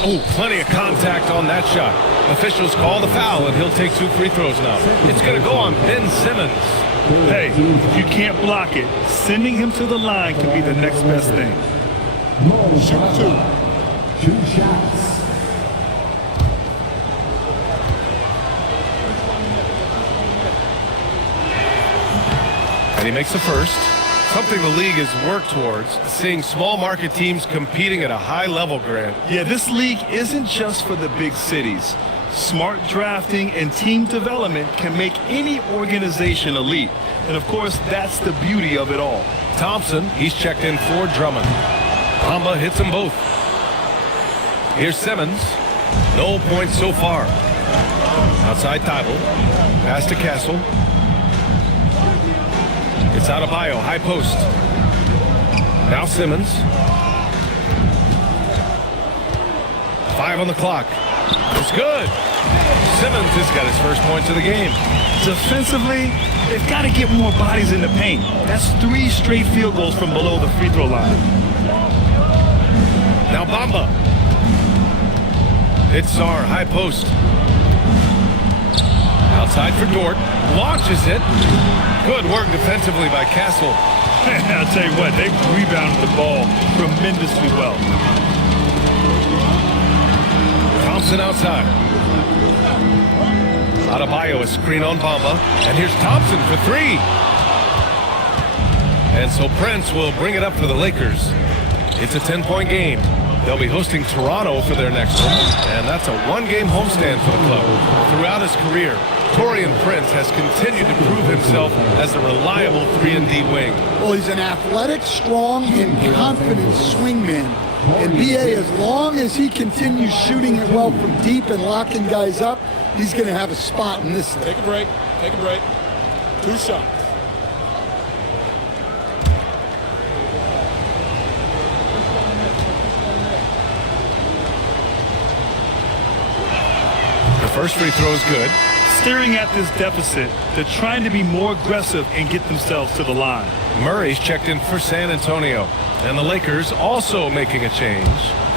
Oh, plenty of contact on that shot. Officials call the foul, and he'll take 2 free throws now. It's going to go on Ben Simmons. Hey, if you can't block it, sending him to the line can be the next best thing. Shoot 2 shots. And he makes the first. Something the league has worked towards, seeing small market teams competing at a high level, Grant. Yeah, this league isn't just for the big cities. Smart drafting and team development can make any organization elite. And of course, that's the beauty of it all. Thompson, he's checked in for Drummond. Bamba hits them both. Here's Simmons. No points so far. Outside Thibault. Pass to Castle. It's Adebayo, high post. Now Simmons. 5 on the clock. It's good. Simmons has got his first points of the game. Defensively, they've got to get more bodies in the paint. That's 3 straight field goals from below the free throw line. Now Bamba. It's Sarr, high post. Outside for Dort. Launches it. Good work defensively by Castle. I'll tell you what, they rebounded the ball tremendously well. Thompson outside. Adebayo, a screen on Bamba. And here's Thompson for 3. And so Prince will bring it up for the Lakers. It's a 10-point game. They'll be hosting Toronto for their next one. And that's a 1-game homestand for the club. Throughout his career, Taurean Prince has continued to prove himself as a reliable 3-and-D wing. Well, he's an athletic, strong, and confident swingman. And B.A., as long as he continues shooting it well from deep and locking guys up, he's going to have a spot in this league. Take a break. Take a break. 2 shots. The first free throw is good. Staring at this deficit, they're trying to be more aggressive and get themselves to the line. Murray's checked in for San Antonio. And the Lakers also making a change.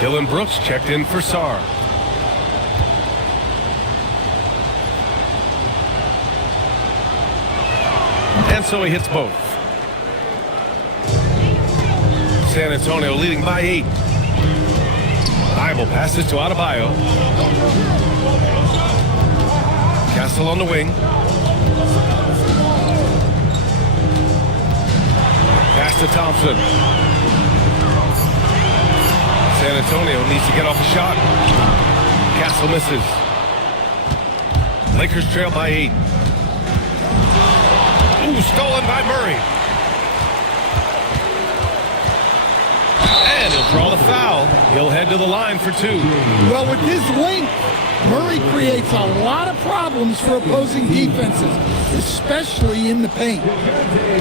Dylan Brooks checked in for Sarr. And so he hits both. San Antonio leading by 8. Thibault passes to Adebayo. Castle on the wing. Pass to Thompson. San Antonio needs to get off a shot. Castle misses. Lakers trail by 8. Ooh, stolen by Murray. And he'll draw the foul. He'll head to the line for 2. Well, with his length, Murray creates a lot of problems for opposing defenses, especially in the paint.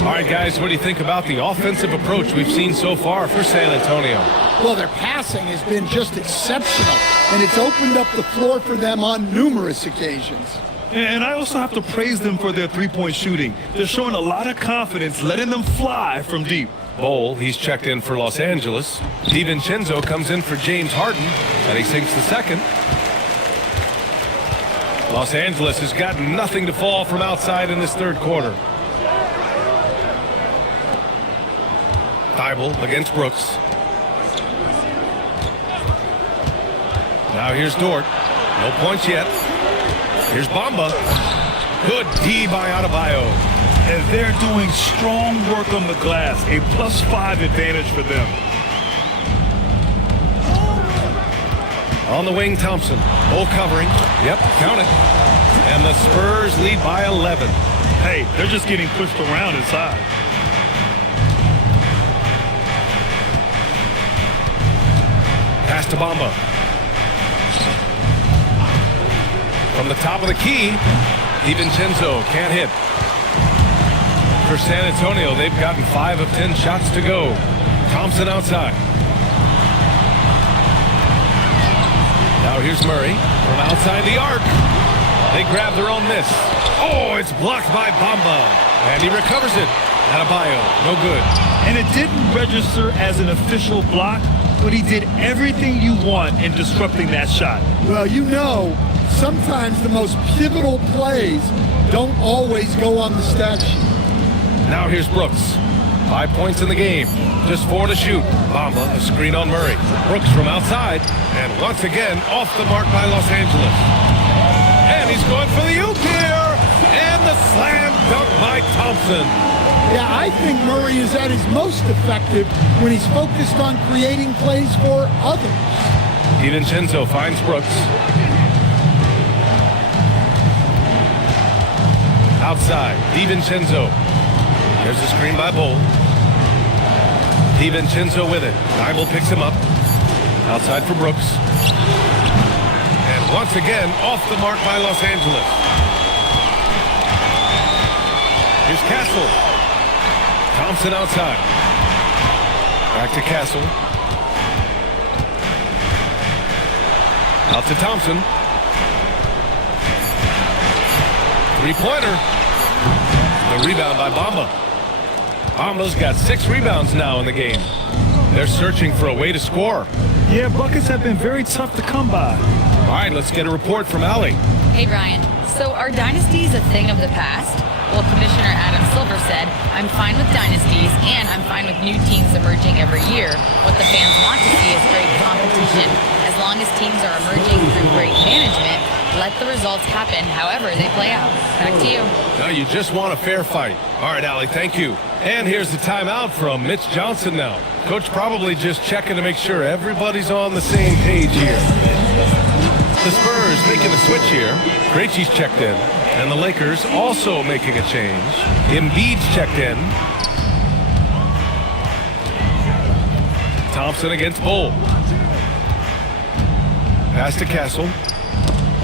All right, guys, what do you think about the offensive approach we've seen so far for San Antonio? Well, their passing has been just exceptional, and it's opened up the floor for them on numerous occasions. And I also have to praise them for their three-point shooting. They're showing a lot of confidence, letting them fly from deep. Bowl, he's checked in for Los Angeles. DiVincenzo comes in for James Harden, and he sinks the second. Los Angeles has got nothing to fall from outside in this third quarter. Thibault against Brooks. Now here's Dort. No points yet. Here's Bamba. Good D by Adebayo. And they're doing strong work on the glass. A +5 advantage for them. On the wing, Thompson. Bull covering. Yep, count it. And the Spurs lead by 11. Hey, they're just getting pushed around inside. Pass to Bamba. From the top of the key, DiVincenzo can't hit. For San Antonio, they've gotten 5 of 10 shots to go. Thompson outside. Now here's Murray from outside the arc. They grab their own miss. Oh, it's blocked by Bamba. And he recovers it. Adebayo, no good. And it didn't register as an official block, but he did everything you want in disrupting that shot. Well, you know, sometimes the most pivotal plays don't always go on the stat sheet. Now here's Brooks. 5 points in the game. Just 4 to shoot. Bamba, a screen on Murray. Brooks from outside. And once again, off the mark by Los Angeles. And he's going for the oop here. And the slam dunk by Thompson. Yeah, I think Murray is at his most effective when he's focused on creating plays for others. DiVincenzo finds Brooks. Outside, DiVincenzo. There's a screen by Bull. DiVincenzo with it. Thibault picks him up. Outside for Brooks. And once again, off the mark by Los Angeles. Here's Castle. Thompson outside. Back to Castle. Out to Thompson. Three-pointer. The rebound by Bamba. Bamba's got 6 rebounds now in the game. They're searching for a way to score. Yeah, buckets have been very tough to come by. All right, let's get a report from Allie. Hey, Brian. So are dynasties a thing of the past? Well, Commissioner Adam Silver said, I'm fine with dynasties and I'm fine with new teams emerging every year. What the fans want to see is great competition. As long as teams are emerging through great management, let the results happen however they play out. Back to you. No, you just want a fair fight. All right, Allie, thank you. And here's the timeout from Mitch Johnson now. Coach probably just checking to make sure everybody's on the same page here. The Spurs making a switch here. Krejci's checked in. And the Lakers also making a change. Embiid's checked in. Thompson against Bull. Pass to Castle.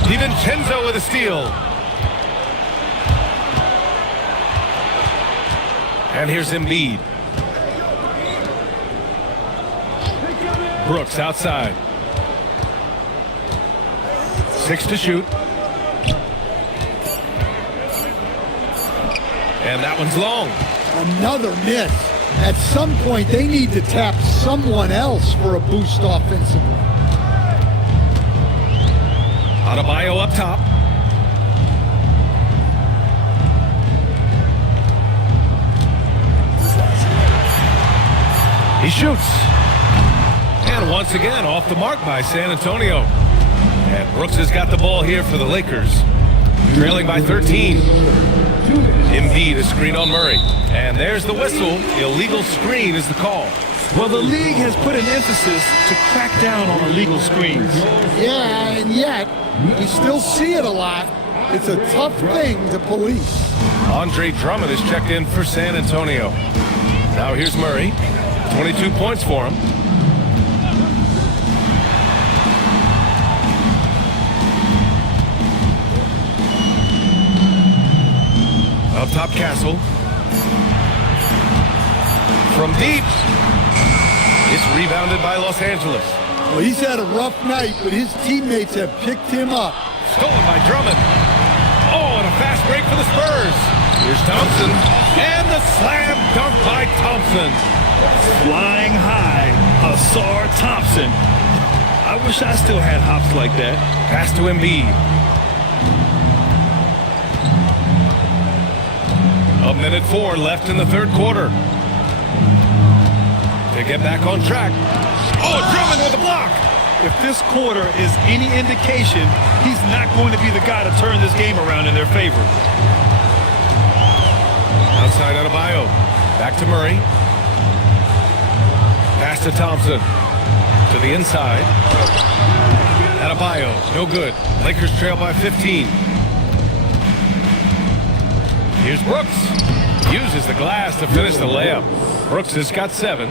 DiVincenzo with a steal. And here's Embiid. Brooks outside. 6 to shoot. And that one's long. Another miss. At some point, they need to tap someone else for a boost offensively. Adebayo up top. He shoots. And once again, off the mark by San Antonio. And Brooks has got the ball here for the Lakers. Trailing by 13. Embiid, a screen on Murray. And there's the whistle. Illegal screen is the call. Well, the league has put an emphasis to crack down on illegal screens. Yeah, and yet, you still see it a lot. It's a tough thing to police. Andre Drummond is checked in for San Antonio. Now here's Murray. 22 points for him. top castle. From deep. It's rebounded by Los Angeles. Well, he's had a rough night, but his teammates have picked him up. Stolen by Drummond. Oh, and a fast break for the Spurs. Here's Thompson. And the slam dunk by Thompson. Flying high, Asar Thompson. I wish I still had hops like that. Pass to Embiid. A minute 4 left in the third quarter. To get back on track. Oh, Drummond with a block. If this quarter is any indication, he's not going to be the guy to turn this game around in their favor. Outside Adebayo. Back to Murray. Pass to Thompson. To the inside. Adebayo, no good. Lakers trail by 15. Here's Brooks. Uses the glass to finish the layup. Brooks has got 7.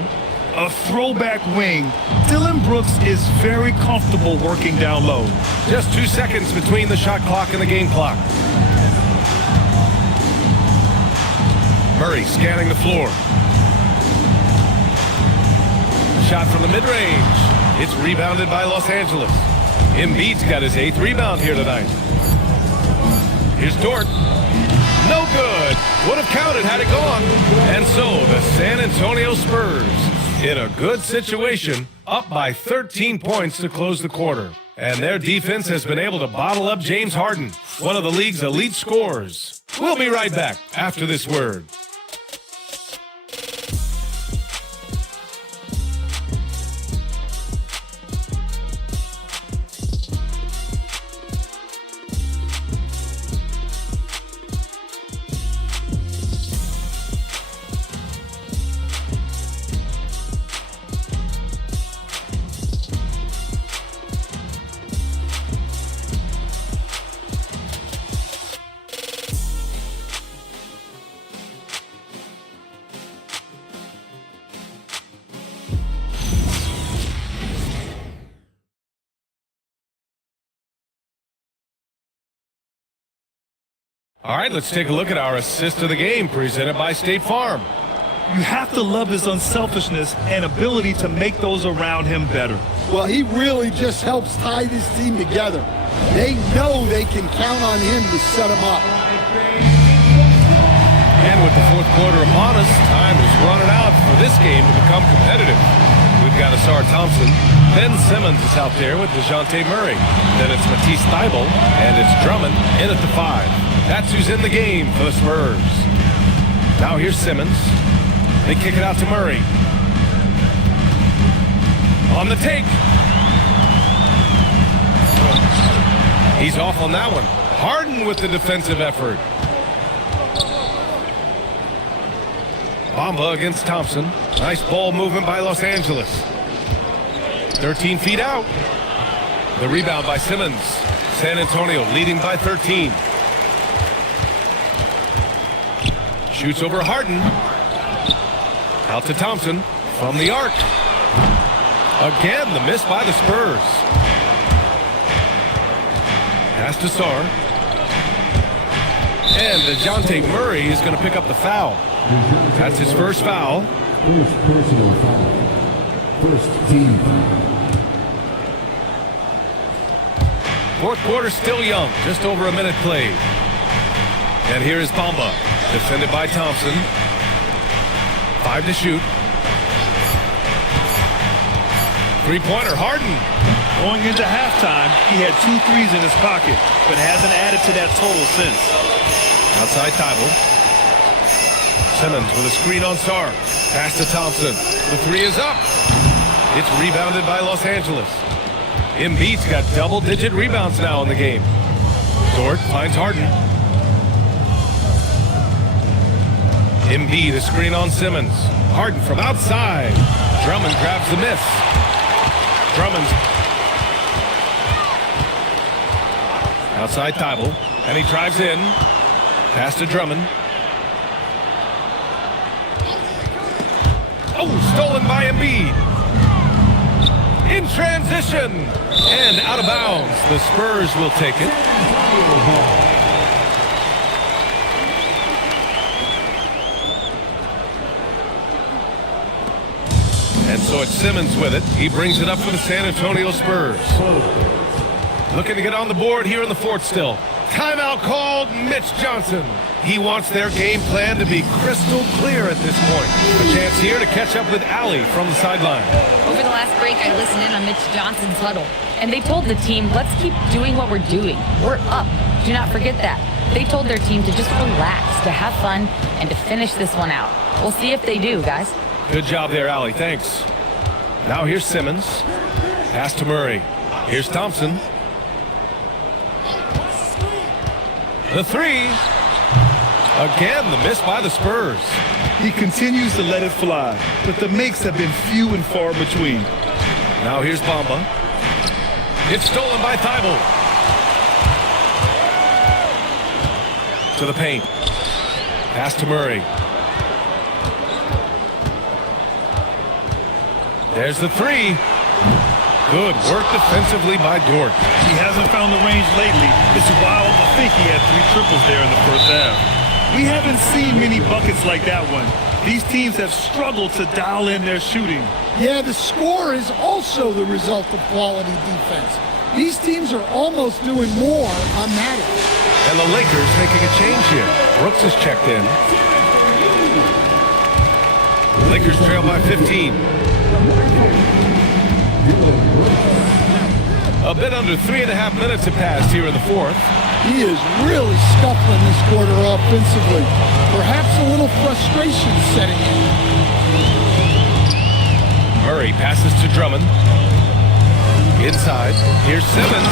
A throwback wing. Dylan Brooks is very comfortable working down low. Just 2 seconds between the shot clock and the game clock. Murray scanning the floor. Shot from the mid-range. It's rebounded by Los Angeles. Embiid's got his 8th rebound here tonight. Here's Dort. No good. Would have counted had it gone. And so the San Antonio Spurs, in a good situation, up by 13 points to close the quarter. And their defense has been able to bottle up James Harden, one of the league's elite scorers. We'll be right back after this word. All right, let's take a look at our assist of the game presented by State Farm. You have to love his unselfishness and ability to make those around him better. Well, he really just helps tie this team together. They know they can count on him to set them up. And with the fourth quarter upon us, time is running out for this game to become competitive. We've got Asar Thompson. Ben Simmons is out there with DeJounte Murray. Then it's Matisse Thybulle, and it's Drummond in at the 5. That's who's in the game for the Spurs. Now here's Simmons. They kick it out to Murray. On the take. He's off on that one. Harden with the defensive effort. Bamba against Thompson. Nice ball movement by Los Angeles. 13 feet out. The rebound by Simmons. San Antonio leading by 13. Shoots over Harden. Out to Thompson from the arc. Again, the miss by the Spurs. Pass to Sar. And DeJounte Murray is going to pick up the foul. That's his first foul. First personal foul. First team foul. Fourth quarter still young. Just over a minute played. And here is Bamba. Defended by Thompson. 5 to shoot. Three-pointer, Harden. Going into halftime, he had 2 threes in his pocket, but hasn't added to that total since. Outside Thybulle. Simmons with a screen on Sar. Pass to Thompson. The 3 is up. It's rebounded by Los Angeles. Embiid's got double-digit rebounds now in the game. Dort finds Harden. Embiid, a screen on Simmons. Harden from outside. Drummond grabs the miss. Drummond's outside Thybulle, and he drives in. Pass to Drummond. Oh, stolen by Embiid. In transition. And out of bounds. The Spurs will take it. And so it's Simmons with it. He brings it up for the San Antonio Spurs. Looking to get on the board here in the fourth still. Timeout called, Mitch Johnson. He wants their game plan to be crystal clear at this point. A chance here to catch up with Allie from the sideline. Over the last break, I listened in on Mitch Johnson's huddle, and they told the team, let's keep doing what we're doing. We're up. Do not forget that. They told their team to just relax, to have fun, and to finish this one out. We'll see if they do, guys. Good job there, Allie. Thanks. Now here's Simmons. Pass to Murray. Here's Thompson. The three. Again, the miss by the Spurs. He continues to let it fly, but the makes have been few and far between. Now here's Bamba. It's stolen by Thibault. To the paint. Pass to Murray. There's the three. Good work defensively by Dort. He hasn't found the range lately. It's wild to think he had 3 triples there in the first half. We haven't seen many buckets like that one. These teams have struggled to dial in their shooting. Yeah, the score is also the result of quality defense. These teams are almost doing more on that end. And the Lakers making a change here. Brooks is checked in. Lakers trail by 15. A bit under 3.5 minutes have passed here in the fourth. He is really scuffling this quarter offensively. Perhaps a little frustration setting in. Murray passes to Drummond. Inside, here's Simmons.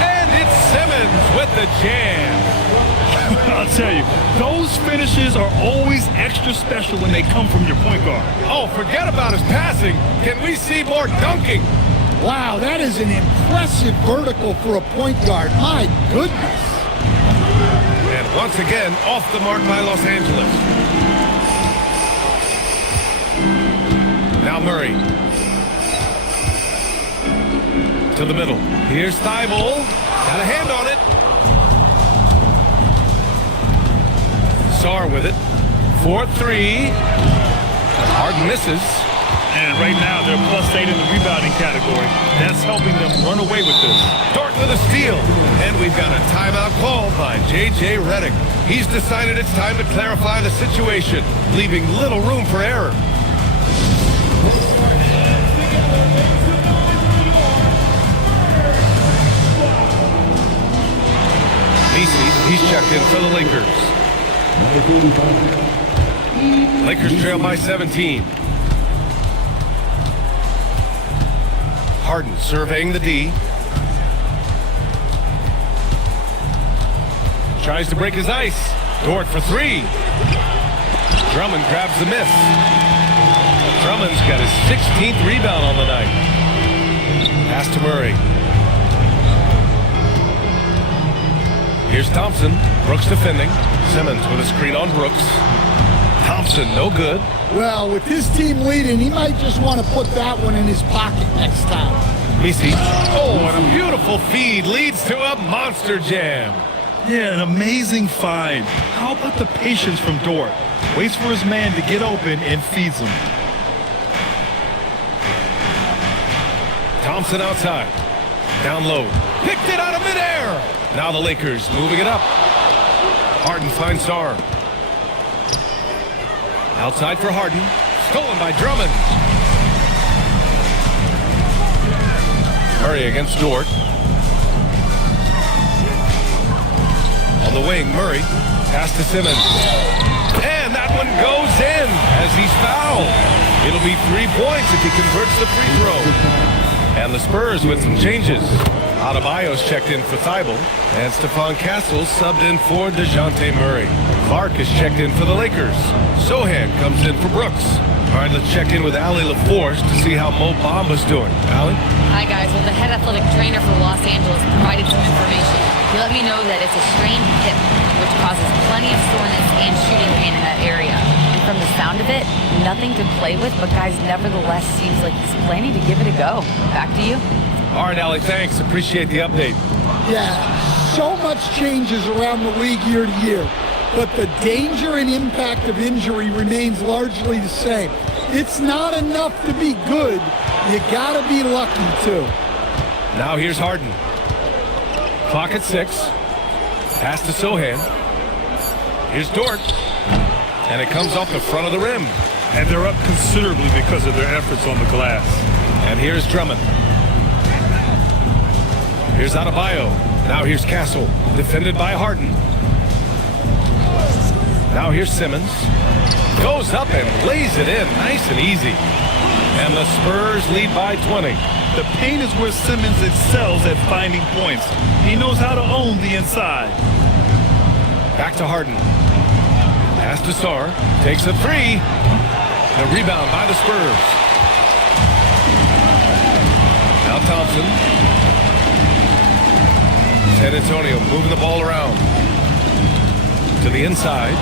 And it's Simmons with the jam. I'll tell you, those finishes are always extra special when they come from your point guard. Oh, forget about his passing. Can we see more dunking? Wow, that is an impressive vertical for a point guard. My goodness. And once again, off the mark by Los Angeles. Now Murray. To the middle. Here's Thibault. Got a hand on it. Sarr with it. 4-3. Harden misses. And right now, they're +8 in the rebounding category. That's helping them run away with this. Dort with a steal. And we've got a timeout called by J.J. Redick. He's decided it's time to clarify the situation, leaving little room for error. He's checked in for the Lakers. Lakers trail by 17. Harden surveying the D. Tries to break his ice. Dort for 3. Drummond grabs the miss. Drummond's got his 16th rebound on the night. Pass to Murray. Here's Thompson. Brooks defending. Simmons with a screen on Brooks. Thompson, no good. Well, with his team leading, he might just want to put that one in his pocket next time. Misi. Oh, and a beautiful feed leads to a monster jam. Yeah, an amazing find. How about the patience from Dort? Waits for his man to get open and feeds him. Thompson outside. Down low. Picked it out of midair. Now the Lakers moving it up. Harden finds Sarr. Outside for Harden. Stolen by Drummond. Murray against Dort. On the wing, Murray. Pass to Simmons. And that one goes in as he's fouled. It'll be 3 points if he converts the free throw. And the Spurs with some changes. Adebayo's checked in for Thibault. And Stephon Castles subbed in for DeJounte Murray. Clark is checked in for the Lakers. Sohan comes in for Brooks. All right, let's check in with Allie LaForce to see how Mo Bamba's doing. Allie? Hi, guys. Well, the head athletic trainer for Los Angeles provided some information. He let me know that it's a strained hip, which causes plenty of soreness and shooting pain in that area. And from the sound of it, nothing to play with, but guys, nevertheless, seems like he's planning to give it a go. Back to you. All right, Allie, thanks. Appreciate the update. Yeah, so much changes around the league year to year, but the danger and impact of injury remains largely the same. It's not enough to be good. You got to be lucky, too. Now here's Harden. Clock at 6. Pass to Sohan. Here's Dort. And it comes off the front of the rim. And they're up considerably because of their efforts on the glass. And here's Drummond. Here's Adebayo. Now here's Castle. Defended by Harden. Now here's Simmons. Goes up and lays it in. Nice and easy. And the Spurs lead by 20. The paint is where Simmons excels at finding points. He knows how to own the inside. Back to Harden. Pass to Sarr. Takes a 3. The rebound by the Spurs. Now Thompson. San Antonio moving the ball around. To the inside.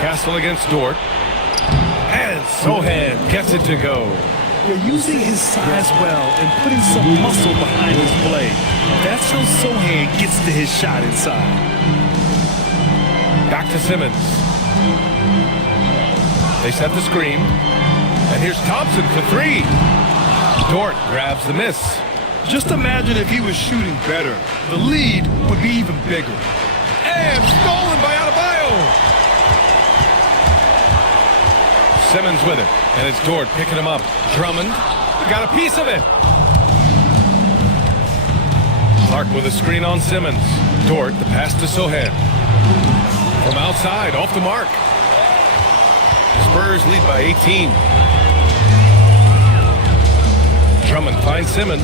Castle against Dort. And Sohan gets it to go. They're using his size well and putting some muscle behind his play. That's how Sohan gets to his shot inside. Back to Simmons. They set the screen. And here's Thompson for 3. Dort grabs the miss. Just imagine if he was shooting better. The lead would be even bigger. And stolen by Adebayo. Simmons with it. And it's Dort picking him up. Drummond got a piece of it. Clark with a screen on Simmons. Dort, the pass to Sohan. From outside, off the mark. Spurs lead by 18. Drummond finds Simmons.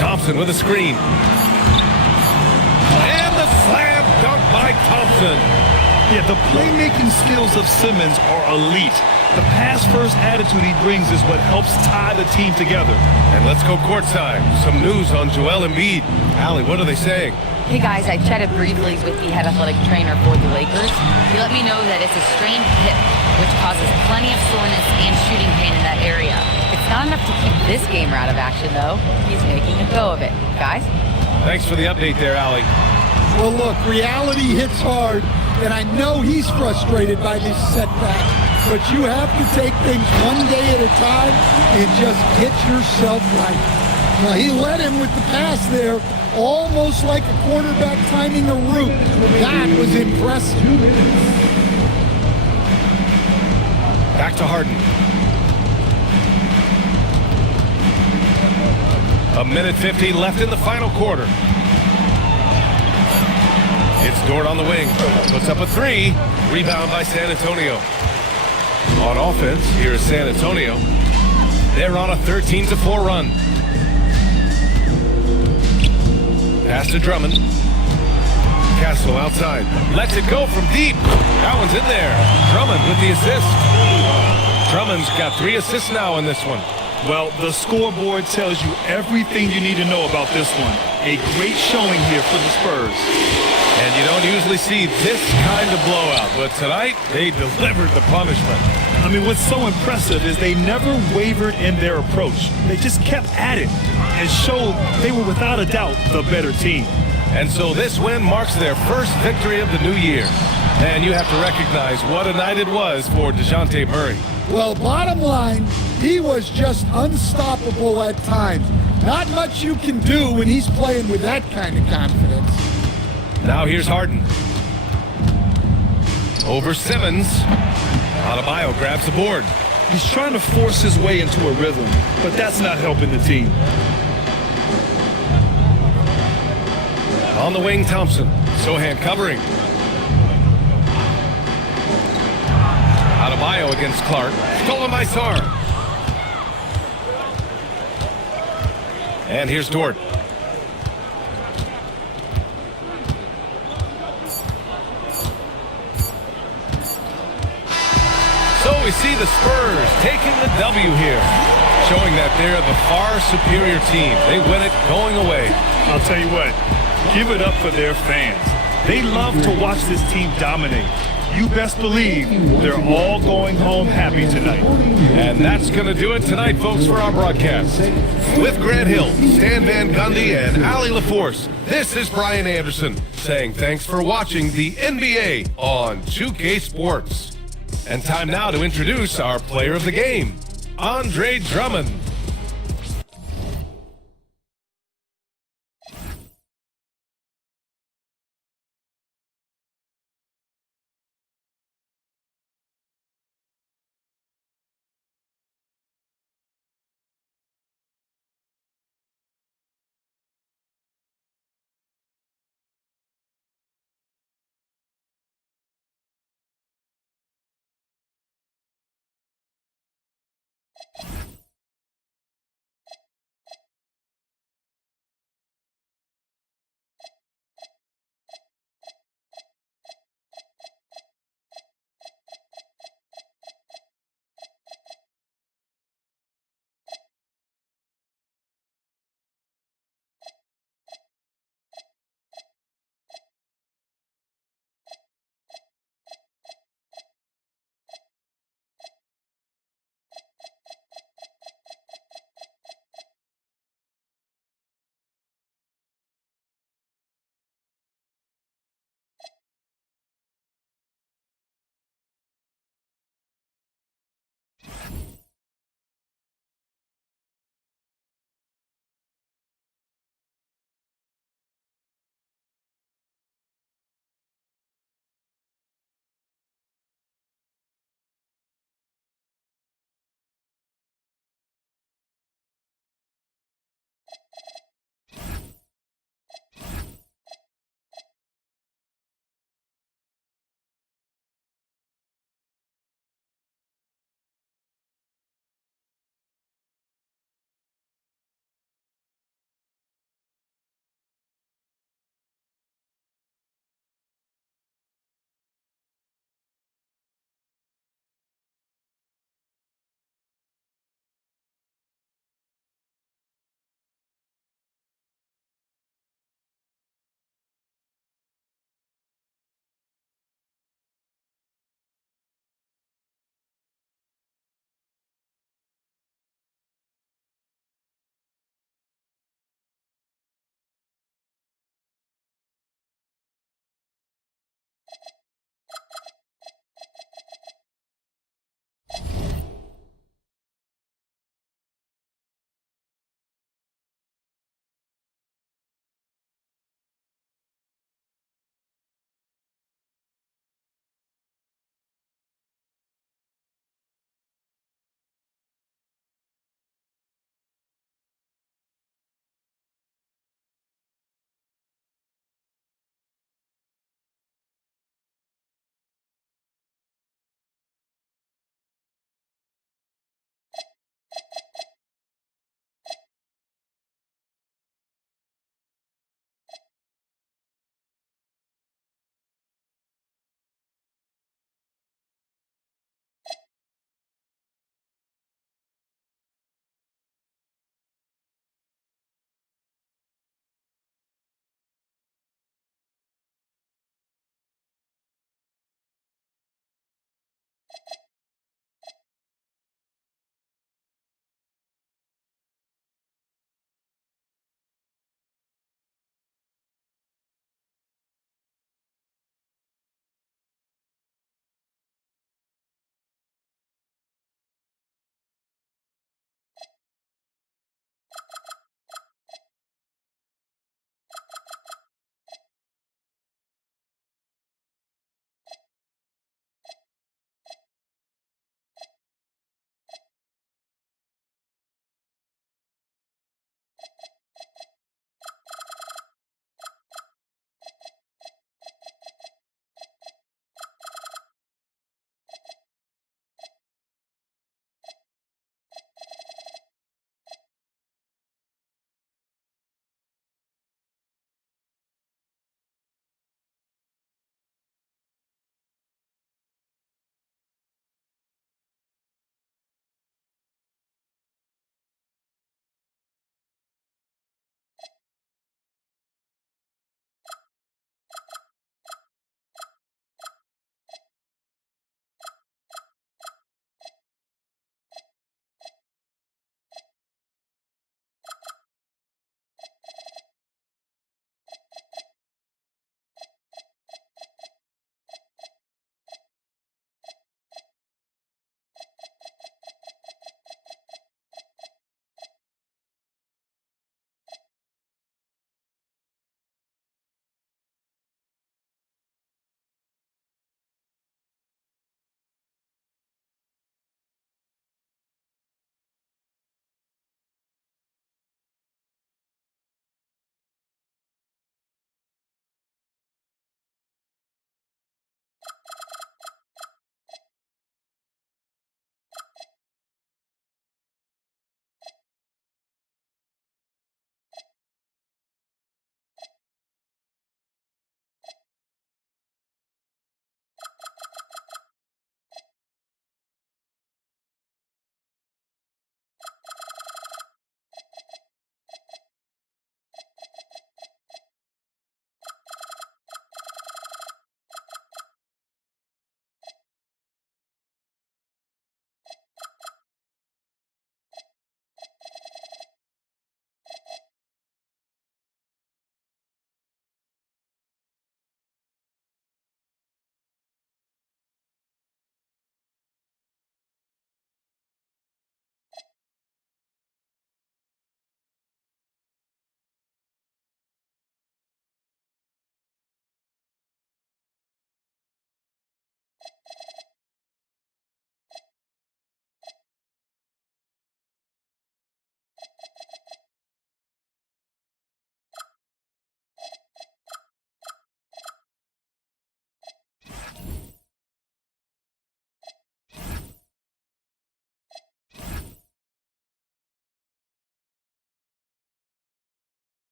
Thompson with a screen. And the slam dunk by Thompson. Yeah, the playmaking skills of Simmons are elite. The pass-first attitude he brings is what helps tie the team together. And let's go courtside. Some news on Joel Embiid. Allie, what are they saying? Hey guys, I chatted briefly with the head athletic trainer for the Lakers. He let me know that it's a strained hip, which causes plenty of soreness and shooting pain in that area. It's not enough to keep this gamer out of action, though. He's making a go of it. Guys? Thanks for the update there, Allie. Well, look, reality hits hard, and I know he's frustrated by this setback. But you have to take things one day at a time and just get yourself right. Now, he led him with the pass there, almost like a quarterback timing a route. That was impressive. Back to Harden. A minute 50 left in the final quarter. It's Dort on the wing. Puts up a 3. Rebound by San Antonio. On offense, here is San Antonio. They're on a 13-4 run. Pass to Drummond. Castle outside. Lets it go from deep. That one's in there. Drummond with the assist. Drummond's got 3 assists now in this one. Well, the scoreboard tells you everything you need to know about this one. A great showing here for the Spurs. And you don't usually see this kind of blowout, but tonight they delivered the punishment. I mean, what's so impressive is they never wavered in their approach. They just kept at it and showed they were without a doubt the better team. And so this win marks their first victory of the new year. And you have to recognize what a night it was for DeJounte Murray. Well, bottom line, he was just unstoppable at times. Not much you can do when he's playing with that kind of confidence. Now here's Harden. Over Simmons. Adebayo grabs the board. He's trying to force his way into a rhythm, but that's not helping the team. On the wing, Thompson. Sohan covering. Adebayo against Clark. Stolen by Sarr. And here's Dort. So we see the Spurs taking the W here, showing that they're the far superior team. They win it going away. I'll tell you what, give it up for their fans. They love to watch this team dominate. you best believe they're all going home happy tonight. And that's going to do it tonight, folks, for our broadcast. With Grant Hill, Stan Van Gundy, and Allie LaForce, this is Brian Anderson saying thanks for watching the NBA on 2K Sports. And time now to introduce our player of the game, Andre Drummond.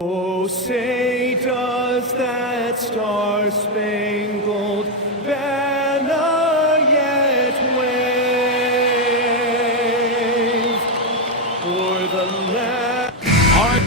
Oh, say does that star-spangled banner yet wave for the land? All right.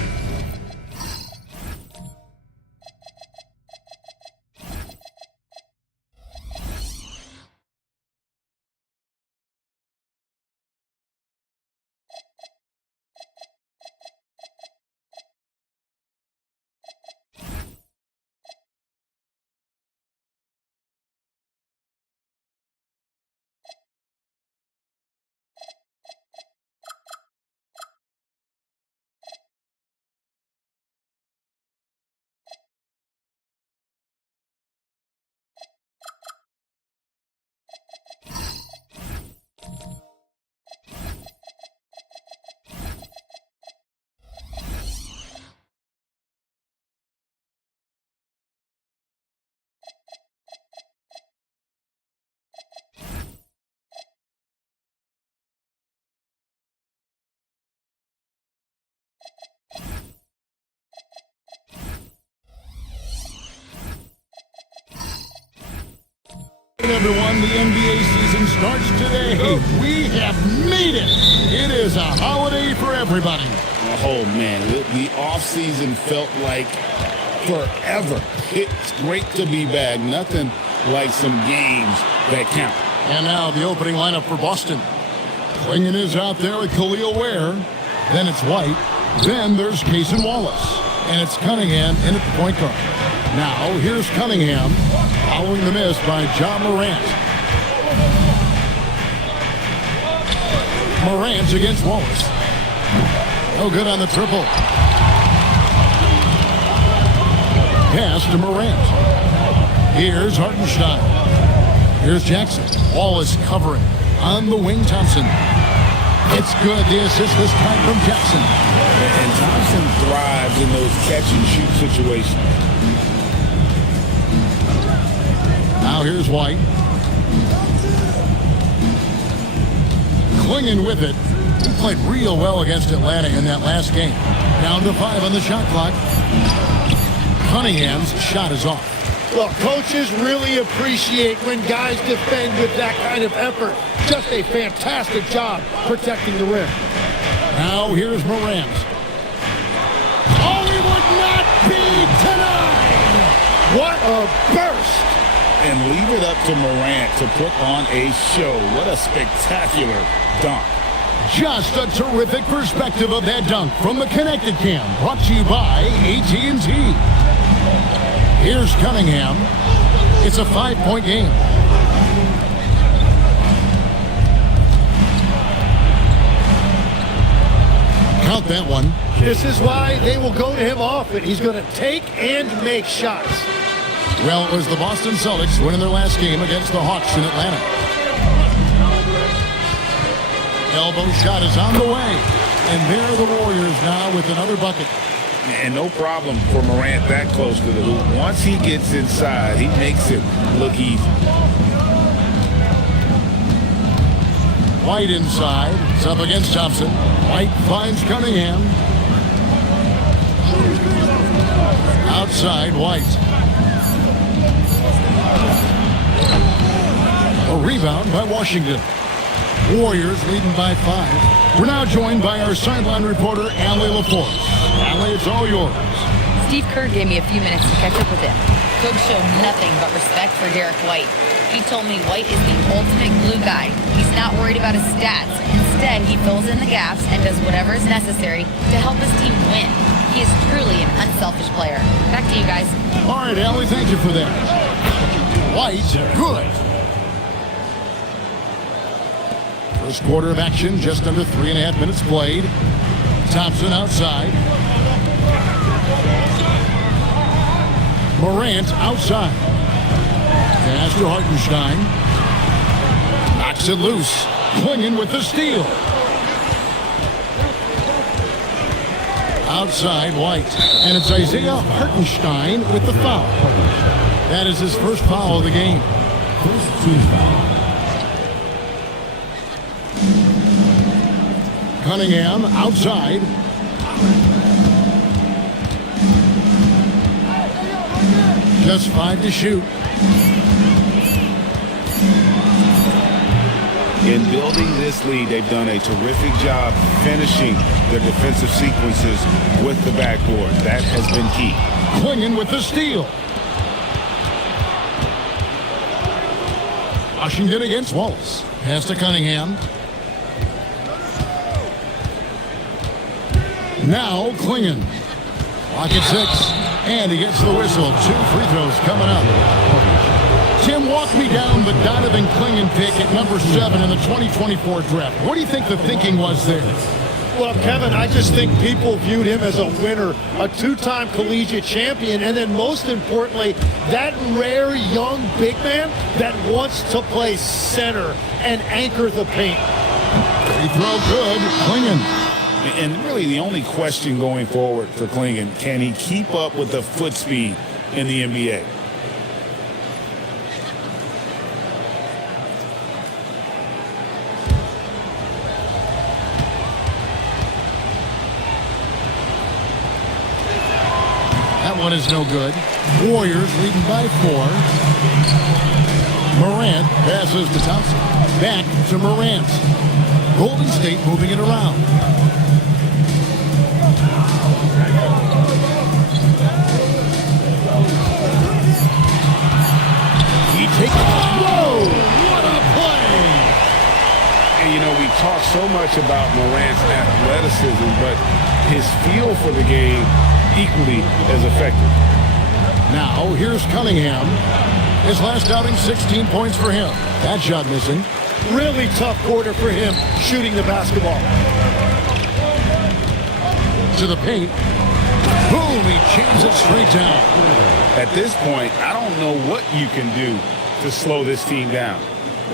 Everyone, the NBA season starts today. We have made it. It is a holiday for everybody. Oh, man, the offseason felt like forever. It's great to be back. Nothing like some games that count. And now the opening lineup for Boston. Klingen is out there with Khalil Ware. Then it's White. Then there's Cason Wallace. And it's Cunningham in at the point guard. Now, here's Cunningham following the miss by John Morant. Morant against Wallace. No good on the triple. Pass to Morant. Here's Hartenstein. Here's Jackson. Wallace covering. On the wing, Thompson. It's good. The assist this time from Jackson. And Thompson thrives in those catch-and-shoot situations. Now here's White. Klingen with it. He played real well against Atlanta in that last game. Down to 5 on the shot clock. Cunningham's shot is off. Look, coaches really appreciate when guys defend with that kind of effort. Just a fantastic job protecting the rim. Now here's Morant. Oh, he would not be denied! What a burst! And leave it up to Morant to put on a show. What a spectacular dunk. Just a terrific perspective of that dunk from the Connected Cam, brought to you by AT&T. Here's Cunningham. It's a 5-point game. Count that one. This is why they will go to him often. He's going to take and make shots. Well, it was the Boston Celtics winning their last game against the Hawks in Atlanta. Elbow shot is on the way. And there are the Warriors now with another bucket. And no problem for Morant that close to the hoop. Once he gets inside, he makes it look easy. White inside. It's up against Thompson. White finds Cunningham. Outside, White. A rebound by Washington. Warriors leading by 5. We're now joined by our sideline reporter, Allie LaForce. Allie, it's all yours. Steve Kerr gave me a few minutes to catch up with him. Coach showed nothing but respect for Derek White. He told me White is the ultimate glue guy. He's not worried about his stats. Instead, he fills in the gaps and does whatever is necessary to help his team win. He is truly an unselfish player. Back to you guys. All right, Allie, thank you for that. White, good. First quarter of action, just under 3.5 minutes played. Thompson outside. Morant outside. Pass to Hartenstein. Knocks it loose. Klingen with the steal. Outside, White. And it's Isaiah Hartenstein with the foul. That is his first foul of the game. First team foul. Cunningham outside. Just 5 to shoot. In building this lead, they've done a terrific job finishing their defensive sequences with the backboard. That has been key. Clingan with the steal. Washington against Wallace. Pass to Cunningham. Now Clingan. Clock at 6. And he gets the whistle. 2 free throws coming up. Tim, walk me down the Donovan Clingan pick at number 7 in the 2024 draft. What do you think the thinking was there? Well, Kevin, I just think people viewed him as a winner, a 2-time collegiate champion, and then most importantly, that rare young big man that wants to play center and anchor the paint. Free throw good. Clingan. And really the only question going forward for Clingan, can he keep up with the foot speed in the NBA? That one is no good. Warriors leading by 4. Morant passes to Thompson. Back to Morant. Golden State moving it around. He takes it. Whoa! What a play! And, you know, we talk so much about Morant's athleticism, but his feel for the game equally as effective. Now, here's Cunningham. His last outing, 16 points for him. That shot missing. Really tough quarter for him shooting the basketball. To the paint. Boom, he jams it straight down. At this point, I don't know what you can do to slow this team down.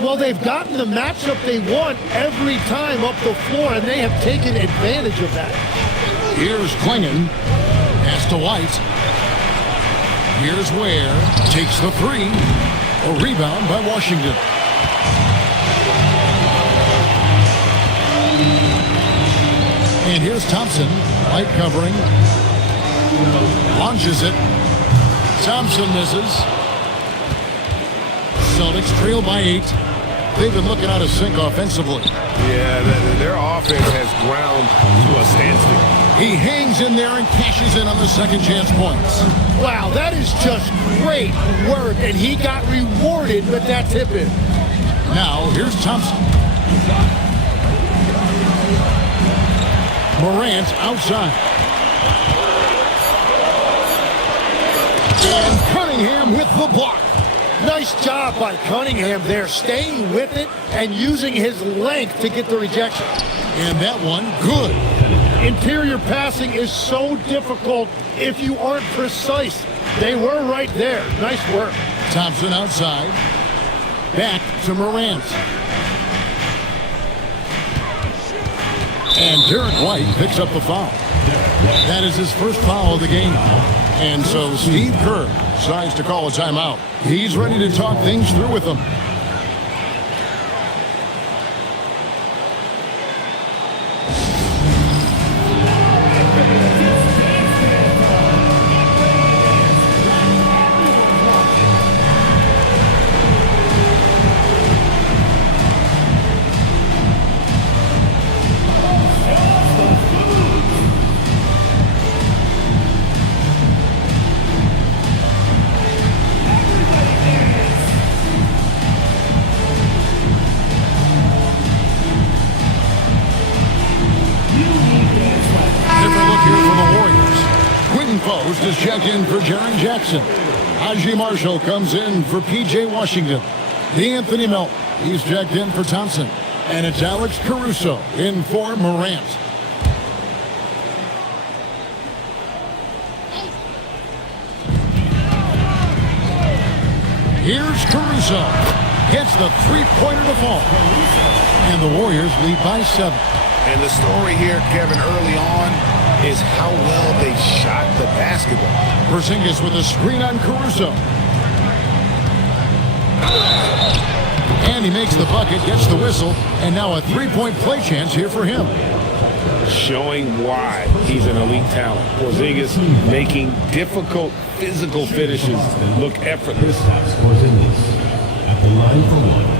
Well, they've gotten the matchup they want every time up the floor, and they have taken advantage of that. Here's Clingan. Pass to White. Here's Ware. Takes the 3. A rebound by Washington. And here's Thompson. White covering. Launches it. Thompson misses. Celtics trail by 8. They've been looking out of sync offensively. Yeah, their offense has ground to a standstill. He hangs in there and cashes in on the second chance points. Wow, that is just great work, and he got rewarded with that tip-in. Now, here's Thompson. Morant outside. And Cunningham with the block. Nice job by Cunningham there, staying with it and using his length to get the rejection. And that one, good. Interior passing is so difficult if you aren't precise. They were right there. Nice work. Thompson outside. Back to Morant. And Derek White picks up the foul. That is his first foul of the game. And so Steve Kerr decides to call a timeout. He's ready to talk things through with them. Post is checked in for Jaren Jackson. Haji Marshall comes in for P.J. Washington. D'Anthony Melton, he's checked in for Thompson. And it's Alex Caruso in for Morant. Here's Caruso. Gets the three-pointer to fall. And the Warriors lead by 7. And the story here, Kevin, early on is how well they shot the basketball. Porzingis with a screen on Caruso. And he makes the bucket, gets the whistle, and now a three-point play chance here for him. showing why he's an elite talent. Porzingis making difficult physical finishes look effortless. Porzingis at the line for one.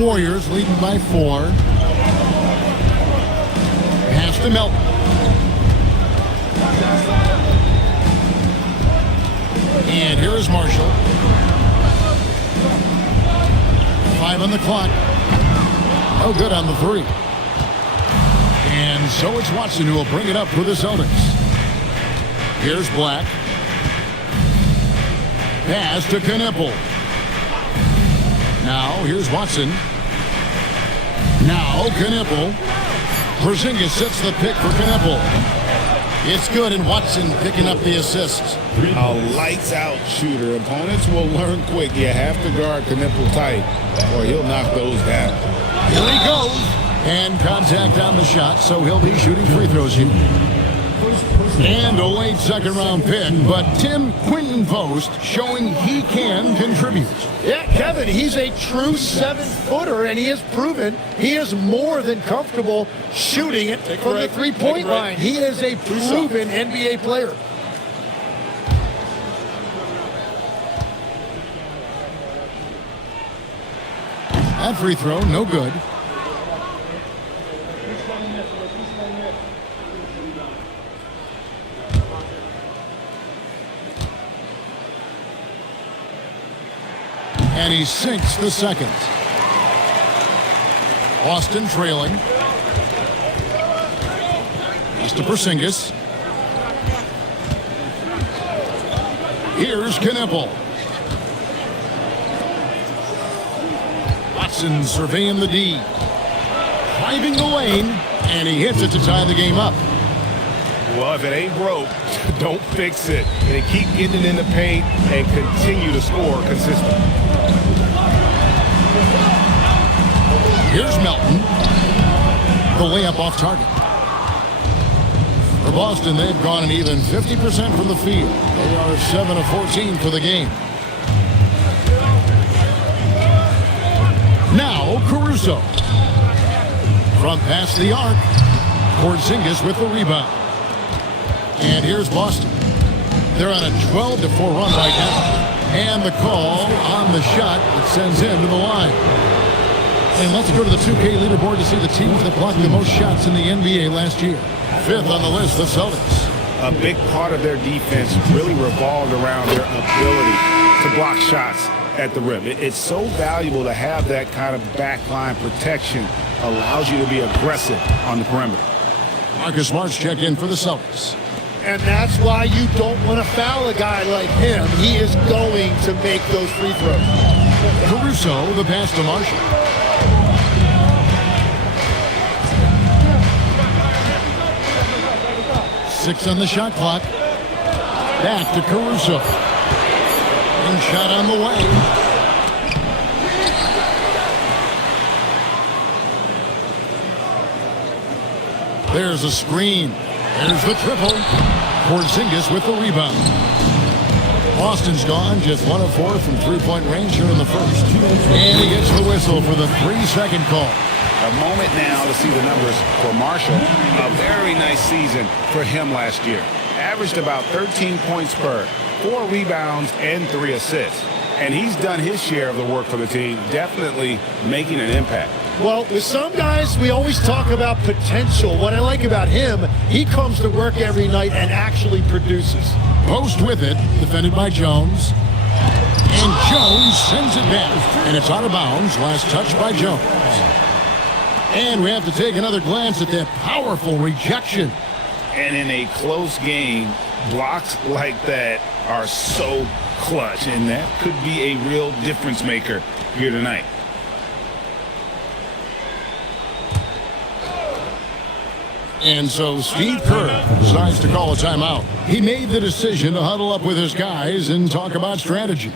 Warriors leading by 4. Pass to Melton. And here is Marshall. 5 on the clock. No good on the 3. And so it's Watson who will bring it up for the Celtics. Here's Black. Pass to Knipple. Now, here's Watson. Now, Knipple. Porzingis sets the pick for Knipple. It's good, and Watson picking up the assist. A lights-out shooter. Opponents will learn quick. You have to guard Knipple tight, or he'll knock those down. Here he goes. And contact on the shot, so he'll be shooting free throws here. And a late second-round pick, but Tim Quinton Post showing he can contribute. Yeah, Kevin, he's a true 7-footer, and he has proven he is more than comfortable shooting it from the three-point line. He is a proven NBA player. That free throw, no good. And he sinks the second. Austin trailing. Pass to Porzingis. Here's Knipple. Watson surveying the D. Driving the lane, and he hits it to tie the game up. Well, if it ain't broke, don't fix it. And keep getting it in the paint and continue to score consistently. Here's Melton. The layup off target. For Boston, they've gone an even 50% from the field. They are 7 of 14 for the game. Now, Caruso. From past the arc. Porzingis with the rebound. And here's Boston. They're on a 12-4 run right now. And the call on the shot that sends him to the line. And let's go to the 2K leaderboard to see the teams that blocked the most shots in the NBA last year. 5th on the list, the Celtics. A big part of their defense really revolved around their ability to block shots at the rim. It's so valuable to have that kind of backline protection. Allows you to be aggressive on the perimeter. Marcus Smart's checked in for the Celtics. And that's why you don't want to foul a guy like him. He is going to make those free throws. Caruso, the pass to Marshall. Six on the shot clock. Back to Caruso. And shot on the way. There's a screen. There's the triple. Porzingis with the rebound. Boston's gone just 1 of 4 from three-point range here in the first. And he gets the whistle for the 3-second call. A moment now to see the numbers for Marshall. A very nice season for him last year. Averaged about 13 points per, 4 rebounds, and 3 assists. And he's done his share of the work for the team, definitely making an impact. Well, with some guys, we always talk about potential. What I like about him, he comes to work every night and actually produces. Post with it, defended by Jones. And Jones sends it back. And it's out of bounds. Last touch by Jones. And we have to take another glance at that powerful rejection. And in a close game, blocks like that are so clutch. And that could be a real difference maker here tonight. And so Steve Kerr decides to call a timeout. He made the decision to huddle up with his guys and talk about strategy.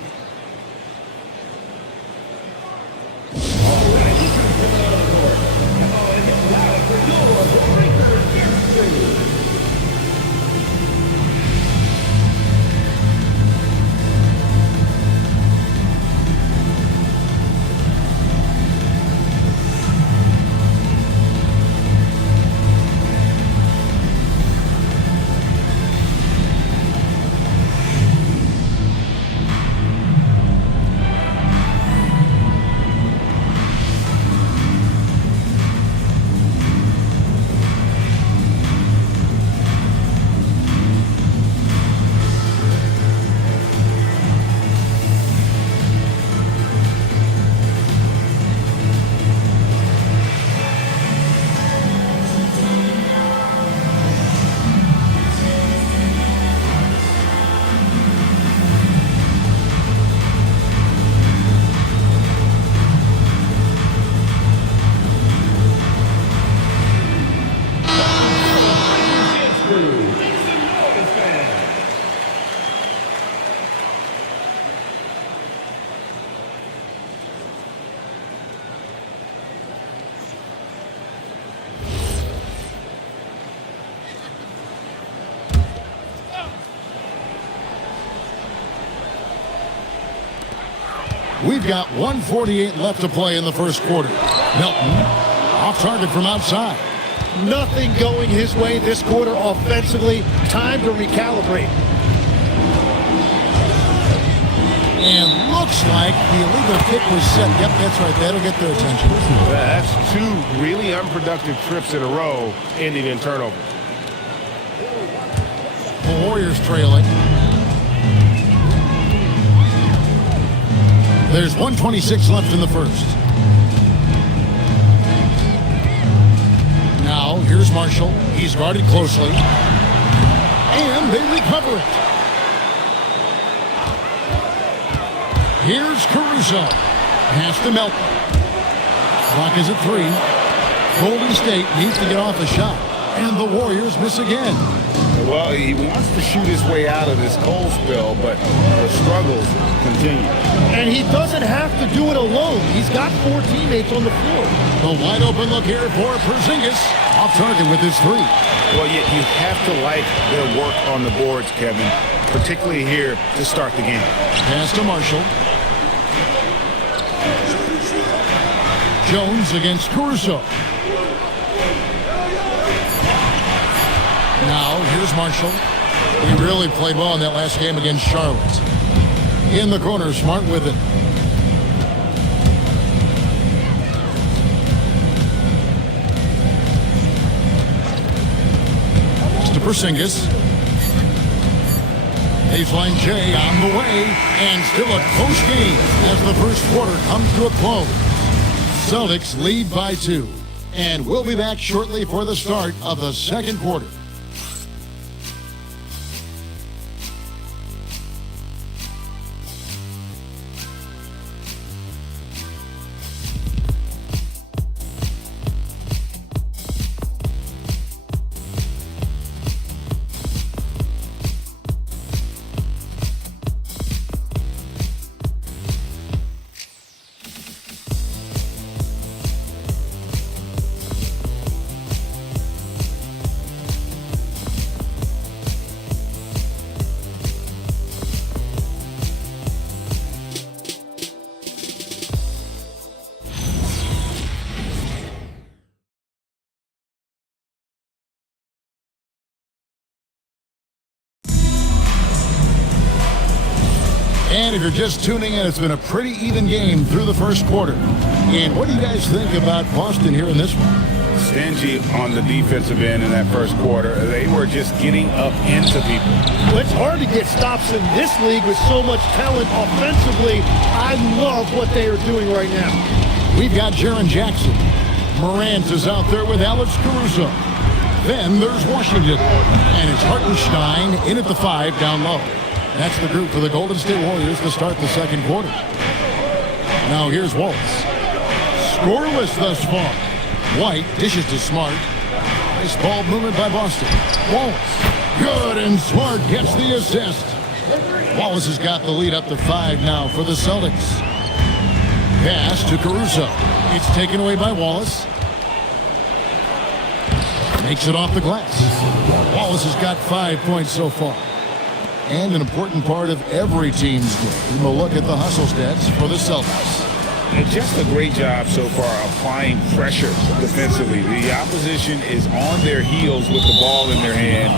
We've got 1:48 left to play in the first quarter. Melton off target from outside. Nothing going his way this quarter offensively. Time to recalibrate. And looks like the illegal kick was set. Yep, that's right. That'll get their attention. That's two really unproductive trips in a row ending in turnover. The Warriors trailing. There's 1:26 left in the first. Now, here's Marshall. He's guarded closely. And they recover it. Here's Caruso. Pass to Melton. Clock is at 3. Golden State needs to get off a shot. And the Warriors miss again. Well, he wants to shoot his way out of this cold spell, but the struggles continue. And he doesn't have to do it alone. He's got 4 teammates on the floor. The wide open look here for Porzingis. Off target with his 3. Well, you have to like their work on the boards, Kevin, particularly here to start the game. Pass to Marshall. Jones against Caruso. Now, here's Marshall. He really played well in that last game against Charlotte. In the corner, Smart with it. To Porzingis. Baseline J on the way, and still a close game as the first quarter comes to a close. Celtics lead by 2, and we'll be back shortly for the start of the second quarter. And if you're just tuning in, it's been a pretty even game through the first quarter. And what do you guys think about Boston here in this one? Stingy on the defensive end in that first quarter. They were just getting up into people. Well, it's hard to get stops in this league with so much talent offensively. I love what they are doing right now. We've got Jaren Jackson. Morant is out there with Alex Caruso. Then there's Washington. And it's Hartenstein in at the 5 down low. That's the group for the Golden State Warriors to start the second quarter. Now here's Waltz. Scoreless thus far. White dishes to Smart. Nice ball movement by Boston. Wallace. Good, and Smart gets the assist. Wallace has got the lead up to 5 now for the Celtics. Pass to Caruso. It's taken away by Wallace. Makes it off the glass. Wallace has got 5 points so far. And an important part of every team's game. We'll look at the hustle stats for the Celtics. And just a great job so far applying pressure defensively. The opposition is on their heels with the ball in their hand.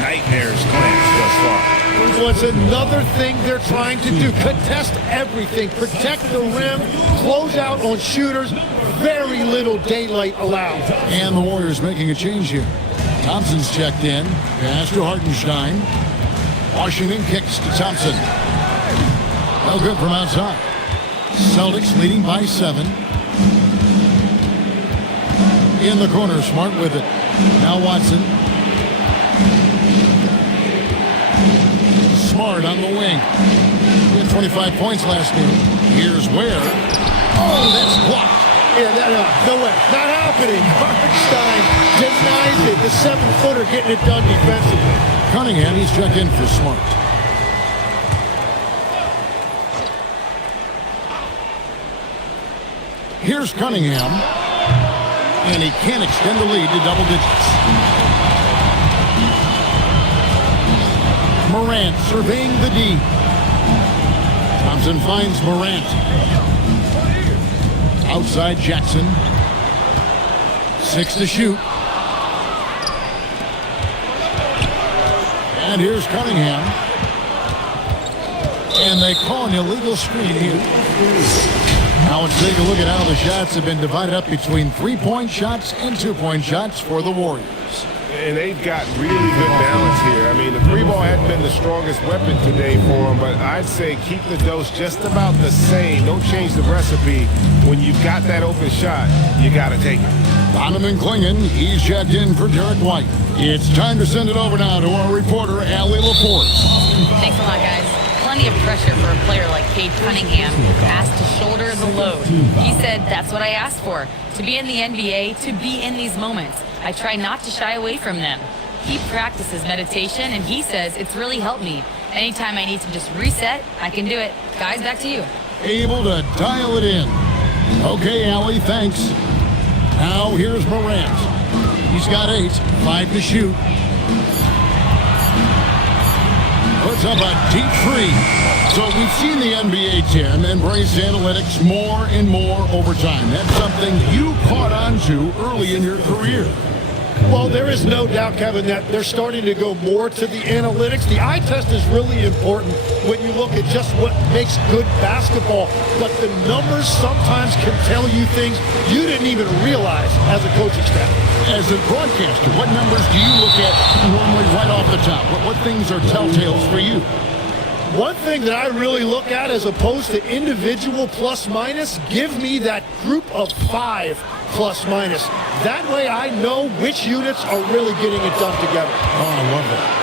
Nightmares clenched thus far. Well, it's another thing they're trying to do. Contest everything. Protect the rim. Close out on shooters. Very little daylight allowed. And the Warriors making a change here. Thompson's checked in. Pass to Hartenstein. Washington kicks to Thompson. No good from outside. Celtics leading by 7. In the corner, Smart with it. Now Watson. Smart on the wing. He had 25 points last game. Here's Ware. Oh, that's blocked. Yeah, no way. Not happening. Hartenstein denies it. The 7-footer getting it done defensively. Cunningham, he's checked in for Smart. Here's Cunningham. And he can't extend the lead to double digits. Morant surveying the D. Thompson finds Morant. Outside Jackson. 6 to shoot. And here's Cunningham. And they call an illegal screen here. Now let's take a look at how the shots have been divided up between 3-point shots and 2-point shots for the Warriors. And they've got really good balance here. I mean, the three ball hadn't been the strongest weapon today for them, but I'd say keep the dose just about the same. Don't change the recipe. When you've got that open shot, you got to take it. Donovan Clingan, he's checked in for Derek White. It's time to send it over now to our reporter, Allie LaForce. Thanks a lot, guys. Plenty of pressure for a player like Cade Cunningham, asked to shoulder the load. He said, that's what I asked for, to be in the NBA, to be in these moments. I try not to shy away from them. He practices meditation, and he says it's really helped me. Anytime I need to just reset, I can do it. Guys, back to you. Able to dial it in. Okay, Allie, thanks. Now here's Morant. He's got 8, 5 to shoot. Puts up a deep 3. So we've seen the NBA, Tim, embrace analytics more and more over time. That's something you caught on to early in your career. Well, there is no doubt, Kevin, that they're starting to go more to the analytics. The eye test is really important when you look at just what makes good basketball. But the numbers sometimes can tell you things you didn't even realize as a coaching staff. As a broadcaster, what numbers do you look at normally right off the top? What things are telltales for you? One thing that I really look at as opposed to individual plus minus, give me that group of 5 plus minus. That way I know which units are really getting it done together. Oh, I love that.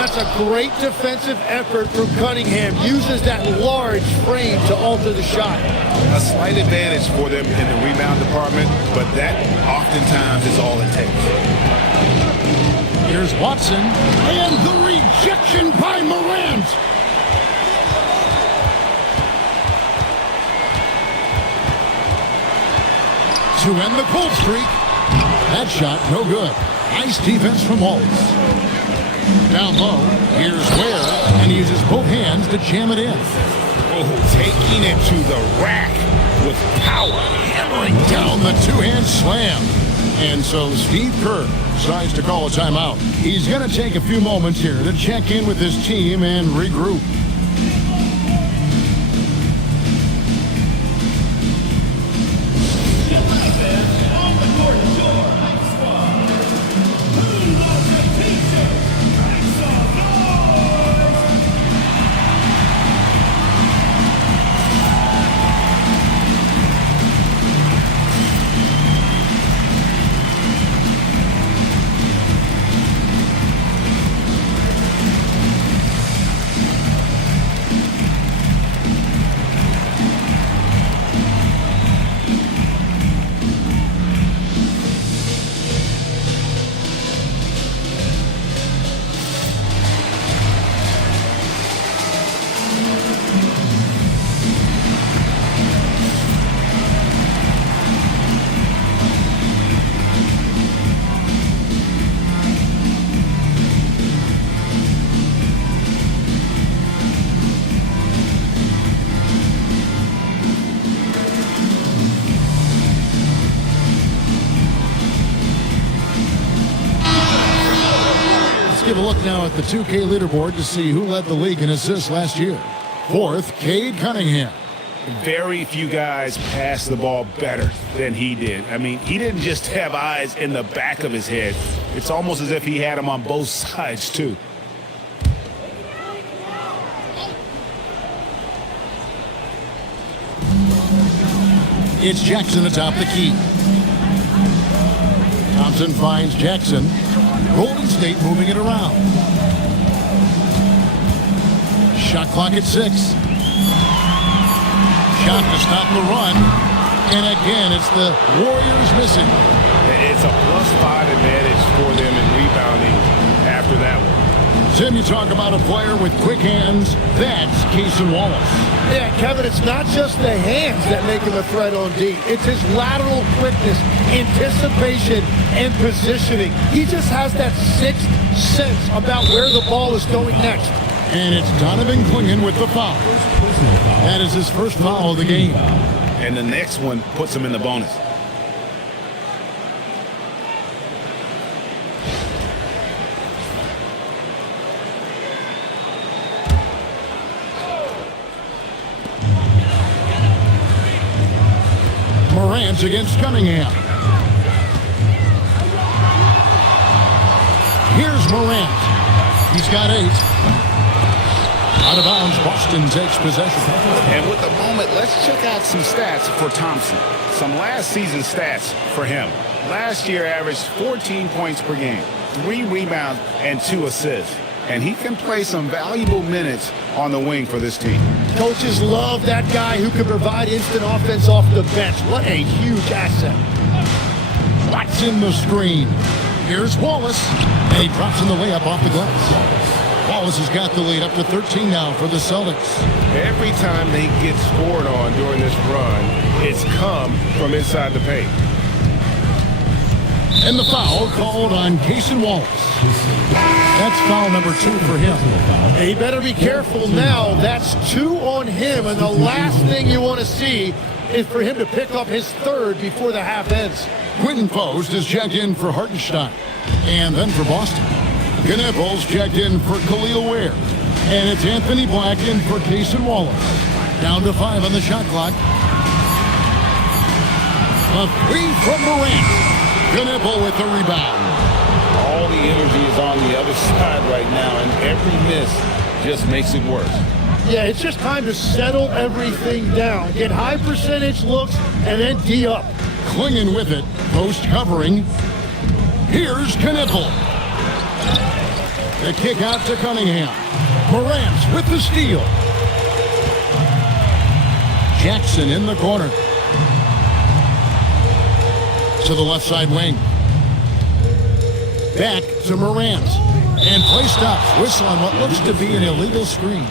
That's a great defensive effort from Cunningham. Uses that large frame to alter the shot. A slight advantage for them in the rebound department, but that oftentimes is all it takes. Here's Watson, and the rejection by Morant. To end the cold streak. That shot, no good. Nice defense from Wallace. Down low, here's Ware, and he uses both hands to jam it in. Oh, taking it to the rack with power, hammering Down the two-hand slam. And so Steve Kerr decides to call a timeout. He's going to take a few moments here to check in with his team and regroup. Give a look now at the 2K leaderboard to see who led the league in assists last year. 4th, Cade Cunningham. Very few guys pass the ball better than he did. I mean, he didn't just have eyes in the back of his head. It's almost as if he had them on both sides, too. It's Jackson atop the key. Thompson finds Jackson. Golden State moving it around. Shot clock at 6. Shot to stop the run. And again, it's the Warriors missing. It's a +5 advantage for them in rebounding after that one. Tim, you talk about a player with quick hands. That's Cason Wallace. Yeah, Kevin, it's not just the hands that make him a threat on D. It's his lateral quickness, anticipation, and positioning. He just has that sixth sense about where the ball is going next. And it's Donovan Clingan with the foul. That is his first foul of the game. And the next one puts him in the bonus. Morant against Cunningham. Here's Morant. He's got 8. Out of bounds, Boston takes possession. And with the moment, let's check out some stats for Thompson. Some last season stats for him. Last year averaged 14 points per game, 3 rebounds, and 2 assists. And he can play some valuable minutes on the wing for this team. Coaches love that guy who can provide instant offense off the bench. What a huge asset. Watching the screen. Here's Wallace. And he drops in the layup off the glass. Wallace has got the lead up to 13 now for the Celtics. Every time they get scored on during this run, it's come from inside the paint. And the foul called on Cason Wallace. That's foul number 2 for him. He better be careful now. That's 2 on him, and the last thing you want to see is for him to pick up his 3rd before the half ends. Quinton Post is checked in for Hartenstein. And then for Boston, Knipples checked in for Khalil Ware. And it's Anthony Black in for Cason Wallace. Down to 5 on the shot clock. A 3 from Morant. Knipple with the rebound. All the energy is on the other side right now, and every miss just makes it worse. Yeah, it's just time to settle everything down. Get high percentage looks and then D up. Clinging with it, post covering. Here's Knipple. The kick out to Cunningham. Morant with the steal. Jackson in the corner. To the left side wing. Back to Morant. And play stops. Whistle on what looks to be an illegal screen.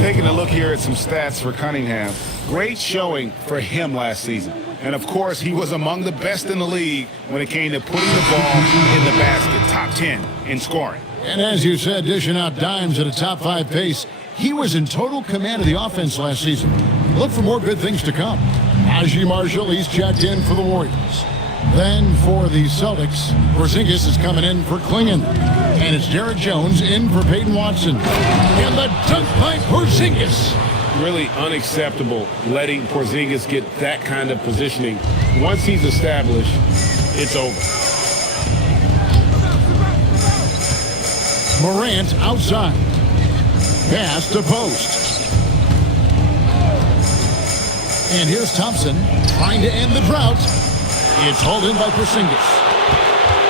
Taking a look here at some stats for Cunningham. Great showing for him last season. And of course, he was among the best in the league when it came to putting the ball in the basket. Top 10 in scoring. And as you said, dishing out dimes at a top 5 pace. He was in total command of the offense last season. Look for more good things to come. Najee Marshall, he's checked in for the Warriors. Then for the Celtics, Porzingis is coming in for Clingan. And it's Derek Jones in for Peyton Watson. And the dunk by Porzingis. Really unacceptable letting Porzingis get that kind of positioning. Once he's established, it's over. Morant outside. Pass to Post. And here's Thompson trying to end the drought. It's hauled in by Porzingis.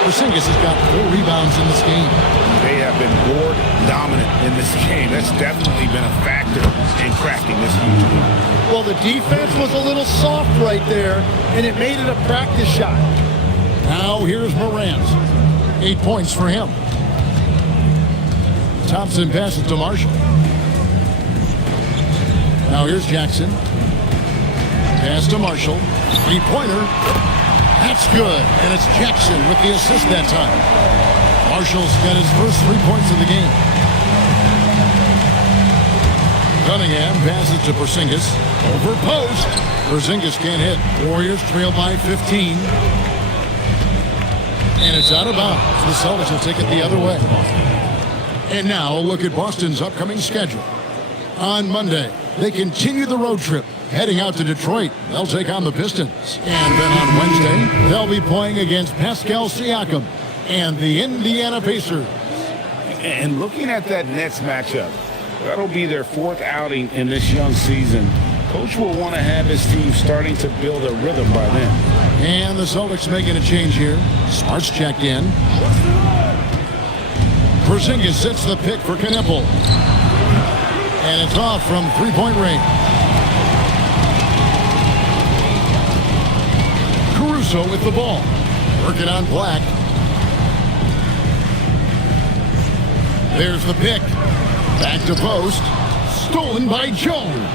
Porzingis has got 4 rebounds in this game. They have been board dominant in this game. That's definitely been a factor in crafting this huge lead. Well, the defense was a little soft right there, and it made it a practice shot. Now here's Morant. 8 points for him. Thompson passes to Marshall. Now here's Jackson. Pass to Marshall. 3-pointer. That's good. And it's Jackson with the assist that time. Marshall's got his first 3 points of the game. Cunningham passes to Porzingis. Over post. Porzingis can't hit. Warriors trail by 15. And it's out of bounds. The Celtics will take it the other way. And now a look at Boston's upcoming schedule. On Monday, they continue the road trip, heading out to Detroit. They'll take on the Pistons. And then on Wednesday, they'll be playing against Pascal Siakam and the Indiana Pacers. And looking at that Nets matchup, that'll be their 4th outing in this young season. Coach will want to have his team starting to build a rhythm by then. And the Celtics making a change here. Smart's checked in. Porzingis sets the pick for Knipple. And it's off from 3-point range. Caruso with the ball. Working on Black. There's the pick. Back to post. Stolen by Jones.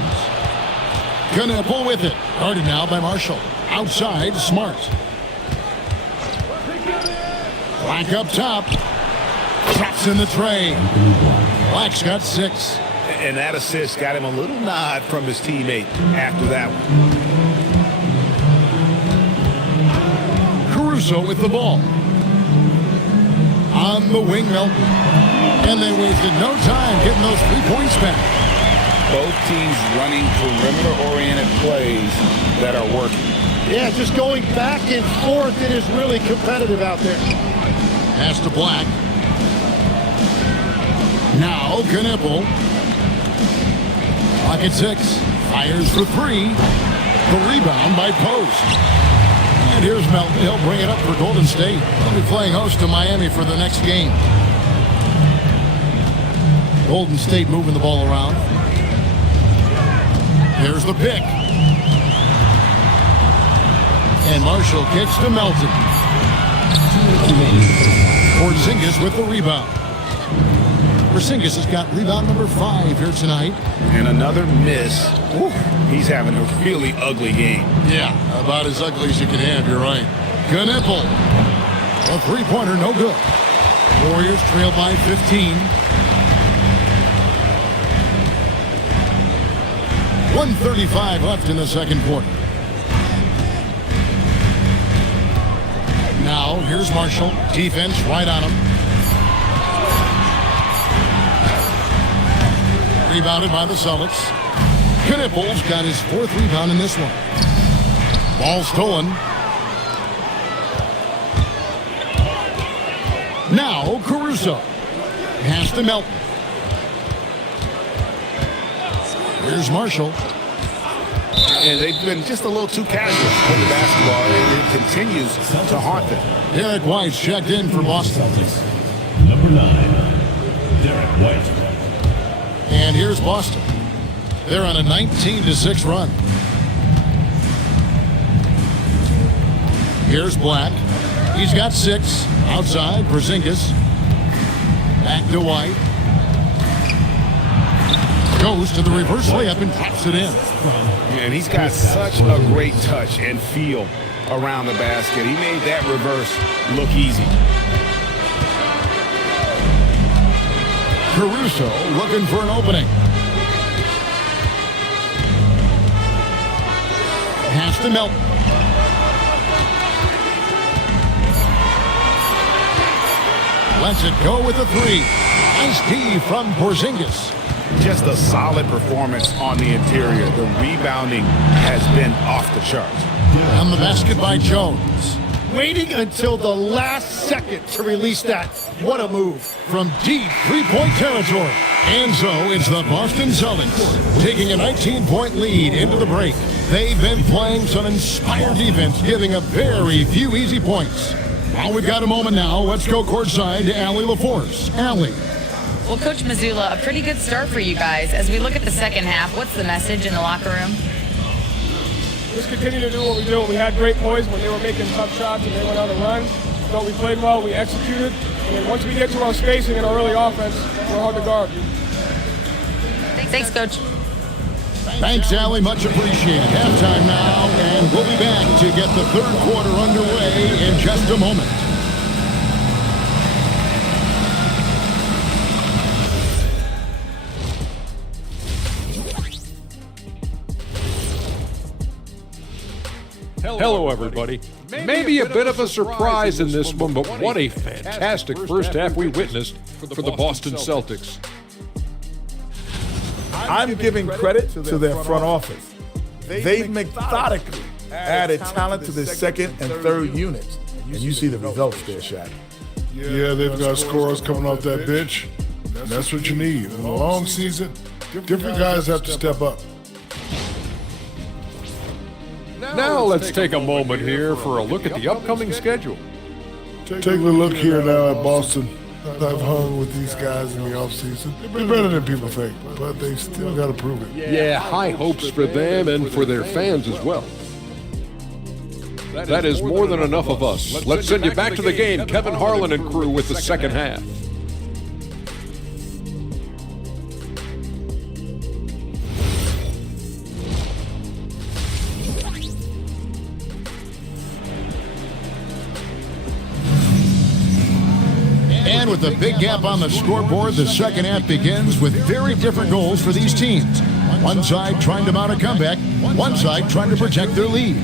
Knipple with it. Guarded now by Marshall. Outside, Smart. Black up top. Traps in the tray. Black's got 6. And that assist got him a little nod from his teammate after that one. Caruso with the ball. On the wing, Melton. And they wasted no time getting those 3 points back. Both teams running perimeter-oriented plays that are working. Yeah, just going back and forth. It is really competitive out there. Pass to Black. Now Knipple. Pocket 6. Fires for 3. The rebound by Post. And here's Melton. He'll bring it up for Golden State. They'll be playing host to Miami for the next game. Golden State moving the ball around. Here's the pick. And Marshall kicks to Melton. Porzingis with the rebound. Porzingis has got rebound number 5 here tonight. And another miss. Woo. He's having a really ugly game. Yeah, about as ugly as you can have, you're right. Knipple. A 3-pointer, no good. Warriors trail by 15. 1:35 left in the second quarter. Now, here's Marshall. Defense right on him. Rebounded by the Celtics. Knipple's got his 4th rebound in this one. Ball stolen. Now, Caruso. Pass to Melton. Here's Marshall. And they've been just a little too casual with the basketball. It continues to haunt them. Derek White's checked in for Boston. Number 9, Derek White. And here's Boston. They're on a 19-6 run. Here's Black. He's got 6. Outside, Porzingis. Back to White. Goes to the reverse layup and taps it in. And he's got such a great touch and feel around the basket. He made that reverse look easy. Caruso looking for an opening. Pass to Melton. Lets it go with a 3. Nice D from Porzingis. Just a solid performance on the interior. The rebounding has been off the charts. On the basket by Jones. Waiting until the last second to release that. What a move. From deep 3-point territory. And so it's the Boston Celtics taking a 19-point lead into the break. They've been playing some inspired defense, giving up very few easy points. Well, we've got a moment now. Let's go courtside to Allie LaForce. Allie. Well, Coach Mazzulla, a pretty good start for you guys. As we look at the second half, what's the message in the locker room? Just continue to do what we do. We had great poise when they were making tough shots and they went on a run. Thought we played well, we executed. And then once we get to our spacing and our early offense, we're hard to guard. Thanks, Coach. Thanks, Allie. Much appreciated. Halftime now, and we'll be back to get the third quarter underway in just a moment. Hello, everybody. Maybe a bit of a surprise in this one, but what a fantastic first half we witnessed for the Boston Celtics. I'm giving credit to their front office. They've methodically added talent to their second and third units. And you see the results there, Shaq. Yeah, they've got scorers coming off that bench. And that's what you need. In a long season, different guys have to step up. Now let's take a moment here for a look at the upcoming schedule. Take a look here now at Boston. I've hung with these guys in the offseason. They're better than people think, but they still got to prove it. Yeah, high hopes for them and for their fans as well. That is more than enough of us. Let's send you back to the game. Kevin Harlan and crew with the second half. And with a big gap on the scoreboard, the second half begins with very different goals for these teams. One side trying to mount a comeback, one side trying to protect their lead.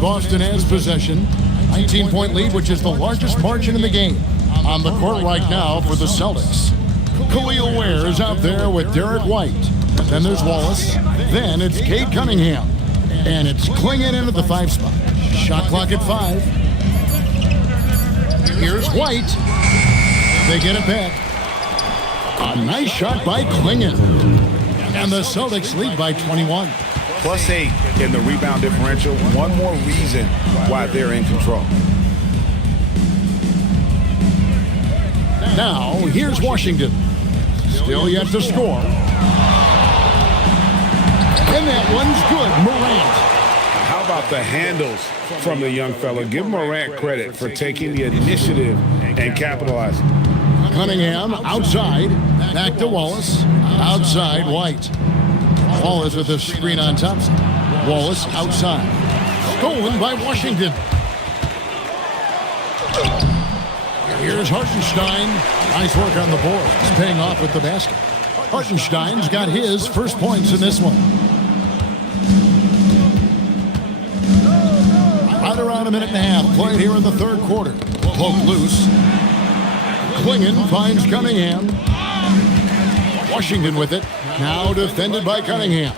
Boston has possession. 19-point lead, which is the largest margin in the game. On the court right now for the Celtics. Khalil Ware is out there with Derek White. Then there's Wallace. Then it's Cade Cunningham. And it's Klingon into the 5 spot. Shot clock at 5. Here's White. They get it back. A nice shot by Klingon. And the Celtics lead by 21. +8 in the rebound differential. One more reason why they're in control. Now, here's Washington. Still yet to score. And that one's good. Morant. How about the handles from the young fella? Give Morant credit for taking the initiative and capitalizing. Cunningham outside. Back to Wallace. Outside, White. Wallace with a screen on Thompson. Wallace outside. Stolen by Washington. Here's Hartenstein. Nice work on the board. He's paying off with the basket. Hartenstein's got his first points in this one. Right around a minute and a half played here in the third quarter. Poke loose. Klingon finds Cunningham. Washington with it. Now defended by Cunningham.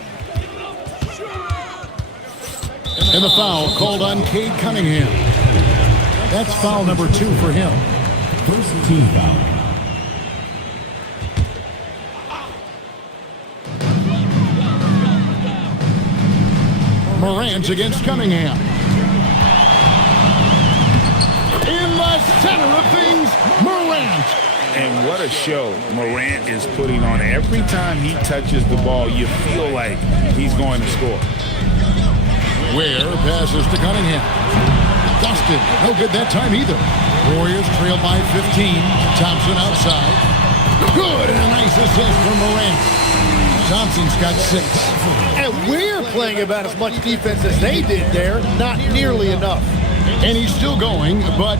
And the foul called on Cade Cunningham. That's foul number 2 for him. First team foul. Morant against Cunningham. In the center of things, Morant. And what a show Morant is putting on. Every time he touches the ball, you feel like he's going to score. Ware passes to Cunningham. Dustin, no good that time either. Warriors trail by 15. Thompson outside. Good, and a nice assist from Morant. Thompson's got 6. And we're playing about as much defense as they did there. Not nearly enough. And he's still going, but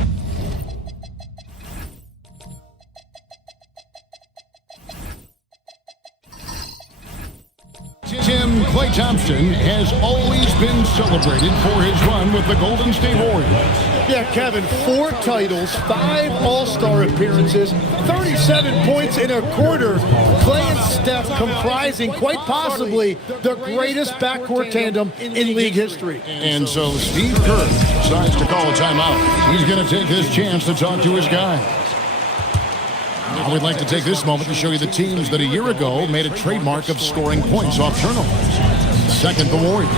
Tim Klay Thompson has always been celebrated for his run with the Golden State Warriors. Yeah, Kevin, 4 titles, 5 All-Star appearances, 37 points in a quarter. Klay and Steph comprising quite possibly the greatest backcourt tandem in league history. And so Steve Kerr decides to call a timeout. He's going to take this chance to talk to his guys. Now we'd like to take this moment to show you the teams that a year ago made a trademark of scoring points off turnovers. Second, the Warriors.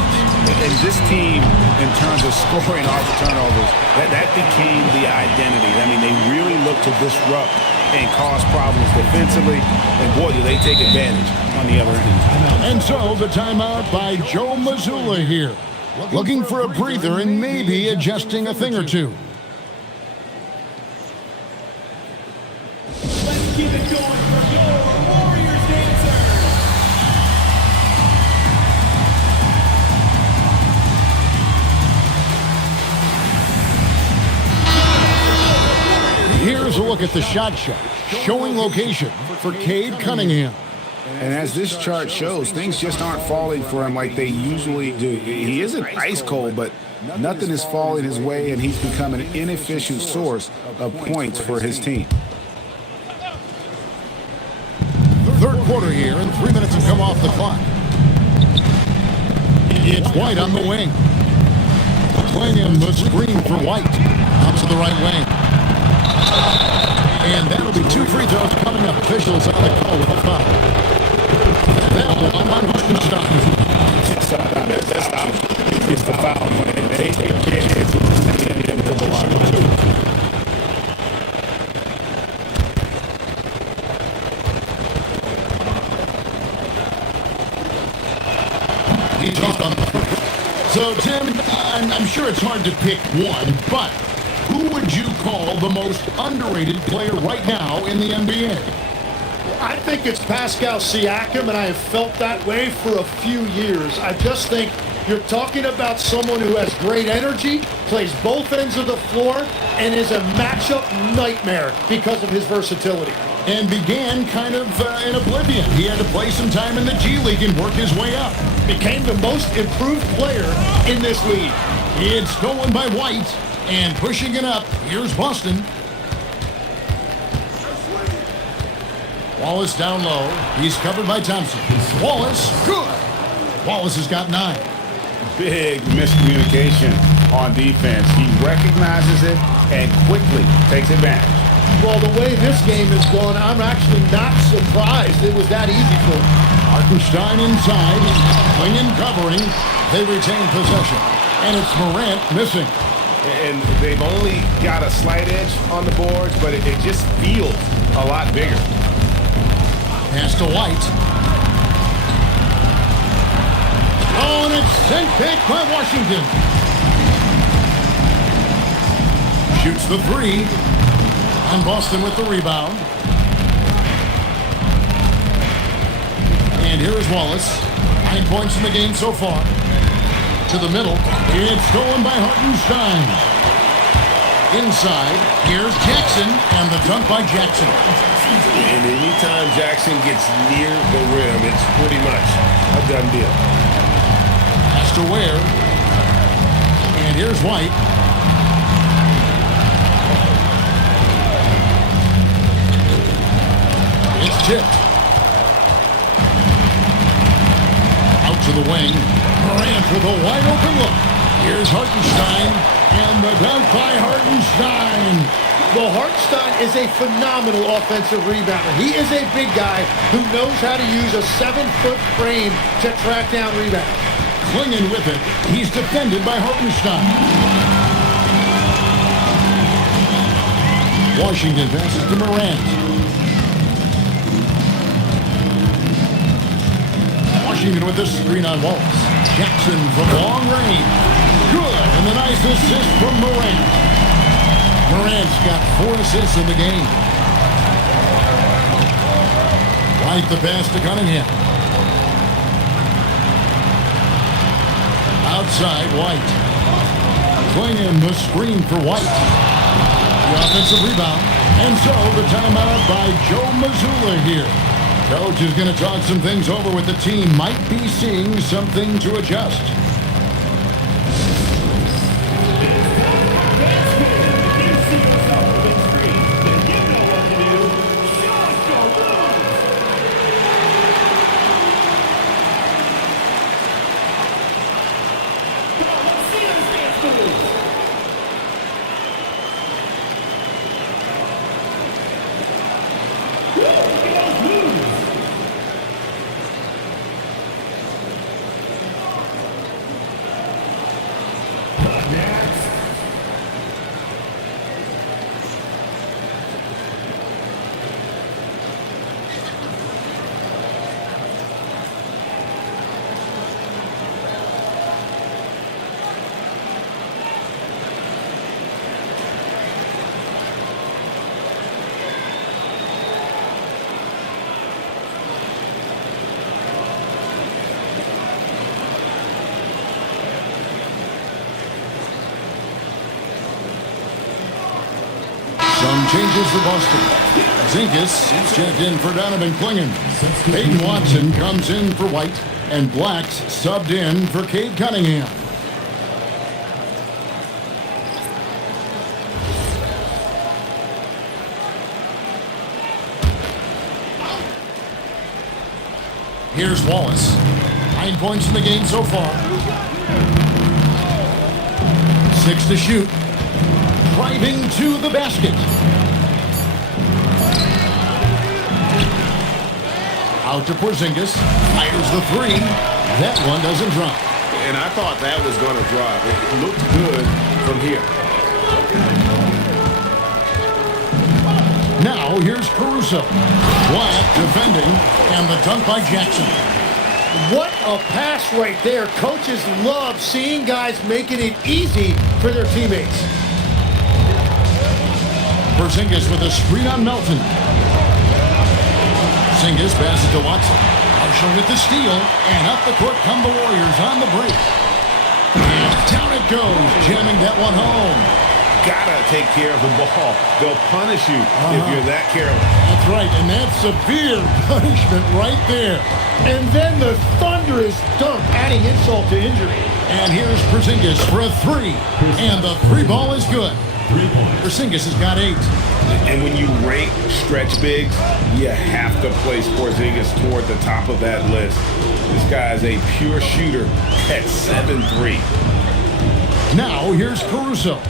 And this team, in terms of scoring off turnovers, that became the identity. I mean, they really look to disrupt and cause problems defensively. And boy, do they take advantage on the other end. And so the timeout by Joe Mazzulla here. Looking for a breather and maybe adjusting a thing or two. Keep it going for your Warriors dancer. Here's a look at the shot chart, showing location for Cade Cunningham. And as this chart shows, things just aren't falling for him like they usually do. He isn't ice cold, but nothing is falling his way, and he's become an inefficient source of points for his team. Third quarter here, and 3 minutes have come off the clock. It's White on the wing. Playing in the screen for White. Up to the right wing. And that'll be 2 free throws coming up. Officials on the call with a foul. That'll be on Hartenstein. It's the foul. So, Tim, I'm sure it's hard to pick one, but who would you call the most underrated player right now in the NBA? I think it's Pascal Siakam, and I have felt that way for a few years. I just think you're talking about someone who has great energy, plays both ends of the floor, and is a matchup nightmare because of his versatility. And began kind of in oblivion. He had to play some time in the G League and work his way up. Became the most improved player in this league. It's stolen by White, and pushing it up, here's Boston. Wallace down low. He's covered by Thompson. Wallace, good. Wallace has got 9. Big miscommunication on defense. He recognizes it and quickly takes advantage. Well, the way this game is going, I'm actually not surprised it was that easy for him. Hartenstein inside. Klingon covering. They retain possession. And it's Morant missing. And they've only got a slight edge on the boards, but it just feels a lot bigger. Pass to White. Oh, and it's sent back by Washington. Shoots the 3. And Boston with the rebound. And here is Wallace. 9 points in the game so far. To the middle. It's stolen by Hartenstein. Inside. Here's Jackson. And the dunk by Jackson. And anytime Jackson gets near the rim, it's pretty much a done deal. Pass to Ware. And here's White. It's tipped. Out to the wing. Morant with a wide open look. Here's Hartenstein. And the dunk by Hartenstein. Well, Hartenstein is a phenomenal offensive rebounder. He is a big guy who knows how to use a 7-foot frame to track down rebounds. Klingon with it. He's defended by Hartenstein. Washington passes to Morant. Washington with this screen on Wallace. Jackson from long range. Good. And the nice assist from Morant. Morant's got 4 assists in the game. Right the pass to Cunningham. Outside, White. Klingon the screen for White. The offensive rebound. And so the timeout by Joe Mazzulla here. Coach is going to talk some things over with the team. Might be seeing something to adjust. Some changes for Boston. Zinkus checked in for Donovan Klingon. Peyton Watson comes in for White. And Blacks subbed in for Cade Cunningham. Here's Wallace. 9 points in the game so far. 6 to shoot. Driving to the basket. Out to Porzingis. Fires the 3. That one doesn't drop. And I thought that was going to drop. It looked good from here. Now here's Caruso. Black defending. And the dunk by Jackson. What a pass right there. Coaches love seeing guys making it easy for their teammates. Porzingis with a screen on Melton. Porzingis passes to Watson. Marshall with the steal, and up the court come the Warriors on the break. And down it goes, jamming that one home. Gotta take care of the ball. They'll punish you if you're that careless. That's right, and that's severe punishment right there. And then the thunderous dunk, adding insult to injury. And here's Porzingis for a three, and the three ball is good. Porzingis has got 8. And when you rank stretch bigs, you have to place Porzingis toward the top of that list. This guy is a pure shooter at 7'3". Now here's Caruso.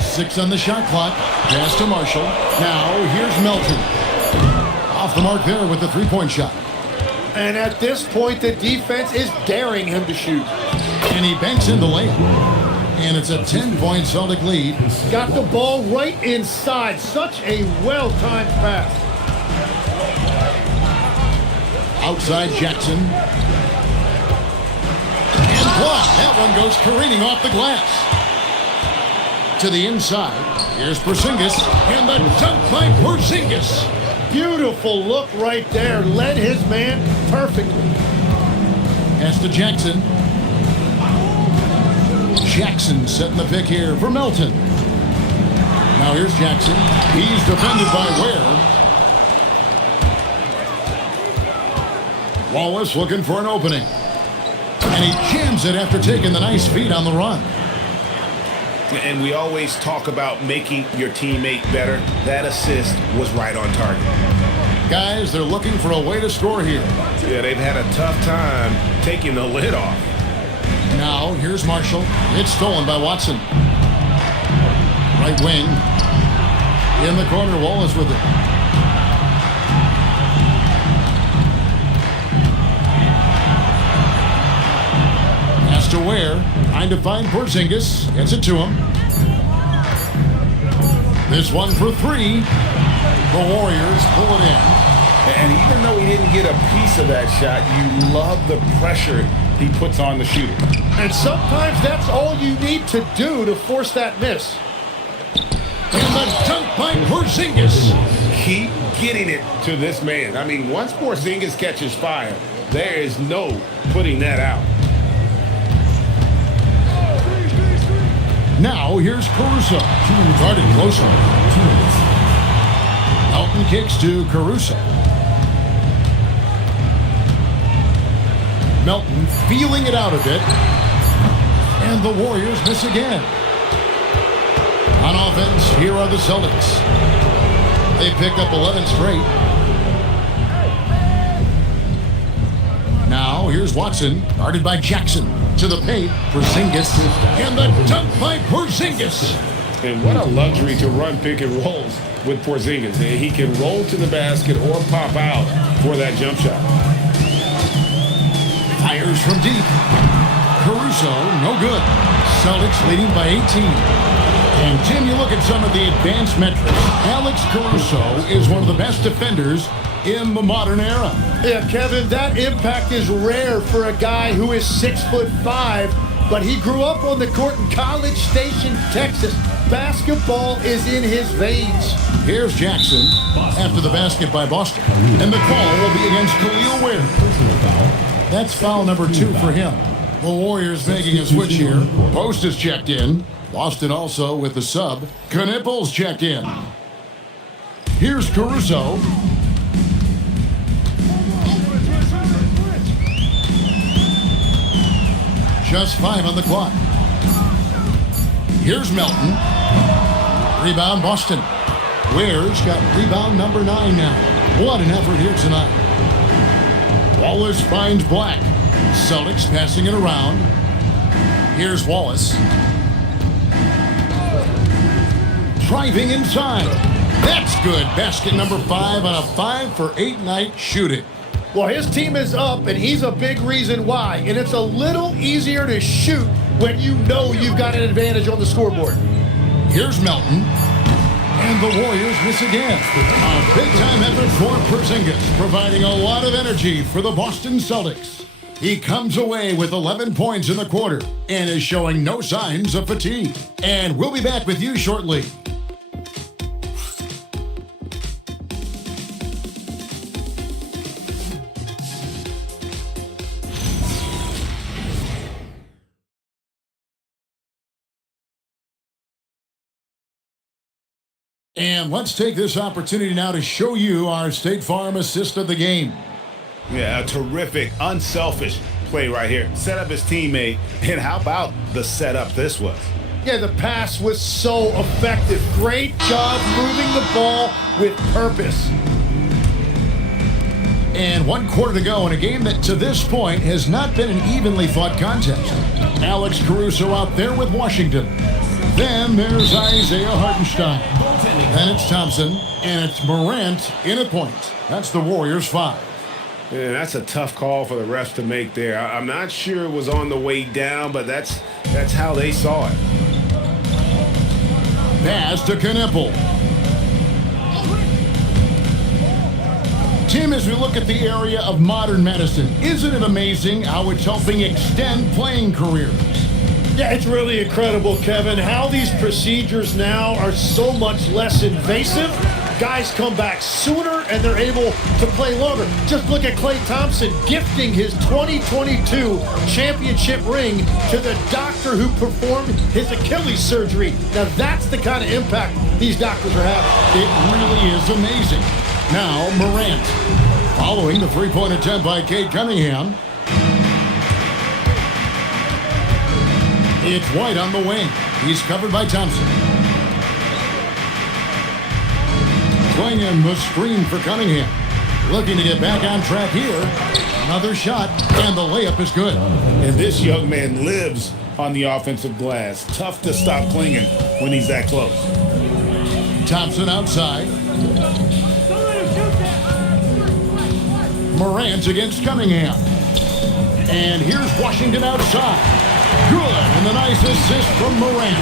6 on the shot clock. Pass to Marshall. Now here's Melton. Off the mark there with the three-point shot. And at this point, the defense is daring him to shoot. And he banks in the layup. And it's a 10-point Celtic lead. Got the ball right inside. Such a well-timed pass. Outside Jackson. And blocked. That one goes careening off the glass. To the inside. Here's Porzingis. And the dunk by Porzingis. Beautiful look right there. Led his man perfectly. Pass to Jackson. Jackson setting the pick here for Melton. Now here's Jackson. He's defended by Ware. Wallace looking for an opening. And he jams it after taking the nice feed on the run. And we always talk about making your teammate better. That assist was right on target. Guys, they're looking for a way to score here. Yeah, they've had a tough time taking the lid off. Now, here's Marshall. It's stolen by Watson. Right wing. In the corner, Wallace with it. Pass to Ware. Trying to find Porzingis. Gets it to him. This one for 3. The Warriors pull it in. And even though he didn't get a piece of that shot, you love the pressure he puts on the shooter. And sometimes that's all you need to do to force that miss. And the dunk by Porzingis. Keep getting it to this man. I mean, once Porzingis catches fire, there is no putting that out. Now here's Caruso. Guarded closer. Melton kicks to Caruso. Melton feeling it out a bit. And the Warriors miss again. On offense, here are the Celtics. They pick up 11 straight. Now, here's Watson, guarded by Jackson. To the paint, Porzingis. And the dunk by Porzingis. And what a luxury to run pick and rolls with Porzingis. He can roll to the basket or pop out for that jump shot. Fires from deep. Caruso, no good. Celtics leading by 18. And Tim, you look at some of the advanced metrics. Alex Caruso is one of the best defenders in the modern era. Yeah, Kevin, that impact is rare for a guy who is 6'5", but he grew up on the court in College Station, Texas. Basketball is in his veins. Here's Jackson after the basket by Boston. And the call will be against Khalil Ware. That's foul number 2 for him. The Warriors making a switch here. Post is checked in. Boston also with the sub. Knipples checked in. Here's Caruso. Just 5 on the clock. Here's Melton. Rebound Boston. Ware's got rebound number 9 now. What an effort here tonight. Wallace finds Black. Celtics passing it around. Here's Wallace. Driving inside. That's good. Basket number 5 on a 5 for 8 night shooting. Well, his team is up, and he's a big reason why. And it's a little easier to shoot when you know you've got an advantage on the scoreboard. Here's Melton. And the Warriors miss again. A big-time effort for Porzingis, providing a lot of energy for the Boston Celtics. He comes away with 11 points in the quarter and is showing no signs of fatigue. And we'll be back with you shortly. And let's take this opportunity now to show you our State Farm assist of the game. Yeah, a terrific, unselfish play right here. Set up his teammate, and how about the setup this was? Yeah, the pass was so effective. Great job moving the ball with purpose. And 1 quarter to go in a game that to this point has not been an evenly fought contest. Alex Caruso out there with Washington. Then there's Isaiah Hartenstein. Then it's Thompson, and it's Morant in at point. That's the Warriors 5. Yeah, that's a tough call for the refs to make there. I'm not sure it was on the way down, but that's how they saw it. Pass to Kneppel. Tim, as we look at the area of modern medicine, isn't it amazing how it's helping extend playing careers? Yeah, it's really incredible, Kevin, how these procedures now are so much less invasive. Guys come back sooner and they're able to play longer. Just look at Klay Thompson gifting his 2022 championship ring to the doctor who performed his Achilles surgery. Now that's the kind of impact these doctors are having. It really is amazing. Now Morant, following the three-point attempt by Cade Cunningham. It's White on the wing. He's covered by Thompson. Swinging the screen for Cunningham. Looking to get back on track here. Another shot, and the layup is good. And this young man lives on the offensive glass. Tough to stop clinging when he's that close. Thompson outside. Morant against Cunningham. And here's Washington outside. Good, and the nice assist from Morant.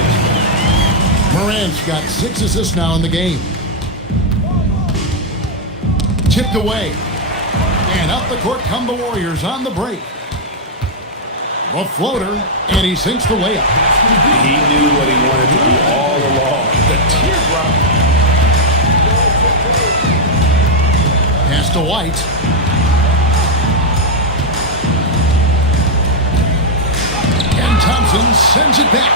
Morant's got 6 assists now in the game. Tipped away. And up the court come the Warriors on the break. A floater, and he sinks the layup. He knew what he wanted to do all along. The teardrop. Pass to White. And Thompson sends it back.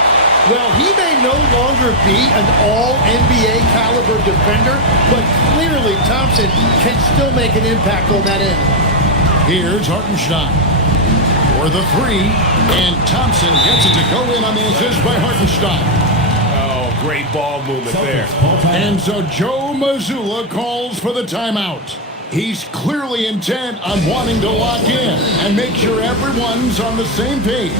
Well, he may no longer be an all-NBA caliber defender, but clearly Thompson can still make an impact on that end. Here's Hartenstein for the 3, and Thompson gets it to go in on the assist by Hartenstein. Oh, great ball movement there. And so Joe Mazzulla calls for the timeout. He's clearly intent on wanting to lock in and make sure everyone's on the same page.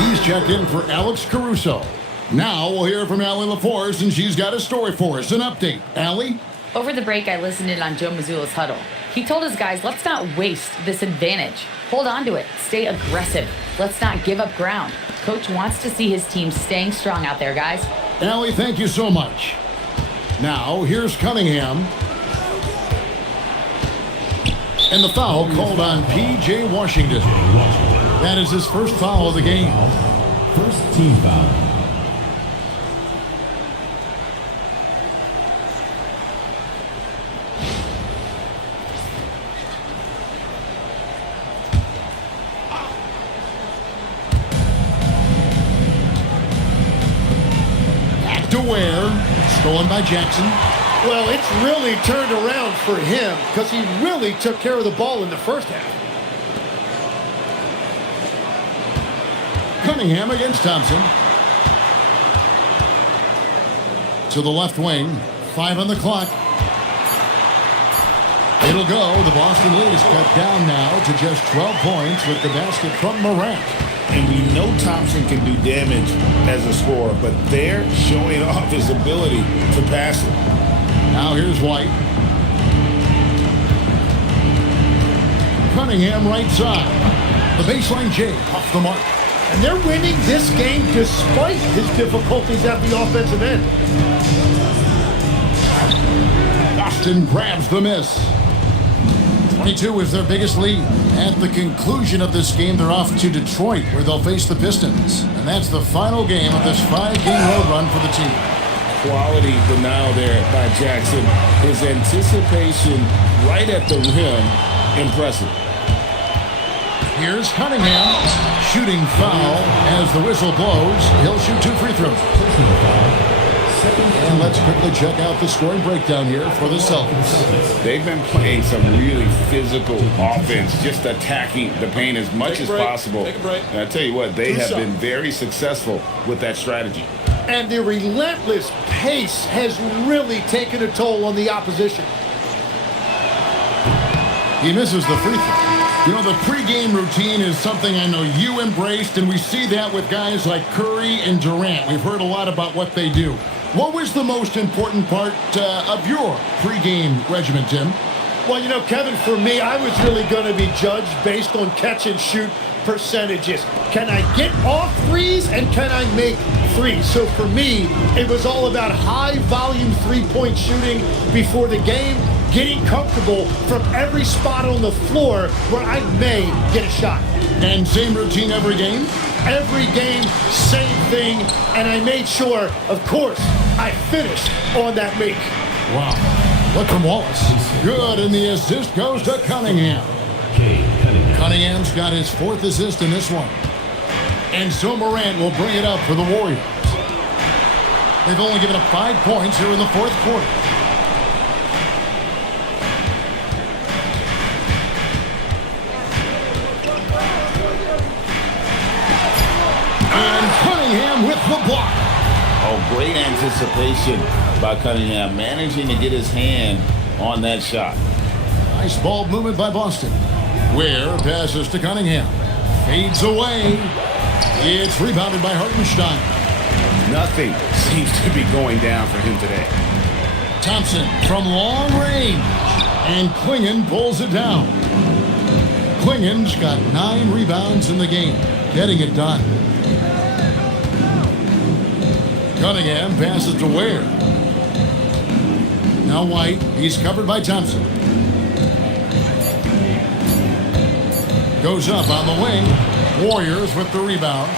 He's checked in for Alex Caruso. Now we'll hear from Allie LaForce, and she's got a story for us. An update. Allie? Over the break, I listened in on Joe Mazzulla's huddle. He told his guys, let's not waste this advantage. Hold on to it. Stay aggressive. Let's not give up ground. Coach wants to see his team staying strong out there, guys. Allie, thank you so much. Now, here's Cunningham. And the foul called on P.J. Washington. That is his first foul of the game. First team foul. DeWare, stolen by Jackson. Well, it's really turned around for him because he really took care of the ball in the first half. Cunningham against Thompson. To the left wing. 5 on the clock. It'll go. The Boston lead is cut down now to just 12 points with the basket from Morant. And we know Thompson can do damage as a scorer, but they're showing off his ability to pass it. Now here's White. Cunningham right side. The baseline J off the mark. And they're winning this game despite his difficulties at the offensive end. Boston grabs the miss. 22 is their biggest lead. At the conclusion of this game, they're off to Detroit, where they'll face the Pistons. And that's the final game of this 5-game road run for the team. Quality denial there by Jackson. His anticipation right at the rim, impressive. Here's Cunningham, shooting foul as the whistle blows. He'll shoot 2 free throws. And let's quickly check out the scoring breakdown here for the Celtics. They've been playing some really physical offense, just attacking the paint as much as possible. And I tell you what, they have been very successful with that strategy. And the relentless pace has really taken a toll on the opposition. He misses the free throw. You know, the pregame routine is something I know you embraced, and we see that with guys like Curry and Durant. We've heard a lot about what they do. What was the most important part of your pregame regimen, Tim? Well, you know, Kevin, for me, I was really going to be judged based on catch-and-shoot percentages. Can I get off threes and can I make threes? So for me, it was all about high-volume three-point shooting before the game, getting comfortable from every spot on the floor where I may get a shot. And same routine every game? Every game, same thing, and I made sure, of course, I finished on that make. Wow. Look from Wallace. Good, and the assist goes to Cunningham. Cunningham's got his 4th assist in this one. And so Morant will bring it up for the Warriors. They've only given up 5 points here in the 4th quarter. And Cunningham with the block. Oh, great anticipation by Cunningham, managing to get his hand on that shot. Nice ball movement by Boston. Ware passes to Cunningham. Fades away. It's rebounded by Hartenstein. Nothing seems to be going down for him today. Thompson from long range. And Klingon pulls it down. Klingon's got 9 rebounds in the game. Getting it done. Cunningham passes to Ware. Now White. He's covered by Thompson. Goes up on the wing. Warriors with the rebound.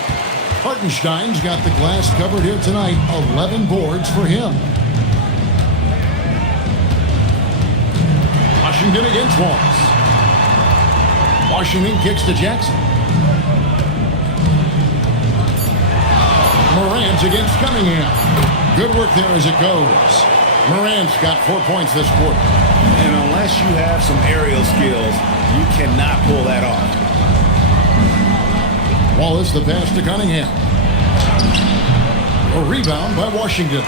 Hartenstein's got the glass covered here tonight. 11 boards for him. Washington against Wallace. Washington kicks to Jackson. Morant against Cunningham. Good work there as it goes. Morant's got 4 points this quarter. And unless you have some aerial skills, you cannot pull that off. Wallace the pass to Cunningham. A rebound by Washington.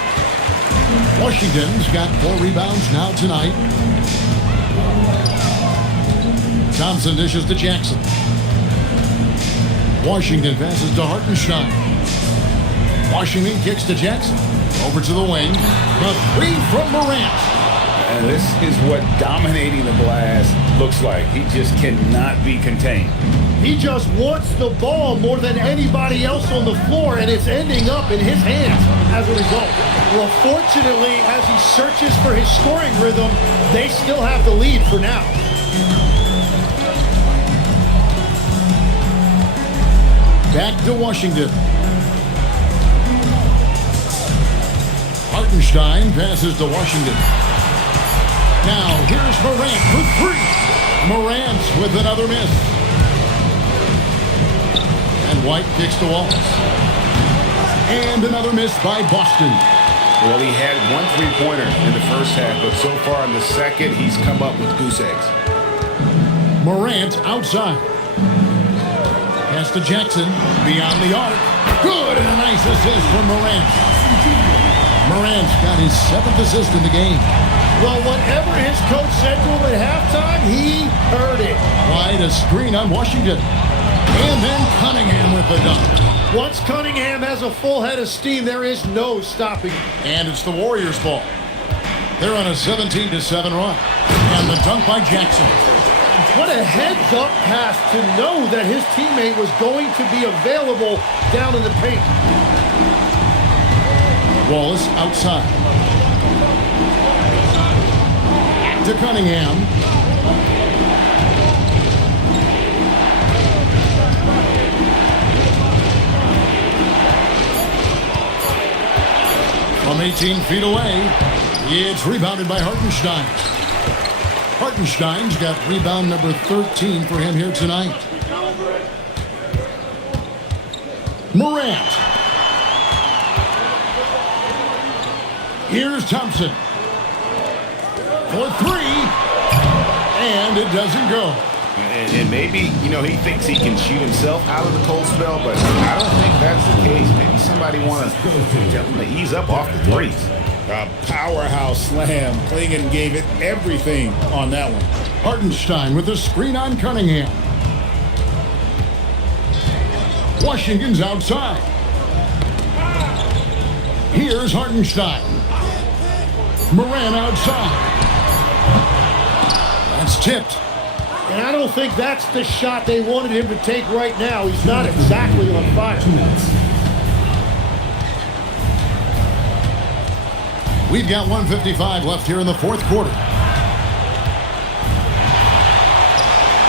Washington's got 4 rebounds now tonight. Thompson dishes to Jackson. Washington passes to Hartenstein. Washington kicks to Jackson. Over to the wing. The 3 from Morant. And this is what dominating the glass looks like. He just cannot be contained. He just wants the ball more than anybody else on the floor, and it's ending up in his hands as a result. Well, fortunately, as he searches for his scoring rhythm, they still have the lead for now. Back to Washington. Hartenstein passes to Washington. Now, here's Morant for 3. Morant with another miss. And White kicks to Wallace. And another miss by Boston. Well, he had one three-pointer in the first half, but so far in the second, he's come up with goose eggs. Morant outside. Pass to Jackson, beyond the arc. Good, and a nice assist from Morant. Morant's got his 7th assist in the game. Well, whatever his coach said to him at halftime, he heard it. Wide a screen on Washington. And then Cunningham with the dunk. Once Cunningham has a full head of steam, there is no stopping him. And it's the Warriors' ball. They're on a 17-7 run. And the dunk by Jackson. What a heads-up pass to know that his teammate was going to be available down in the paint. Wallace outside. To Cunningham. From 18 feet away, it's rebounded by Hartenstein. Hartenstein's got rebound number 13 for him here tonight. Morant. Here's Thompson. For 3. And it doesn't go. And maybe, he thinks he can shoot himself out of the cold spell, but I don't think that's the case. Maybe somebody wants to tell him to ease up off the threes. A powerhouse slam. Clingan gave it everything on that one. Hartenstein with the screen on Cunningham. Washington's outside. Here's Hartenstein. Morant outside. That's tipped. And I don't think that's the shot they wanted him to take right now. He's not exactly on fire. We've got 1:55 left here in the fourth quarter.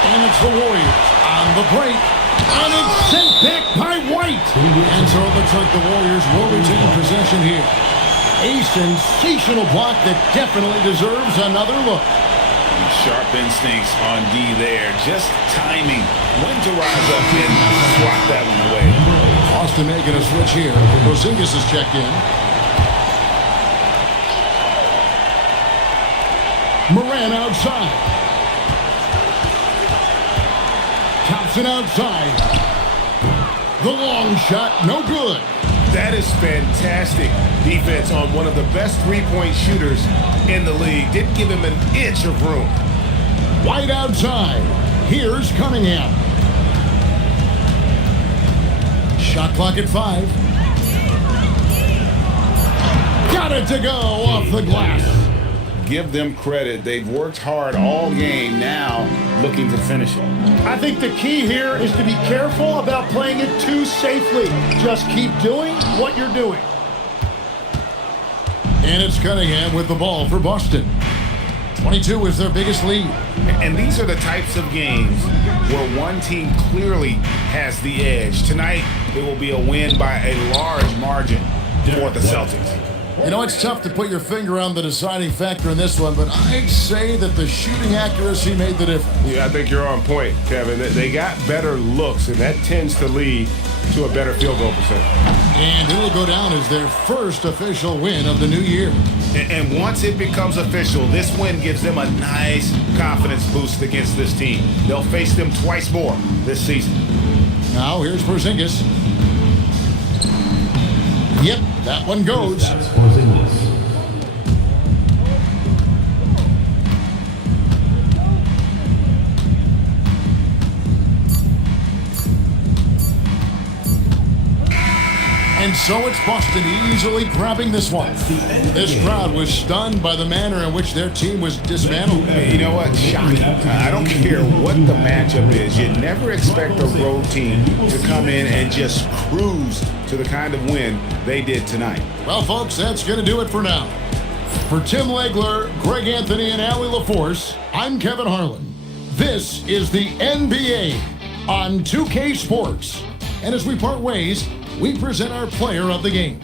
And it's the Warriors on the break. And it's sent back by White. And so it looks like the Warriors will retain possession here. A sensational block that definitely deserves another look. Sharp instincts on D there. Just timing when to rise up and swat that one away. Austin making a switch here. Porzingis has checked in. Morant outside. Thompson outside. The long shot, no good. That is fantastic defense on one of the best three-point shooters in the league. Didn't give him an inch of room. White outside. Here's Cunningham. Shot clock at 5. Got it to go off the glass. Give them credit. They've worked hard all game, now looking to finish it. I think the key here is to be careful about playing it too safely. Just keep doing what you're doing. And it's Cunningham with the ball for Boston. 22 is their biggest lead. And these are the types of games where one team clearly has the edge. Tonight, it will be a win by a large margin for the Celtics. It's tough to put your finger on the deciding factor in this one, but I'd say that the shooting accuracy made the difference. Yeah, I think you're on point, Kevin. They got better looks, and that tends to lead to a better field goal percentage. And it will go down as their first official win of the new year. And once it becomes official, this win gives them a nice confidence boost against this team. They'll face them twice more this season. Now here's Porzingis. Yep, that one goes. And so it's Boston easily grabbing this one. This crowd was stunned by the manner in which their team was dismantled. You know what? Shocking. I don't care what the matchup is. You never expect a road team to come in and just cruise to the kind of win they did tonight. Well, folks, that's going to do it for now. For Tim Legler, Greg Anthony, and Allie LaForce, I'm Kevin Harlan. This is the NBA on 2K Sports. And as we part ways, we present our player of the game.